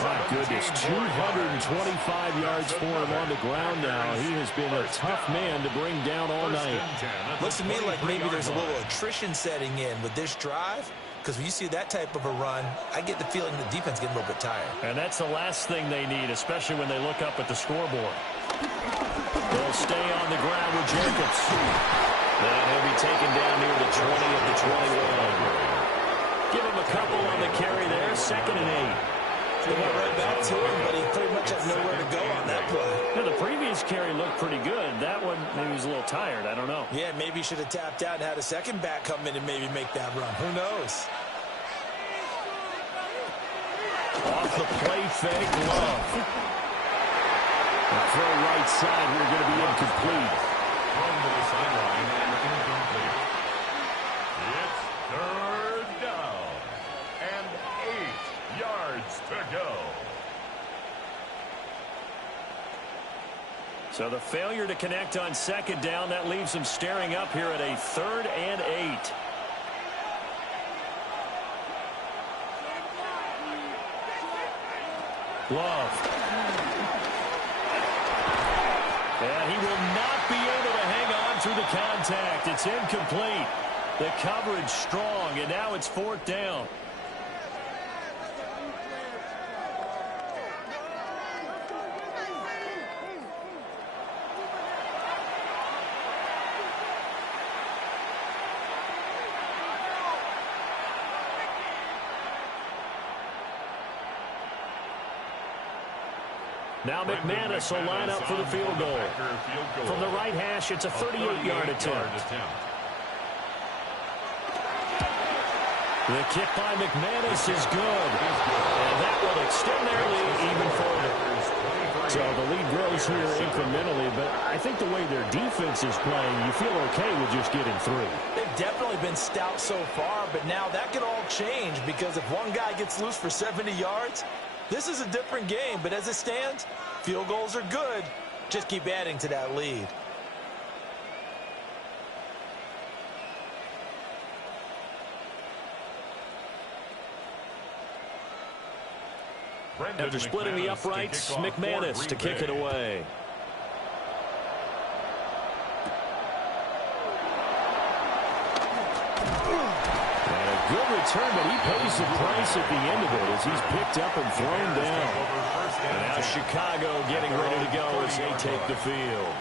My goodness, 225 yards for him on the ground now. He has been a tough man to bring down all night. Looks to me like maybe there's a little attrition setting in with this drive. Because when you see that type of a run, I get the feeling the defense getting a little bit tired. And that's the last thing they need, especially when they look up at the scoreboard. They'll stay on the ground with Jacobs. Then he'll be taken down near the 20 at the 21. Give him a couple on the carry there. 2nd and 8. They went right back to him, but he pretty much had nowhere to go on that play. Yeah, the previous carry looked pretty good. That one, maybe he was a little tired. I don't know. Yeah, maybe he should have tapped out and had a second back come in and maybe make that run. Who knows? Off the play fake, Love. The throw right side here going to be incomplete. Going to the sideline and incomplete. It's 3rd down and 8 yards to go. So the failure to connect on 2nd down, that leaves him staring up here at a 3rd and 8. Love. And he will not be able to hang on through the contact. It's incomplete. The coverage strong, and now it's 4th down. Now McManus will line up for the field goal. From the right hash, it's a 38-yard attempt. The kick by McManus is good. And that will extend their lead even further. So the lead grows here incrementally, but I think the way their defense is playing, you feel okay with just getting 3. They've definitely been stout so far, but now that could all change because if one guy gets loose for 70 yards, this is a different game. But as it stands, field goals are good. Just keep adding to that lead. After splitting the uprights, McManus to kick it away. Good return, but he pays the price at the end of it as he's picked up and thrown down. And now Chicago getting ready to go as they take the field.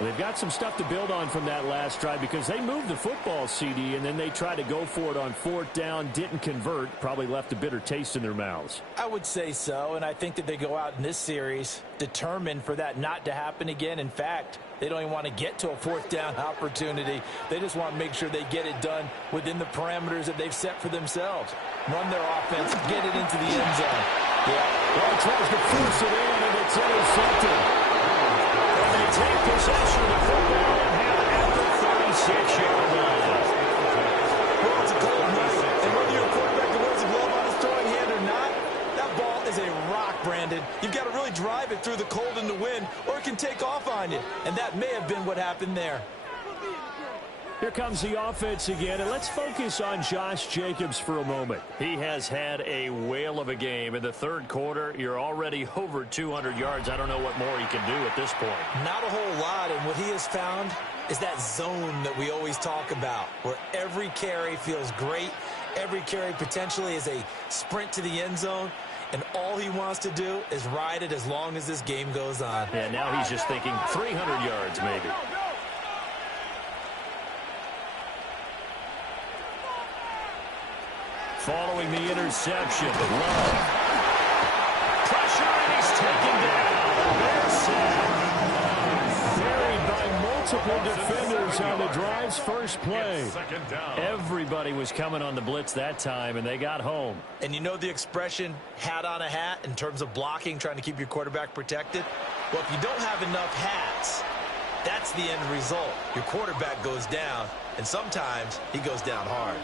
They've got some stuff to build on from that last drive because they moved the football, CD, and then they tried to go for it on 4th down, didn't convert, probably left a bitter taste in their mouths. I would say so, and I think that they go out in this series determined for that not to happen again. In fact, they don't even want to get to a 4th down opportunity. They just want to make sure they get it done within the parameters that they've set for themselves. Run their offense, get it into the end zone. Yeah. Well, tries to force it in, and it's intercepted. And they take possession of the football and have it at the 36-yard line. Well, it's a cold night, and whether you're a quarterback that wears a glove on his throwing hand or not, that ball is a rock, Brandon. You've got to really drive it through the cold and the wind, or it can take off on you. And that may have been what happened there. Here comes the offense again, and let's focus on Josh Jacobs for a moment. He has had a whale of a game. In the 3rd quarter, you're already over 200 yards. I don't know what more he can do at this point. Not a whole lot, and what he has found is that zone that we always talk about, where every carry feels great. Every carry potentially is a sprint to the end zone, and all he wants to do is ride it as long as this game goes on. Yeah, now he's just thinking 300 yards maybe. Following the interception, Love. Pressure, and he's taken down. There's sack. Buried by multiple defenders on the drive's first play. Everybody was coming on the blitz that time, and they got home. And you know the expression, hat on a hat, in terms of blocking, trying to keep your quarterback protected? Well, if you don't have enough hats, that's the end result. Your quarterback goes down, and sometimes he goes down hard.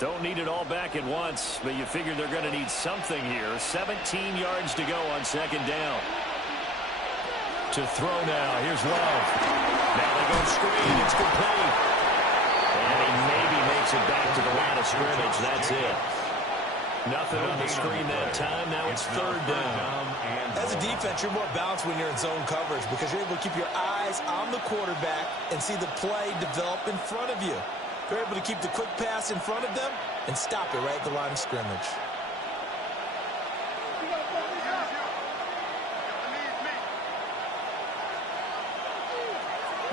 Don't need it all back at once, but you figure they're going to need something here. 17 yards to go on 2nd down. To throw now. Here's Love. Now they go screen. It's complete. And he maybe makes it back to the line of scrimmage. That's it. Nothing on the screen that time. Now it's 3rd down. As a defense, you're more balanced when you're in zone coverage because you're able to keep your eyes on the quarterback and see the play develop in front of you. They're able to keep the quick pass in front of them and stop it right at the line of scrimmage.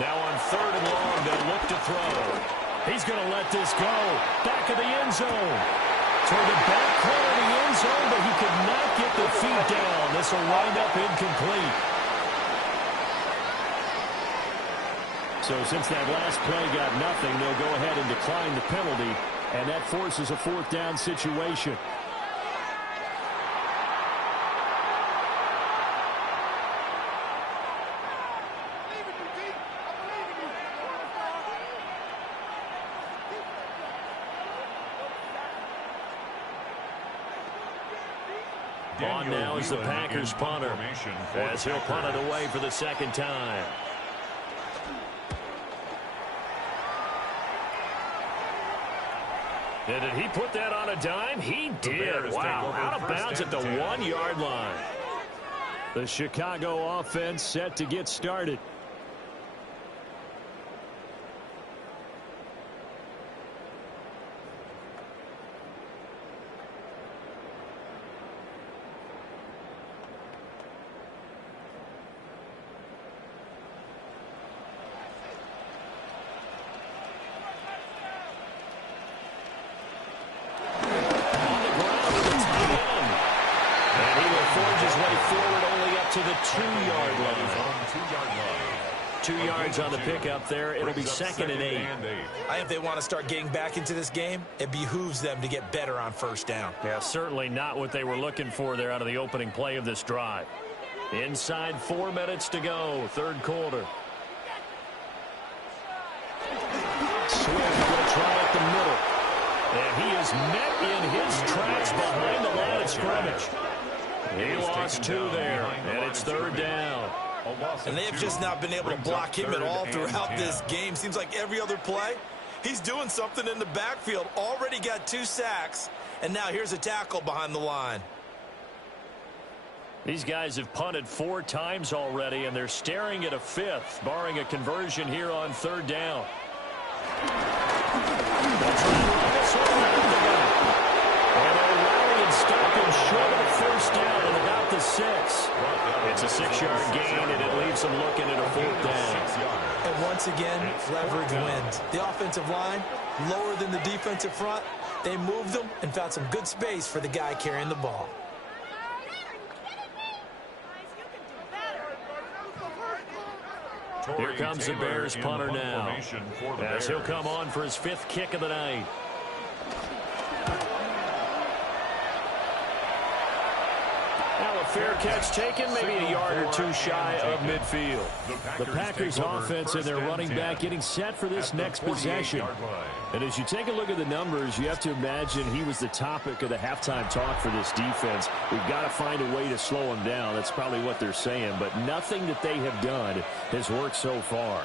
Now on 3rd and long, they'll look to throw. He's going to let this go. Back of the end zone. Toward the back corner of the end zone, but he could not get the feet down. This will wind up incomplete. So since that last play got nothing, they'll go ahead and decline the penalty, and that forces a 4th down situation. On now is the Packers punter, as he'll punt it away for the 2nd time. And did he put that on a dime? He did. Wow, out of bounds at the 1-yard line. The Chicago offense set to get started. To the 2-yard line. 2 yards on the pickup there. It'll be 2nd and 8. If they want to start getting back into this game, it behooves them to get better on 1st down. Yeah, certainly not what they were looking for there out of the opening play of this drive. Inside 4 minutes to go, 3rd quarter. Swift will try at the middle. And he is met in his tracks behind the line of scrimmage. He lost 2 there, and it's 3rd down. And they have just not been able to block him at all throughout this game. Seems like every other play, he's doing something in the backfield. Already got 2 sacks, and now here's a tackle behind the line. These guys have punted 4 times already, and they're staring at a 5th, barring a conversion here on 3rd down. They'll try to run this one around the gun. And they'll rally and stop him short of the 1st down at about the 6. It's a 6-yard gain, and it leaves them looking at a 4th down. And once again, leverage wins. The offensive line, lower than the defensive front. They moved them and found some good space for the guy carrying the ball. Here comes the Bears punter now, as he'll come on for his 5th kick of the night. Now a fair catch taken, maybe a yard or 2 shy of midfield. The Packers offense and their running back getting set for this next possession. And as you take a look at the numbers, you have to imagine he was the topic of the halftime talk for this defense. We've got to find a way to slow him down. That's probably what they're saying. But nothing that they have done has worked so far.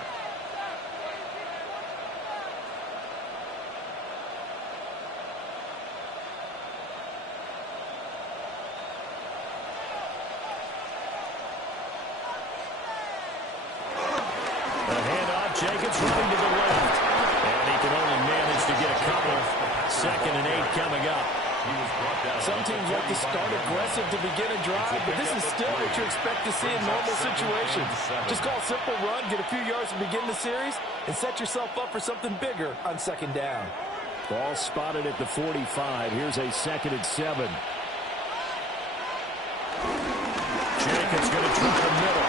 Jacobs running to the left. And he can only manage to get a couple. 2nd and 8 coming up. Some teams like to start aggressive to begin a drive, but this is still what you expect to see in normal situations. Just call a simple run, get a few yards to begin the series, and set yourself up for something bigger on 2nd down. Ball spotted at the 45. Here's a 2nd and 7. Jacobs going to try the middle.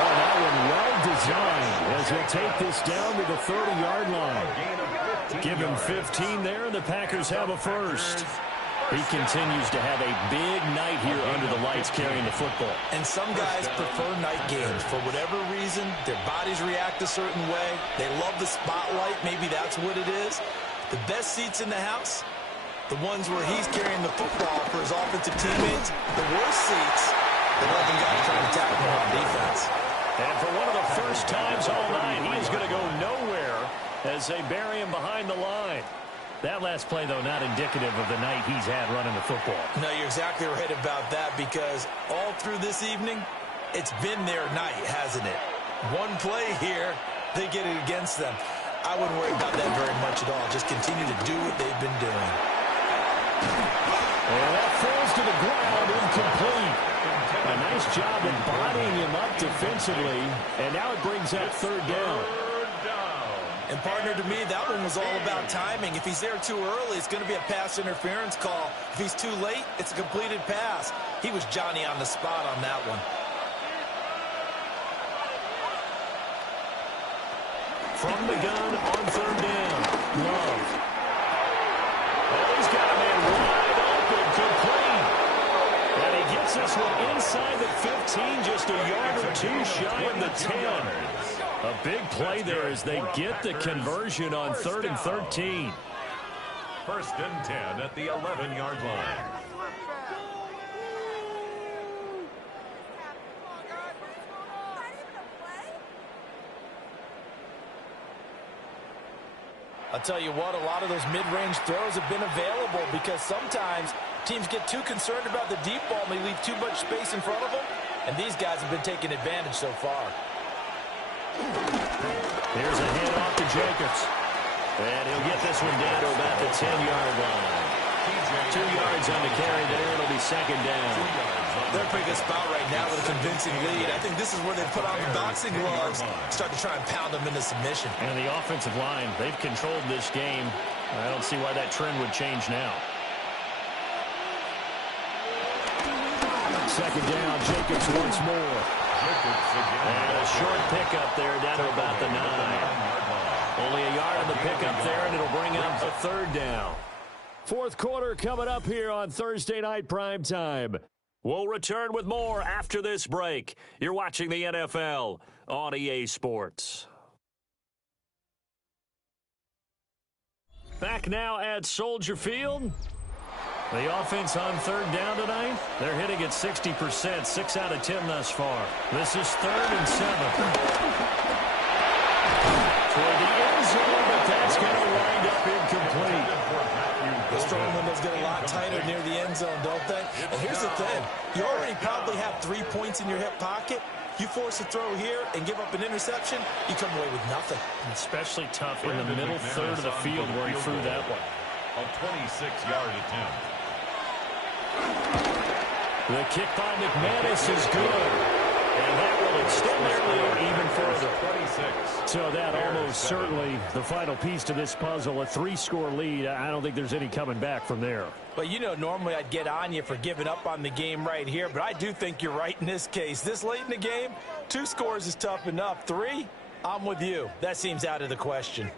Oh, that one well designed as he'll take this down to the 30-yard line. Give him 15 there, and the Packers have a 1st. He continues to have a big night here under the lights carrying the football. And some guys prefer night games. For whatever reason, their bodies react a certain way. They love the spotlight. Maybe that's what it is. The best seats in the house, the ones where he's carrying the football for his offensive teammates. The worst seats, the 11 guys trying to tackle him on defense. And for one of the first times all night, he's going to go nowhere as they bury him behind the line. That last play, though, not indicative of the night he's had running the football. No, you're exactly right about that, because all through this evening, it's been their night, hasn't it? One play here, they get it against them. I wouldn't worry about that very much at all. Just continue to do what they've been doing. And that falls to the ground, incomplete. A nice job of bodying him up defensively, and now it brings that 3rd down. And, partner, to me, that one was all about timing. If he's there too early, it's going to be a pass interference call. If he's too late, it's a completed pass. He was Johnny on the spot on that one. From the gun on 3rd down. Love. Oh, he's got a man wide open, complete. And he gets this one inside the 15, just a yard or 2 shy of the 10. A big play there as they get the conversion on 3rd and 13. 1st and 10 at the 11-yard line. I'll tell you what, a lot of those mid-range throws have been available because sometimes teams get too concerned about the deep ball and they leave too much space in front of them, and these guys have been taking advantage so far. There's a handoff to Jacobs. And he'll get this one down to about the 10-yard line. 2 yards on the carry there. It'll be 2nd down. They're in a pretty good spot right now with a convincing lead. I think this is where they put on the boxing gloves, start to try and pound them into submission. And the offensive line, they've controlled this game. I don't see why that trend would change now. 2nd down, Jacobs once more. And a short pickup there down to about the 9. Only a yard on the pickup there, and it'll bring up a 3rd down. 4th quarter coming up here on Thursday Night Primetime. We'll return with more after this break. You're watching the NFL on EA Sports. Back now at Soldier Field. The offense on 3rd down tonight, they're hitting at 60%, 6 out of 10 thus far. This is 3rd and 7. Toward the end zone, but that's going to wind up incomplete. Those strong windows get a lot tighter near the end zone, don't they? And here's the thing. You already probably have 3 points in your hip pocket. You force a throw here and give up an interception, you come away with nothing. Especially tough in the middle third of the field where he threw that one. A 26-yard attempt. The kick by McManus is good. And that will extend their lead even further. 26. So that almost certainly the final piece to this puzzle, a 3-score lead. I don't think there's any coming back from there. But, you know, normally I'd get on you for giving up on the game right here, but I do think you're right in this case. This late in the game, 2 scores is tough enough. 3, I'm with you. That seems out of the question.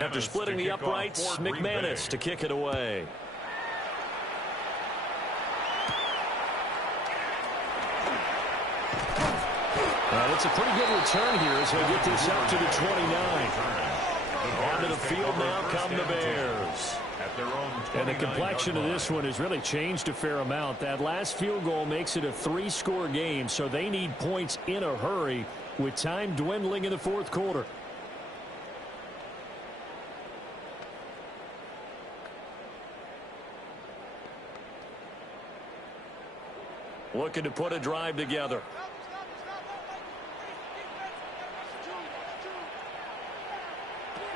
After splitting the uprights, McManus to kick it away. It's a pretty good return here as he'll get this up to the 29. Onto the field now come the Bears. And the complexion of this one has really changed a fair amount. That last field goal makes it a 3-score game, so they need points in a hurry with time dwindling in the fourth quarter. Looking to put a drive together.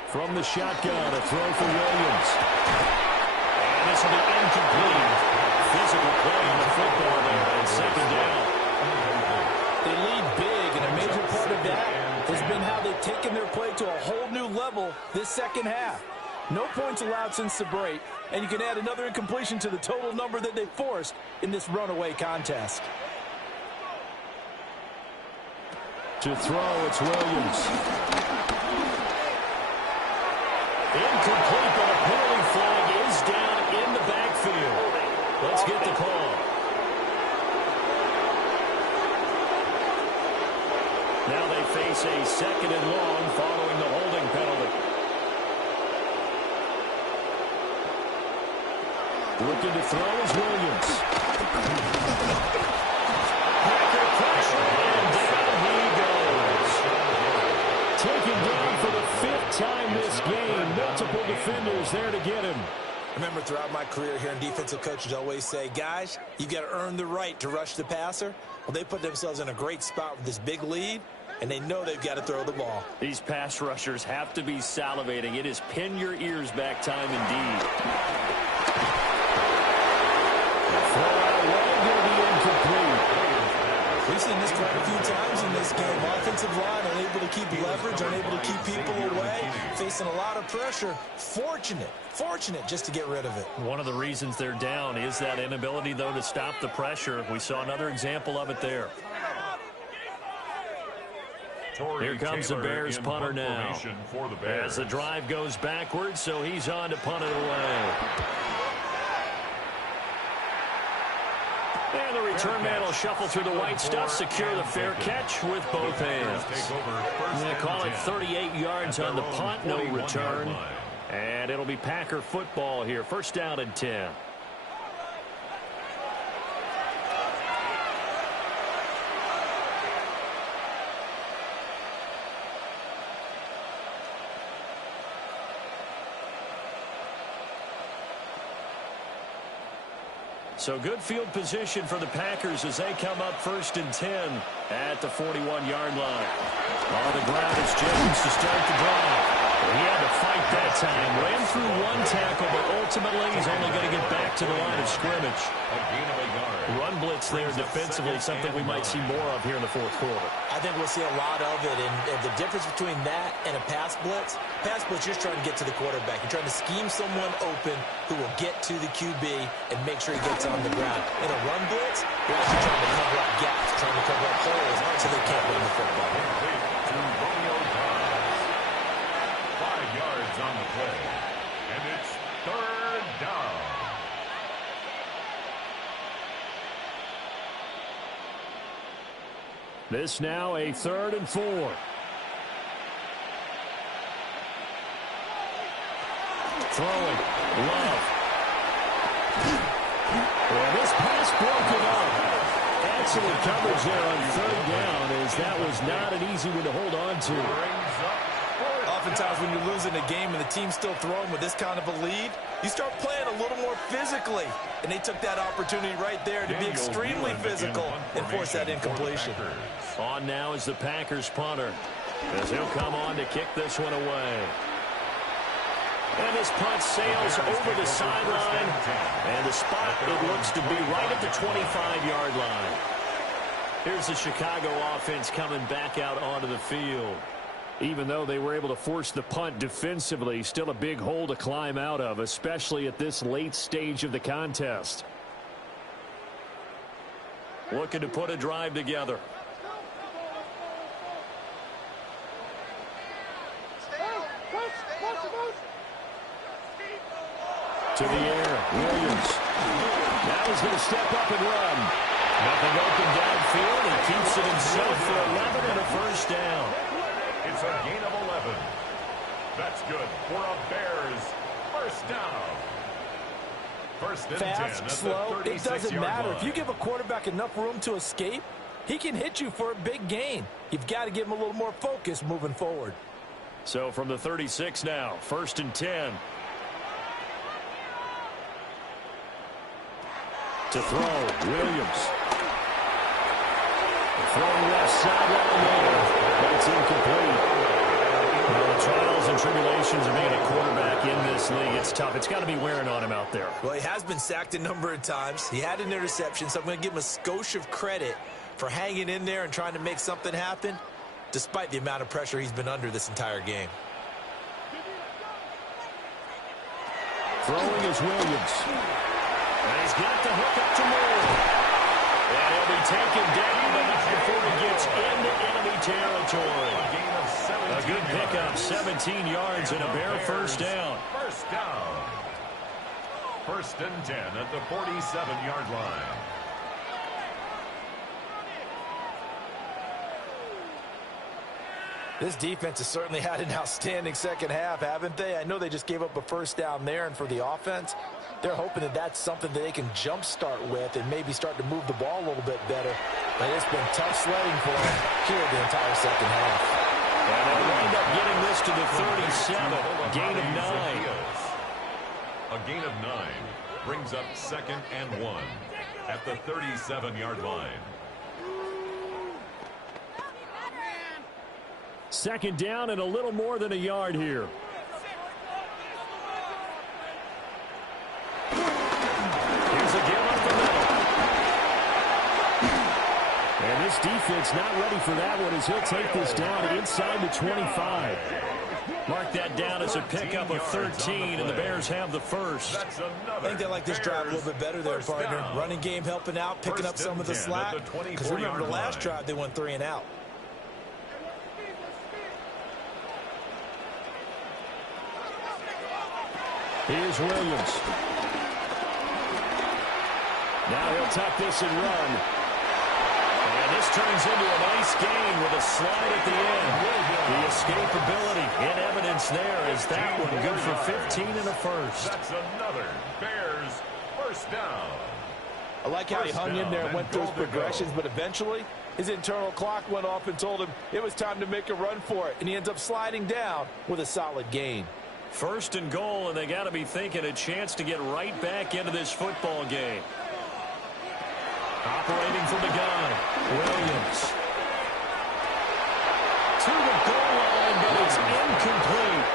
From the shotgun, a throw for Williams. And this will be incomplete. Physical play on the football there on second down. They lead big, and a major part of that has been how they've taken their play to a whole new level this second half. No points allowed since the break, and you can add another incompletion to the total number that they forced in this runaway contest. To throw, it's Williams. Incomplete, but a penalty flag is down in the backfield. Let's get the call. Now they face a 2nd and long following the holding penalty. Looking to throw is Williams. Packer pressure, and down he goes. Taken down for the 5th time this game. Multiple defenders there to get him. I remember throughout my career hearing defensive coaches always say, guys, you got to earn the right to rush the passer. Well, they put themselves in a great spot with this big lead, and they know they've got to throw the ball. These pass rushers have to be salivating. It is pin your ears back time indeed. Throw out long, going to be incomplete. We've seen this quite a few times in this game. Offensive line unable to keep leverage, unable to keep people away, facing a lot of pressure. Fortunate just to get rid of it. One of the reasons they're down is that inability, though, to stop the pressure. We saw another example of it there. Here comes the Bears punter now. As the drive goes backwards, so he's on to punt it away. And the return man will shuffle through the white stuff, secure the fair catch with both hands. They call it 38 yards on the punt, no return. And it'll be Packer football here. 1st down and 10. So good field position for the Packers as they come up 1st and 10 at the 41-yard line. On the ground is Jones to start the drive. He had to fight that time. Ran through 1 tackle, but ultimately he's only going to get back to the line of scrimmage. Run blitz there defensively, something we might see more of here in the fourth quarter. I think we'll see a lot of it, and the difference between that and a pass blitz, you're trying to get to the quarterback. You're trying to scheme someone open who will get to the QB and make sure he gets on the ground. In a run blitz, you're actually trying to cover up gaps, trying to cover up holes so they can't run the football. 5 yards on the play, and it's 3rd down. This now a 3rd and 4. Throwing. Love. And this pass broken up. Excellent coverage there on third down, as that was not an easy one to hold on to. Oftentimes when you're losing a game and the team's still throwing with this kind of a lead, you start playing a little more physically. And they took that opportunity right there to be extremely physical and force that incompletion. On now is the Packers punter, as he'll come on to kick this one away. And this punt sails over the sideline, and the spot, it looks to be right at the 25-yard line. Here's the Chicago offense coming back out onto the field. Even though they were able to force the punt defensively, still a big hole to climb out of, especially at this late stage of the contest. Looking to put a drive together. To the air, Williams. Now he's going to step up and run. Nothing open downfield. He keeps it himself for 11 and a first down. It's a gain of 11. That's good for a Bears first down. First and 10 Fast, slow, it doesn't matter. If you give a quarterback enough room to escape, he can hit you for a big gain. You've got to give him a little more focus moving forward. So from the 36 now, first and 10. To throw, Williams. Throwing left sideline there, but it's incomplete. Well, the trials and tribulations of being a quarterback in this league, it's tough. It's got to be wearing on him out there. Well, he has been sacked a number of times. He had an interception, so I'm going to give him a skosh of credit for hanging in there and trying to make something happen, despite the amount of pressure he's been under this entire game. Throwing is Williams. And he's got the hook up to Moore. And he'll be taken down, but not before he gets into enemy territory. A good pickup, 17 yards and a Bear first down. First down. First and 10 at the 47-yard line. This defense has certainly had an outstanding second half, haven't they? I know they just gave up a first down there, and for the offense, they're hoping that that's something that they can jumpstart with and maybe start to move the ball a little bit better. But it's been tough sledding for them here the entire second half. And they'll wind up getting this to the 37, gain of 9. A gain of 9 brings up second and 1 at the 37-yard line. Second down and a little more than a yard here. Here's a give up the middle. And this defense not ready for that one as he'll take this down inside the 25. Mark that down as a pickup of 13, and the Bears have the first. I think they like this drive a little bit better there, partner. Running game helping out, picking up some of the slack. Because remember, the last drive they went 3 and out. Here's Williams. Now he'll tuck this and run. And this turns into a nice gain with a slide at the end. The escapability in evidence there is that one good for 15 and a first. That's another Bears first down. I like how he hung in there and went through his progressions, but eventually his internal clock went off and told him it was time to make a run for it, and he ends up sliding down with a solid gain. First and goal, and they got to be thinking a chance to get right back into this football game. Operating from the gun, Williams. To the goal line, but it's incomplete.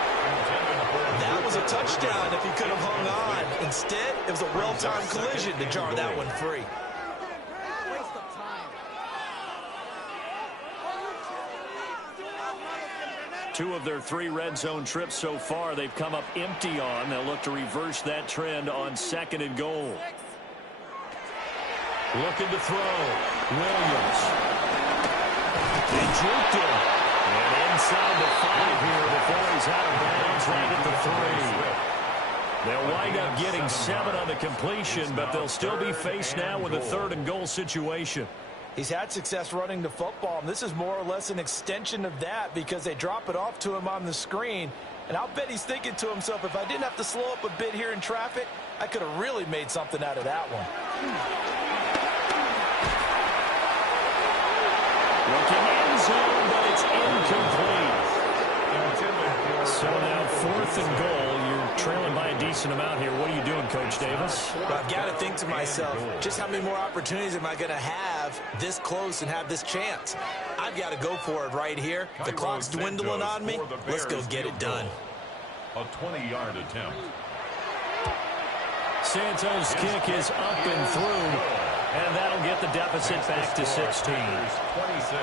That was a touchdown if he could have hung on. Instead, it was a well-timed collision to jar that one free. Two of their 3 red zone trips so far they've come up empty on. They'll look to reverse that trend on second and goal. Looking to throw. Williams. They juked him. And inside the 5 here before he's out of bounds right at the 3. They'll wind up getting 7 on the completion, but they'll still be faced now with a 3rd and goal situation. He's had success running the football, and this is more or less an extension of that because they drop it off to him on the screen. And I'll bet he's thinking to himself, if I didn't have to slow up a bit here in traffic, I could have really made something out of that one. Looking end zone, but it's incomplete. So now 4th and goal. You're trailing by a decent amount here. What are you doing, Coach Davis? Well, I've got to think to myself, just how many more opportunities am I going to have this close and have this chance? I've got to go for it right here. The clock's dwindling on me. Let's go get it done. A 20-yard attempt. Santos' kick is up and through, and that'll get the deficit back to 16.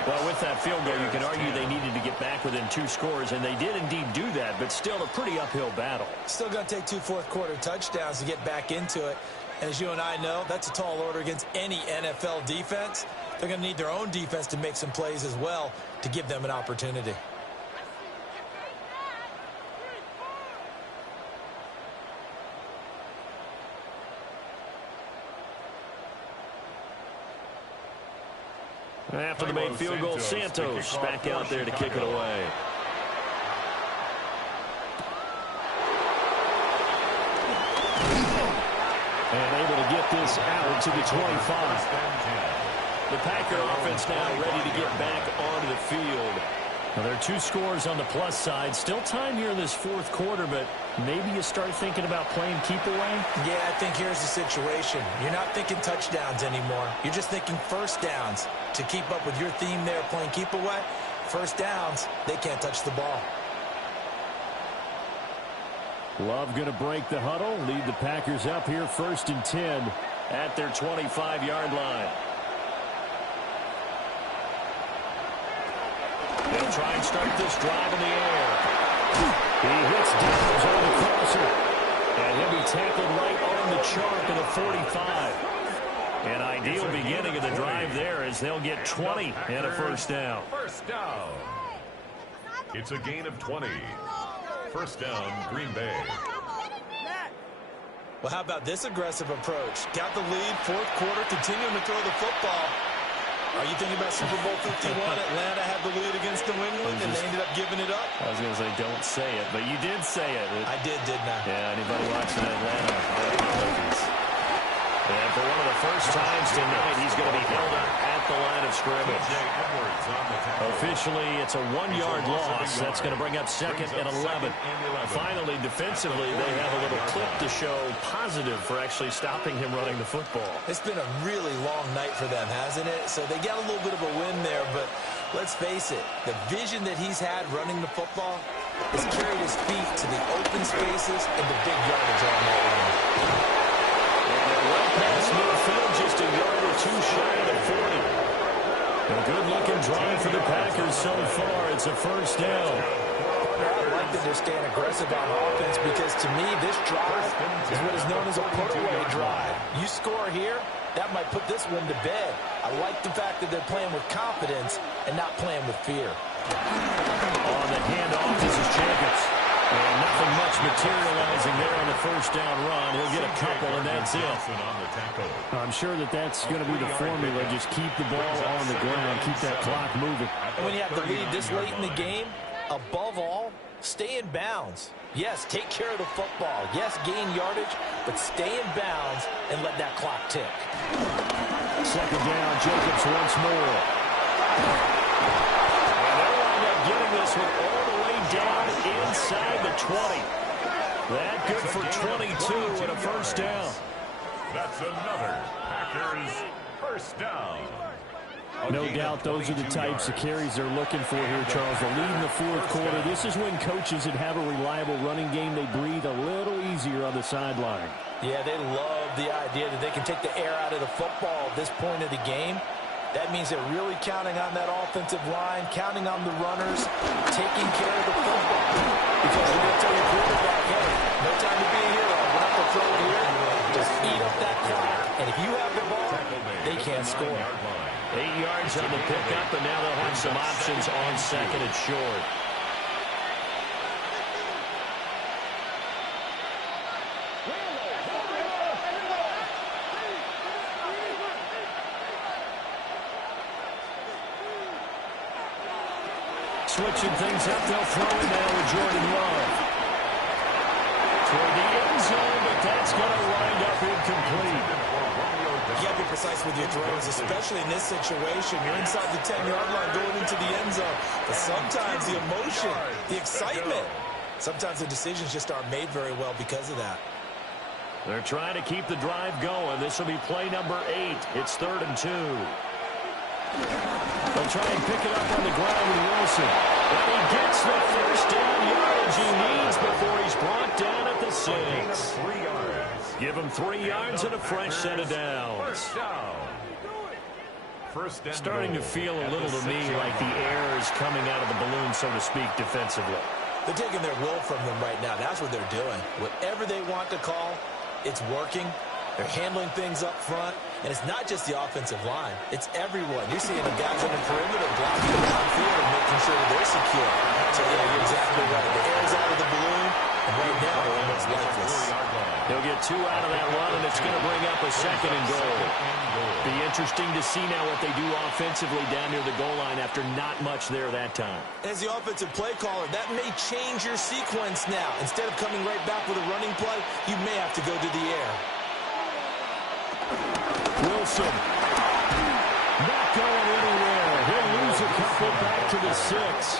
Well, with that field goal, you can argue they needed to get back within 2 scores, and they did indeed do that, but still a pretty uphill battle. Still going to take 2 fourth-quarter touchdowns to get back into it. And as you and I know, that's a tall order against any NFL defense. They're going to need their own defense to make some plays as well to give them an opportunity. After the made field goal, Santos back out there to kick it away. And able to get this out to the 25. The Packer offense now ready to get back onto the field. Now, there are 2 scores on the plus side. Still time here in this 4th quarter, but maybe you start thinking about playing keep away? Yeah, I think here's the situation. You're not thinking touchdowns anymore. You're just thinking first downs. To keep up with your theme there, playing keep away, first downs, they can't touch the ball. Love going to break the huddle, lead the Packers up here 1st and 10 at their 25-yard line. They'll try and start this drive in the air. He hits Downs on the crosser. And he'll be tackled right on the chalk of the 45. An ideal beginning of the drive there as they'll get 20 and a first down. First down. It's a gain of 20. First down, Green Bay. Well, how about this aggressive approach? Got the lead, 4th quarter, continuing to throw the football. Are you thinking about Super Bowl 51? Atlanta had the lead against New England, and they ended up giving it up? I was going to say, don't say it, but you did say it. I didn't I? Yeah, anybody watching Atlanta? And for one of the first times tonight, he's going to be held up at the line of scrimmage. Officially, it's a 1-yard loss. That's going to bring up 2nd and 11. Finally, defensively, they have a little clip to show positive for actually stopping him running the football. It's been a really long night for them, hasn't it? So they got a little bit of a win there, but let's face it, the vision that he's had running the football has carried his feet to the open spaces and the big yardage on that one. Past midfield, just a yard or 2 shy of the 40. A good-looking drive for the Packers so far. It's a first down. I like that they're staying aggressive on offense because, to me, this drive is what is known as a put-away drive. You score here, that might put this one to bed. I like the fact that they're playing with confidence and not playing with fear. On the handoff, this is Jacobs. And nothing much materializing there on the first down run. He'll get a couple, and that's it. I'm sure that that's going to be the formula. Just keep the ball on the ground, keep that clock moving. And when you have the lead this late in the game, above all, stay in bounds. Yes, take care of the football. Yes, gain yardage, but stay in bounds and let that clock tick. 2nd down, Jacobs once more. And they'll wind up getting this one all the way down inside the 20. That good for 22 and a first down. That's another Packers first down. No doubt those are the types of carries they're looking for here, Charles. The lead in the 4th quarter. This is when coaches that have a reliable running game, they breathe a little easier on the sideline. Yeah, they love the idea that they can take the air out of the football at this point of the game. That means they're really counting on that offensive line, counting on the runners, taking care of the football. Because you're going to tell your quarterback, hey, no time to be a hero. We're not going to throw it here. Just eat up that clock. And if you have the ball, they can't score. 8 yards on the pickup, and now they'll have some options on 2nd and short. Switching things up, they'll throw it now with Jordan Love. Toward the end zone, but that's going to wind up incomplete. You got to be precise with your throws, especially in this situation. You're inside the 10-yard line going into the end zone. But sometimes the emotion, the excitement, sometimes the decisions just aren't made very well because of that. They're trying to keep the drive going. This will be play number 8. It's 3rd and 2. They'll try and pick it up on the ground with Wilson. And he gets the first down yardage he needs before he's brought down at the 6. Give him 3 yards and a fresh set of downs. Starting to feel a little to me like the air is coming out of the balloon, so to speak, defensively. They're taking their will from them right now. That's what they're doing. Whatever they want to call, it's working. They're handling things up front. And it's not just the offensive line. It's everyone. You're seeing the guys on the perimeter blocking the downfield and making sure that they're secure. So, yeah, you're exactly right. The air's out of the balloon, and right now they're almost lifeless. They'll get 2 out of that run, and it's going to bring up a 2nd and goal. Be interesting to see now what they do offensively down near the goal line after not much there that time. As the offensive play caller, that may change your sequence now. Instead of coming right back with a running play, you may have to go to the air. Wilson. Not going anywhere. He'll lose a couple back to the 6.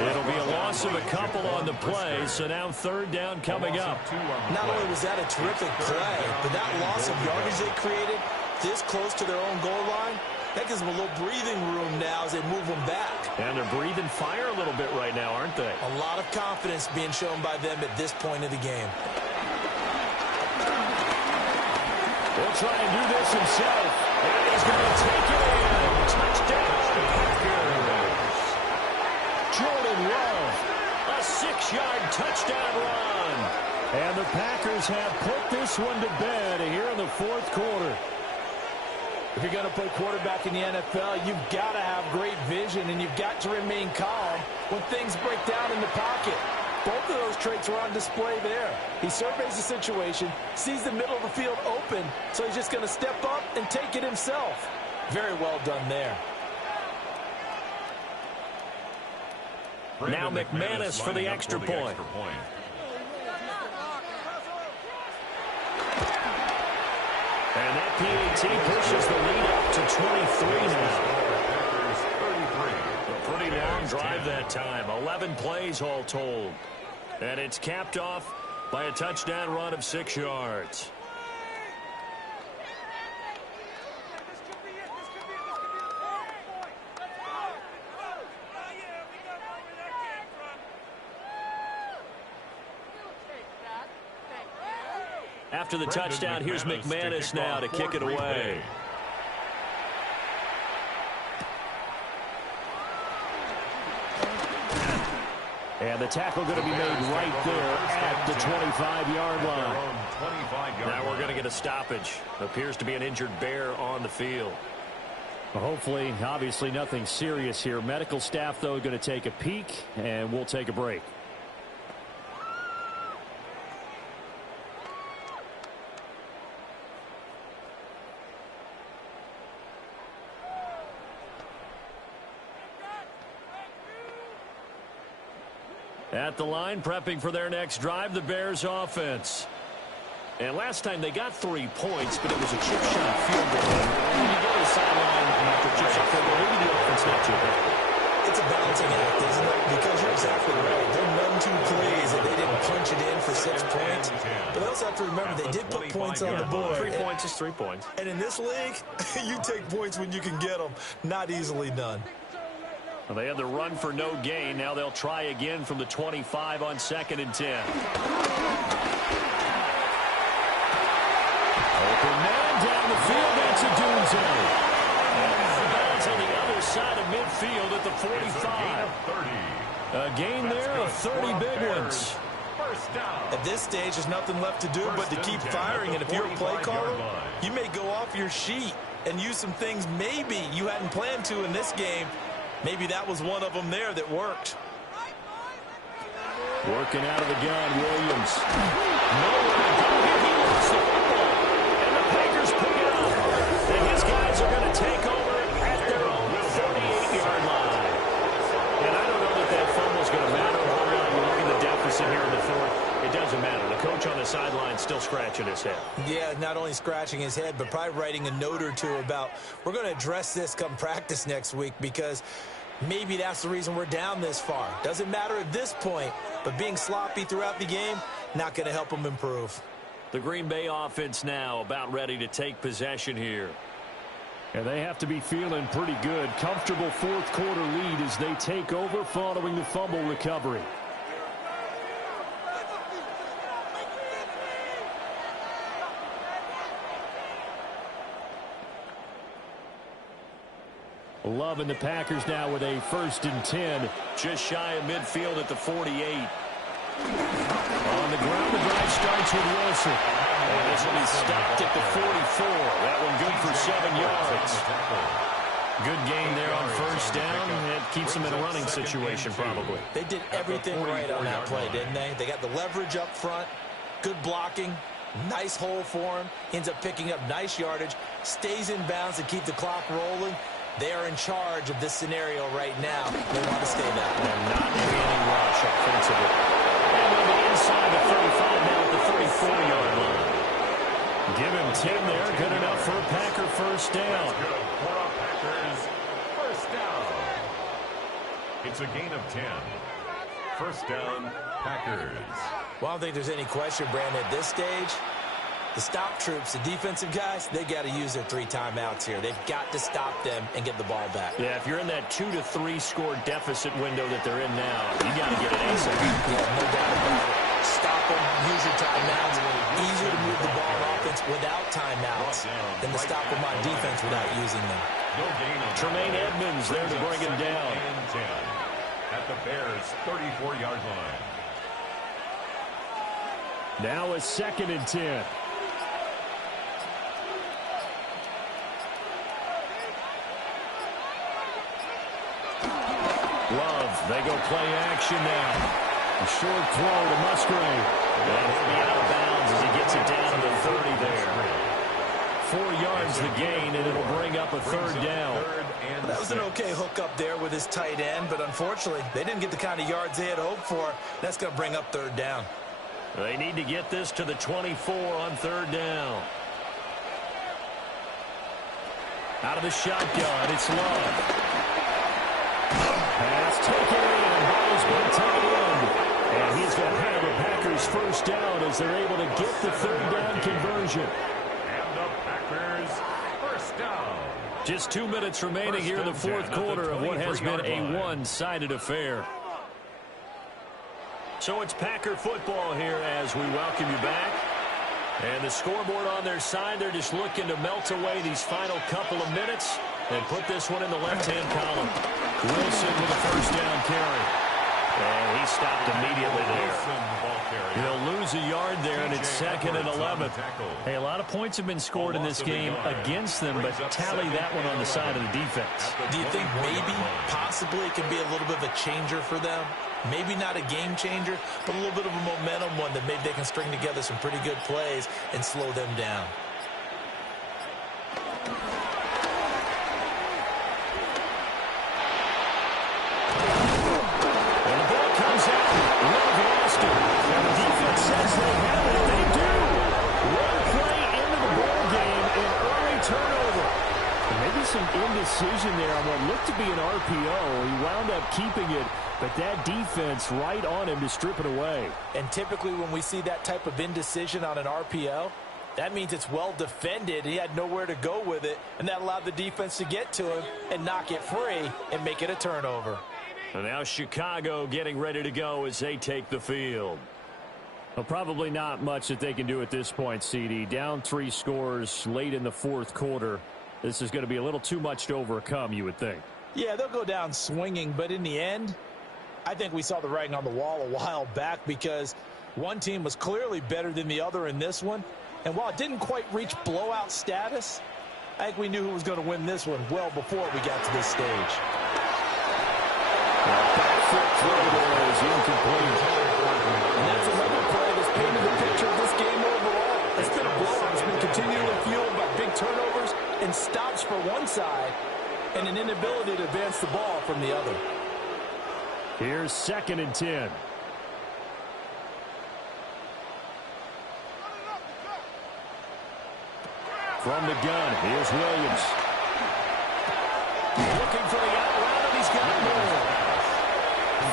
It'll be a loss of a couple on the play, so now 3rd down coming up. Not only was that a terrific play, but that loss of yardage they created this close to their own goal line, that gives them a little breathing room now as they move them back. And they're breathing fire a little bit right now, aren't they? A lot of confidence being shown by them at this point of the game. He'll try and do this himself. And he's going to take it in. Touchdown, Packers. Jordan Love, a 6-yard touchdown run. And the Packers have put this one to bed here in the 4th quarter. If you're going to play quarterback in the NFL, you've got to have great vision, and you've got to remain calm when things break down in the pocket. Both of those traits were on display there. He surveys the situation, sees the middle of the field open, so he's just going to step up and take it himself. Very well done there. Now McManus for the extra point. And that PAT pushes the lead up to 23 now. A pretty long drive that time. 11 plays all told. And it's capped off by a touchdown run of 6 yards. After the touchdown, here's McManus now to kick it away. And the tackle going to be made right there at the 25-yard line. Now we're going to get a stoppage. Appears to be an injured bear on the field. Well, hopefully, obviously nothing serious here. Medical staff, though, going to take a peek, and we'll take a break. At the line, prepping for their next drive, the Bears offense. And last time they got 3 points, but it was a chip shot field goal. When you go to the sideline after chip shot field goal, maybe the offense not too bad. It's a balancing act, isn't it? Because you're exactly right. They're none too pleased that they didn't punch it in for 6 points. But they also have to remember they did put points on the board. 3 points is 3 points. And in this league, you take points when you can get them. Not easily done. Well, they had the run for no gain. Now they'll try again from the 25 on 2nd and 10. Open man down the field. That's a Dunze. And on the other side of midfield at the 45. A gain there of 30 big ones. At this stage, there's nothing left to do but to keep firing. And if you're a play caller, you may go off your sheet and use some things maybe you hadn't planned to in this game. Maybe that was one of them there that worked. Working out of the gun, Williams. Nowhere to go here. He lost the football. And the Packers pick it up. And his guys are going to take over at their own 38-yard line. And I don't know that fumble's going to matter. Or not. You look at the deficit here in the 4th. It doesn't matter. The coach on the the sideline still scratching his head. Yeah, not only scratching his head, but probably writing a note or two about, we're going to address this come practice next week, because maybe that's the reason we're down this far. Doesn't matter at this point, but being sloppy throughout the game, not going to help him improve. The Green Bay offense now about ready to take possession here. And they have to be feeling pretty good. Comfortable fourth quarter lead as they take over following the fumble recovery. Love and the Packers now with a 1st and 10. Just shy of midfield at the 48. On the ground, the drive starts with Wilson. And this will be stopped at the 44. That one good for 7 yards. Good gain there on 1st down. It keeps them in a running situation probably. They did everything right on that play, didn't they? They got the leverage up front, good blocking, nice hole for him, ends up picking up nice yardage, stays in bounds to keep the clock rolling. They are in charge of this scenario right now. They want to stay that way. And not any rush offensively. And they'll be inside the 35 now at the 34-yard line. Give him 10 there. Good enough for a Packer 1st down. Good for a Packers 1st down. It's a gain of 10. 1st down, Packers. Well, I don't think there's any question, Brandon, at this stage. The stop troops, the defensive guys, they got to use their 3 timeouts here. They've got to stop them and get the ball back. Yeah, if you're in that 2 to 3 score deficit window that they're in now, you got to get it ASAP. Yeah, no doubt about it. Stop them, use your timeouts. Easier to move the ball on offense without timeouts than to stop them on defense without using them. Tremaine Edmonds there to bring him down. At the Bears' 34-yard line. Now a 2nd and 10. Love, they go play action now. A short throw to Musgrave. And he'll be out of bounds as he gets it down to the 30 there. 4 yards the gain, and it'll bring up a 3rd down. That was an okay hook up there with his tight end, but unfortunately, they didn't get the kind of yards they had hoped for. That's going to bring up 3rd down. They need to get this to the 24 on 3rd down. Out of the shotgun, it's Love. Pass taken in. Ball's been tied in. And he's going to have a Packers 1st down as they're able to get the 3rd down conversion. And the Packers 1st down. Just 2 minutes remaining here in the 4th quarter of what has been a one-sided affair. So it's Packer football here as we welcome you back. And the scoreboard on their side, they're just looking to melt away these final couple of minutes and put this one in the left-hand column. Wilson with a 1st down carry. And he stopped immediately there. He'll lose a yard there, and it's 2nd and 11. Hey, a lot of points have been scored in this game against them, but tally that one on the side of the defense. Do you think maybe, possibly, it can be a little bit of a changer for them? Maybe not a game changer, but a little bit of a momentum one that maybe they can string together some pretty good plays and slow them down. And the ball comes out. Love lost it. And the defense says they have it. They do. One play into the ball game, an early turnover. And maybe some indecision there on what looked to be an RPO. He wound up keeping it. But that defense right on him to strip it away. And typically when we see that type of indecision on an RPO, that means it's well defended. He had nowhere to go with it, and that allowed the defense to get to him and knock it free and make it a turnover. And now Chicago getting ready to go as they take the field. Well, probably not much that they can do at this point, CD. Down 3 scores late in the 4th quarter. This is going to be a little too much to overcome, you would think. Yeah, they'll go down swinging, but in the end, I think we saw the writing on the wall a while back because one team was clearly better than the other in this one. And while it didn't quite reach blowout status, I think we knew who was going to win this one well before we got to this stage. Back foot throw there is incomplete. And that's another play that's painted the picture of this game overall. It's been a blowout. It's been continually fueled by big turnovers and stops for one side and an inability to advance the ball from the other. Here's 2nd and 10. From the gun, here's Williams. Looking for the out route, and he's got more.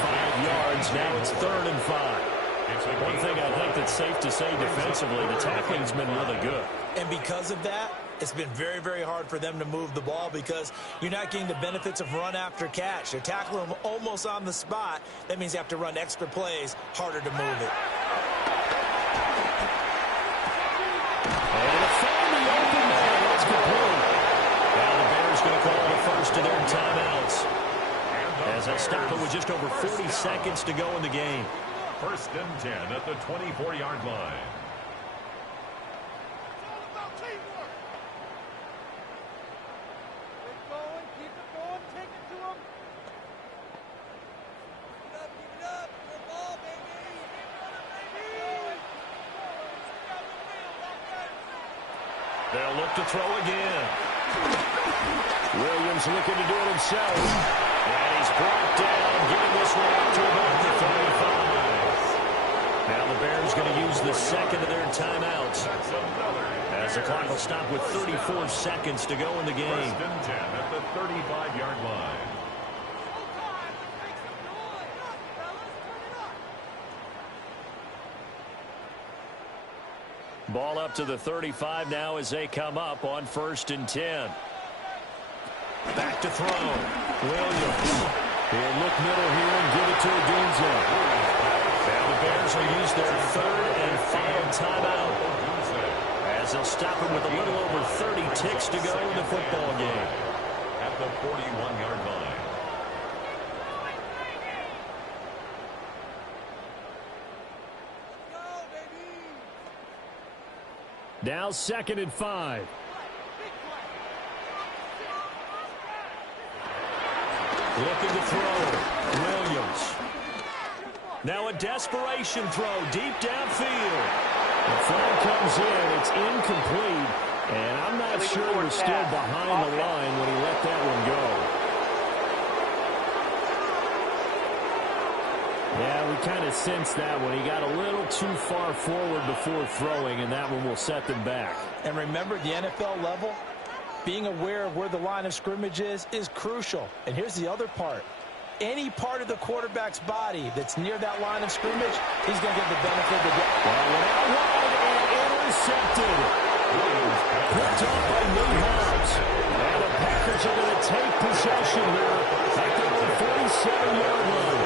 5 yards, now it's 3rd and 5. One thing I think that's safe to say defensively, the tackling's been really good. And because of that, it's been very, very hard for them to move the ball because you're not getting the benefits of run after catch. They're tackling them almost on the spot. That means you have to run extra plays, harder to move it. And to find the open man, that's complete. Now the Bears going to call the first of their timeouts. As they stop it with just over 40 seconds to go in the game. 1st and 10 at the 24-yard line. They'll look to throw again. Williams looking to do it himself. And he's brought down, getting this one out to about the 35. Now the Bears going to use the second of their timeouts. As the clock will stop with 34 seconds to go in the game. 1st and 10 at the 35-yard line. Ball up to the 35 now as they come up on 1st and 10. Back to throw. Williams. He'll look middle here and give it to Odunze. Now the Bears will use their 3rd and final timeout. As they'll stop him with a little over 30 ticks to go in the football game. At the 41-yard line. Now 2nd and 5. Looking to throw. Williams. Now a desperation throw deep downfield. The flag comes in. It's incomplete. And I'm not sure he was still behind the line when he let that one go. Yeah, we kind of sensed that when he got a little too far forward before throwing, and that one will set them back. And remember, the NFL level, being aware of where the line of scrimmage is crucial. And here's the other part. Any part of the quarterback's body that's near that line of scrimmage, he's going to get the benefit of the doubt. Well, went out wide and intercepted. Picked off by Nate Hobbs. And the Packers are going to take possession here at their 47-yard line.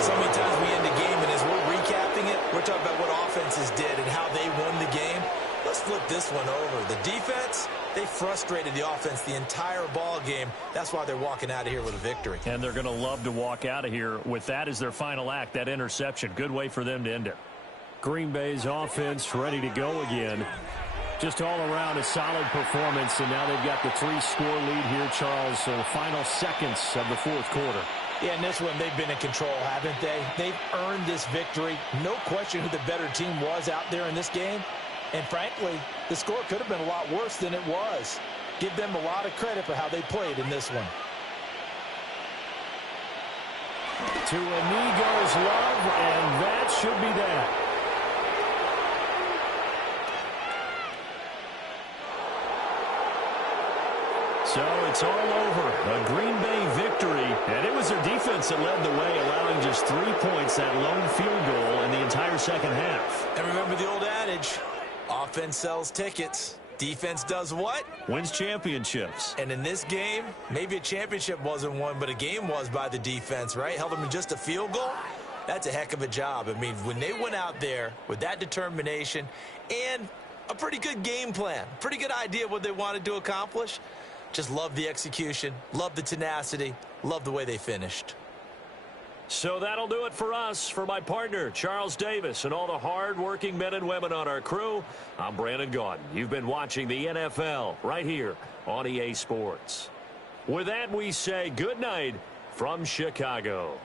So many times we end the game, and as we're recapping it, we're talking about what offenses did and how they won the game. Let's flip this one over. The defense, they frustrated the offense the entire ball game. That's why they're walking out of here with a victory. And they're going to love to walk out of here with that as their final act, that interception. Good way for them to end it. Green Bay's offense ready to go again. Just all around a solid performance, and now they've got the 3-score lead here, Charles. So the final seconds of the 4th quarter. Yeah, in this one, they've been in control, haven't they? They've earned this victory. No question who the better team was out there in this game. And frankly, the score could have been a lot worse than it was. Give them a lot of credit for how they played in this one. To Inigo's Love, and that should be that. So it's all over. A Green Bay victory. And it was their defense that led the way, allowing just 3 points, that lone field goal in the entire second half. And remember the old adage, offense sells tickets. Defense does what? Wins championships. And in this game, maybe a championship wasn't won, but a game was by the defense, right? Held them in just a field goal. That's a heck of a job. I mean, when they went out there with that determination and a pretty good game plan, pretty good idea of what they wanted to accomplish, just love the execution, love the tenacity, love the way they finished. So that'll do it for us. For my partner, Charles Davis, and all the hard-working men and women on our crew, I'm Brandon Gaudin. You've been watching the NFL right here on EA Sports. With that, we say good night from Chicago.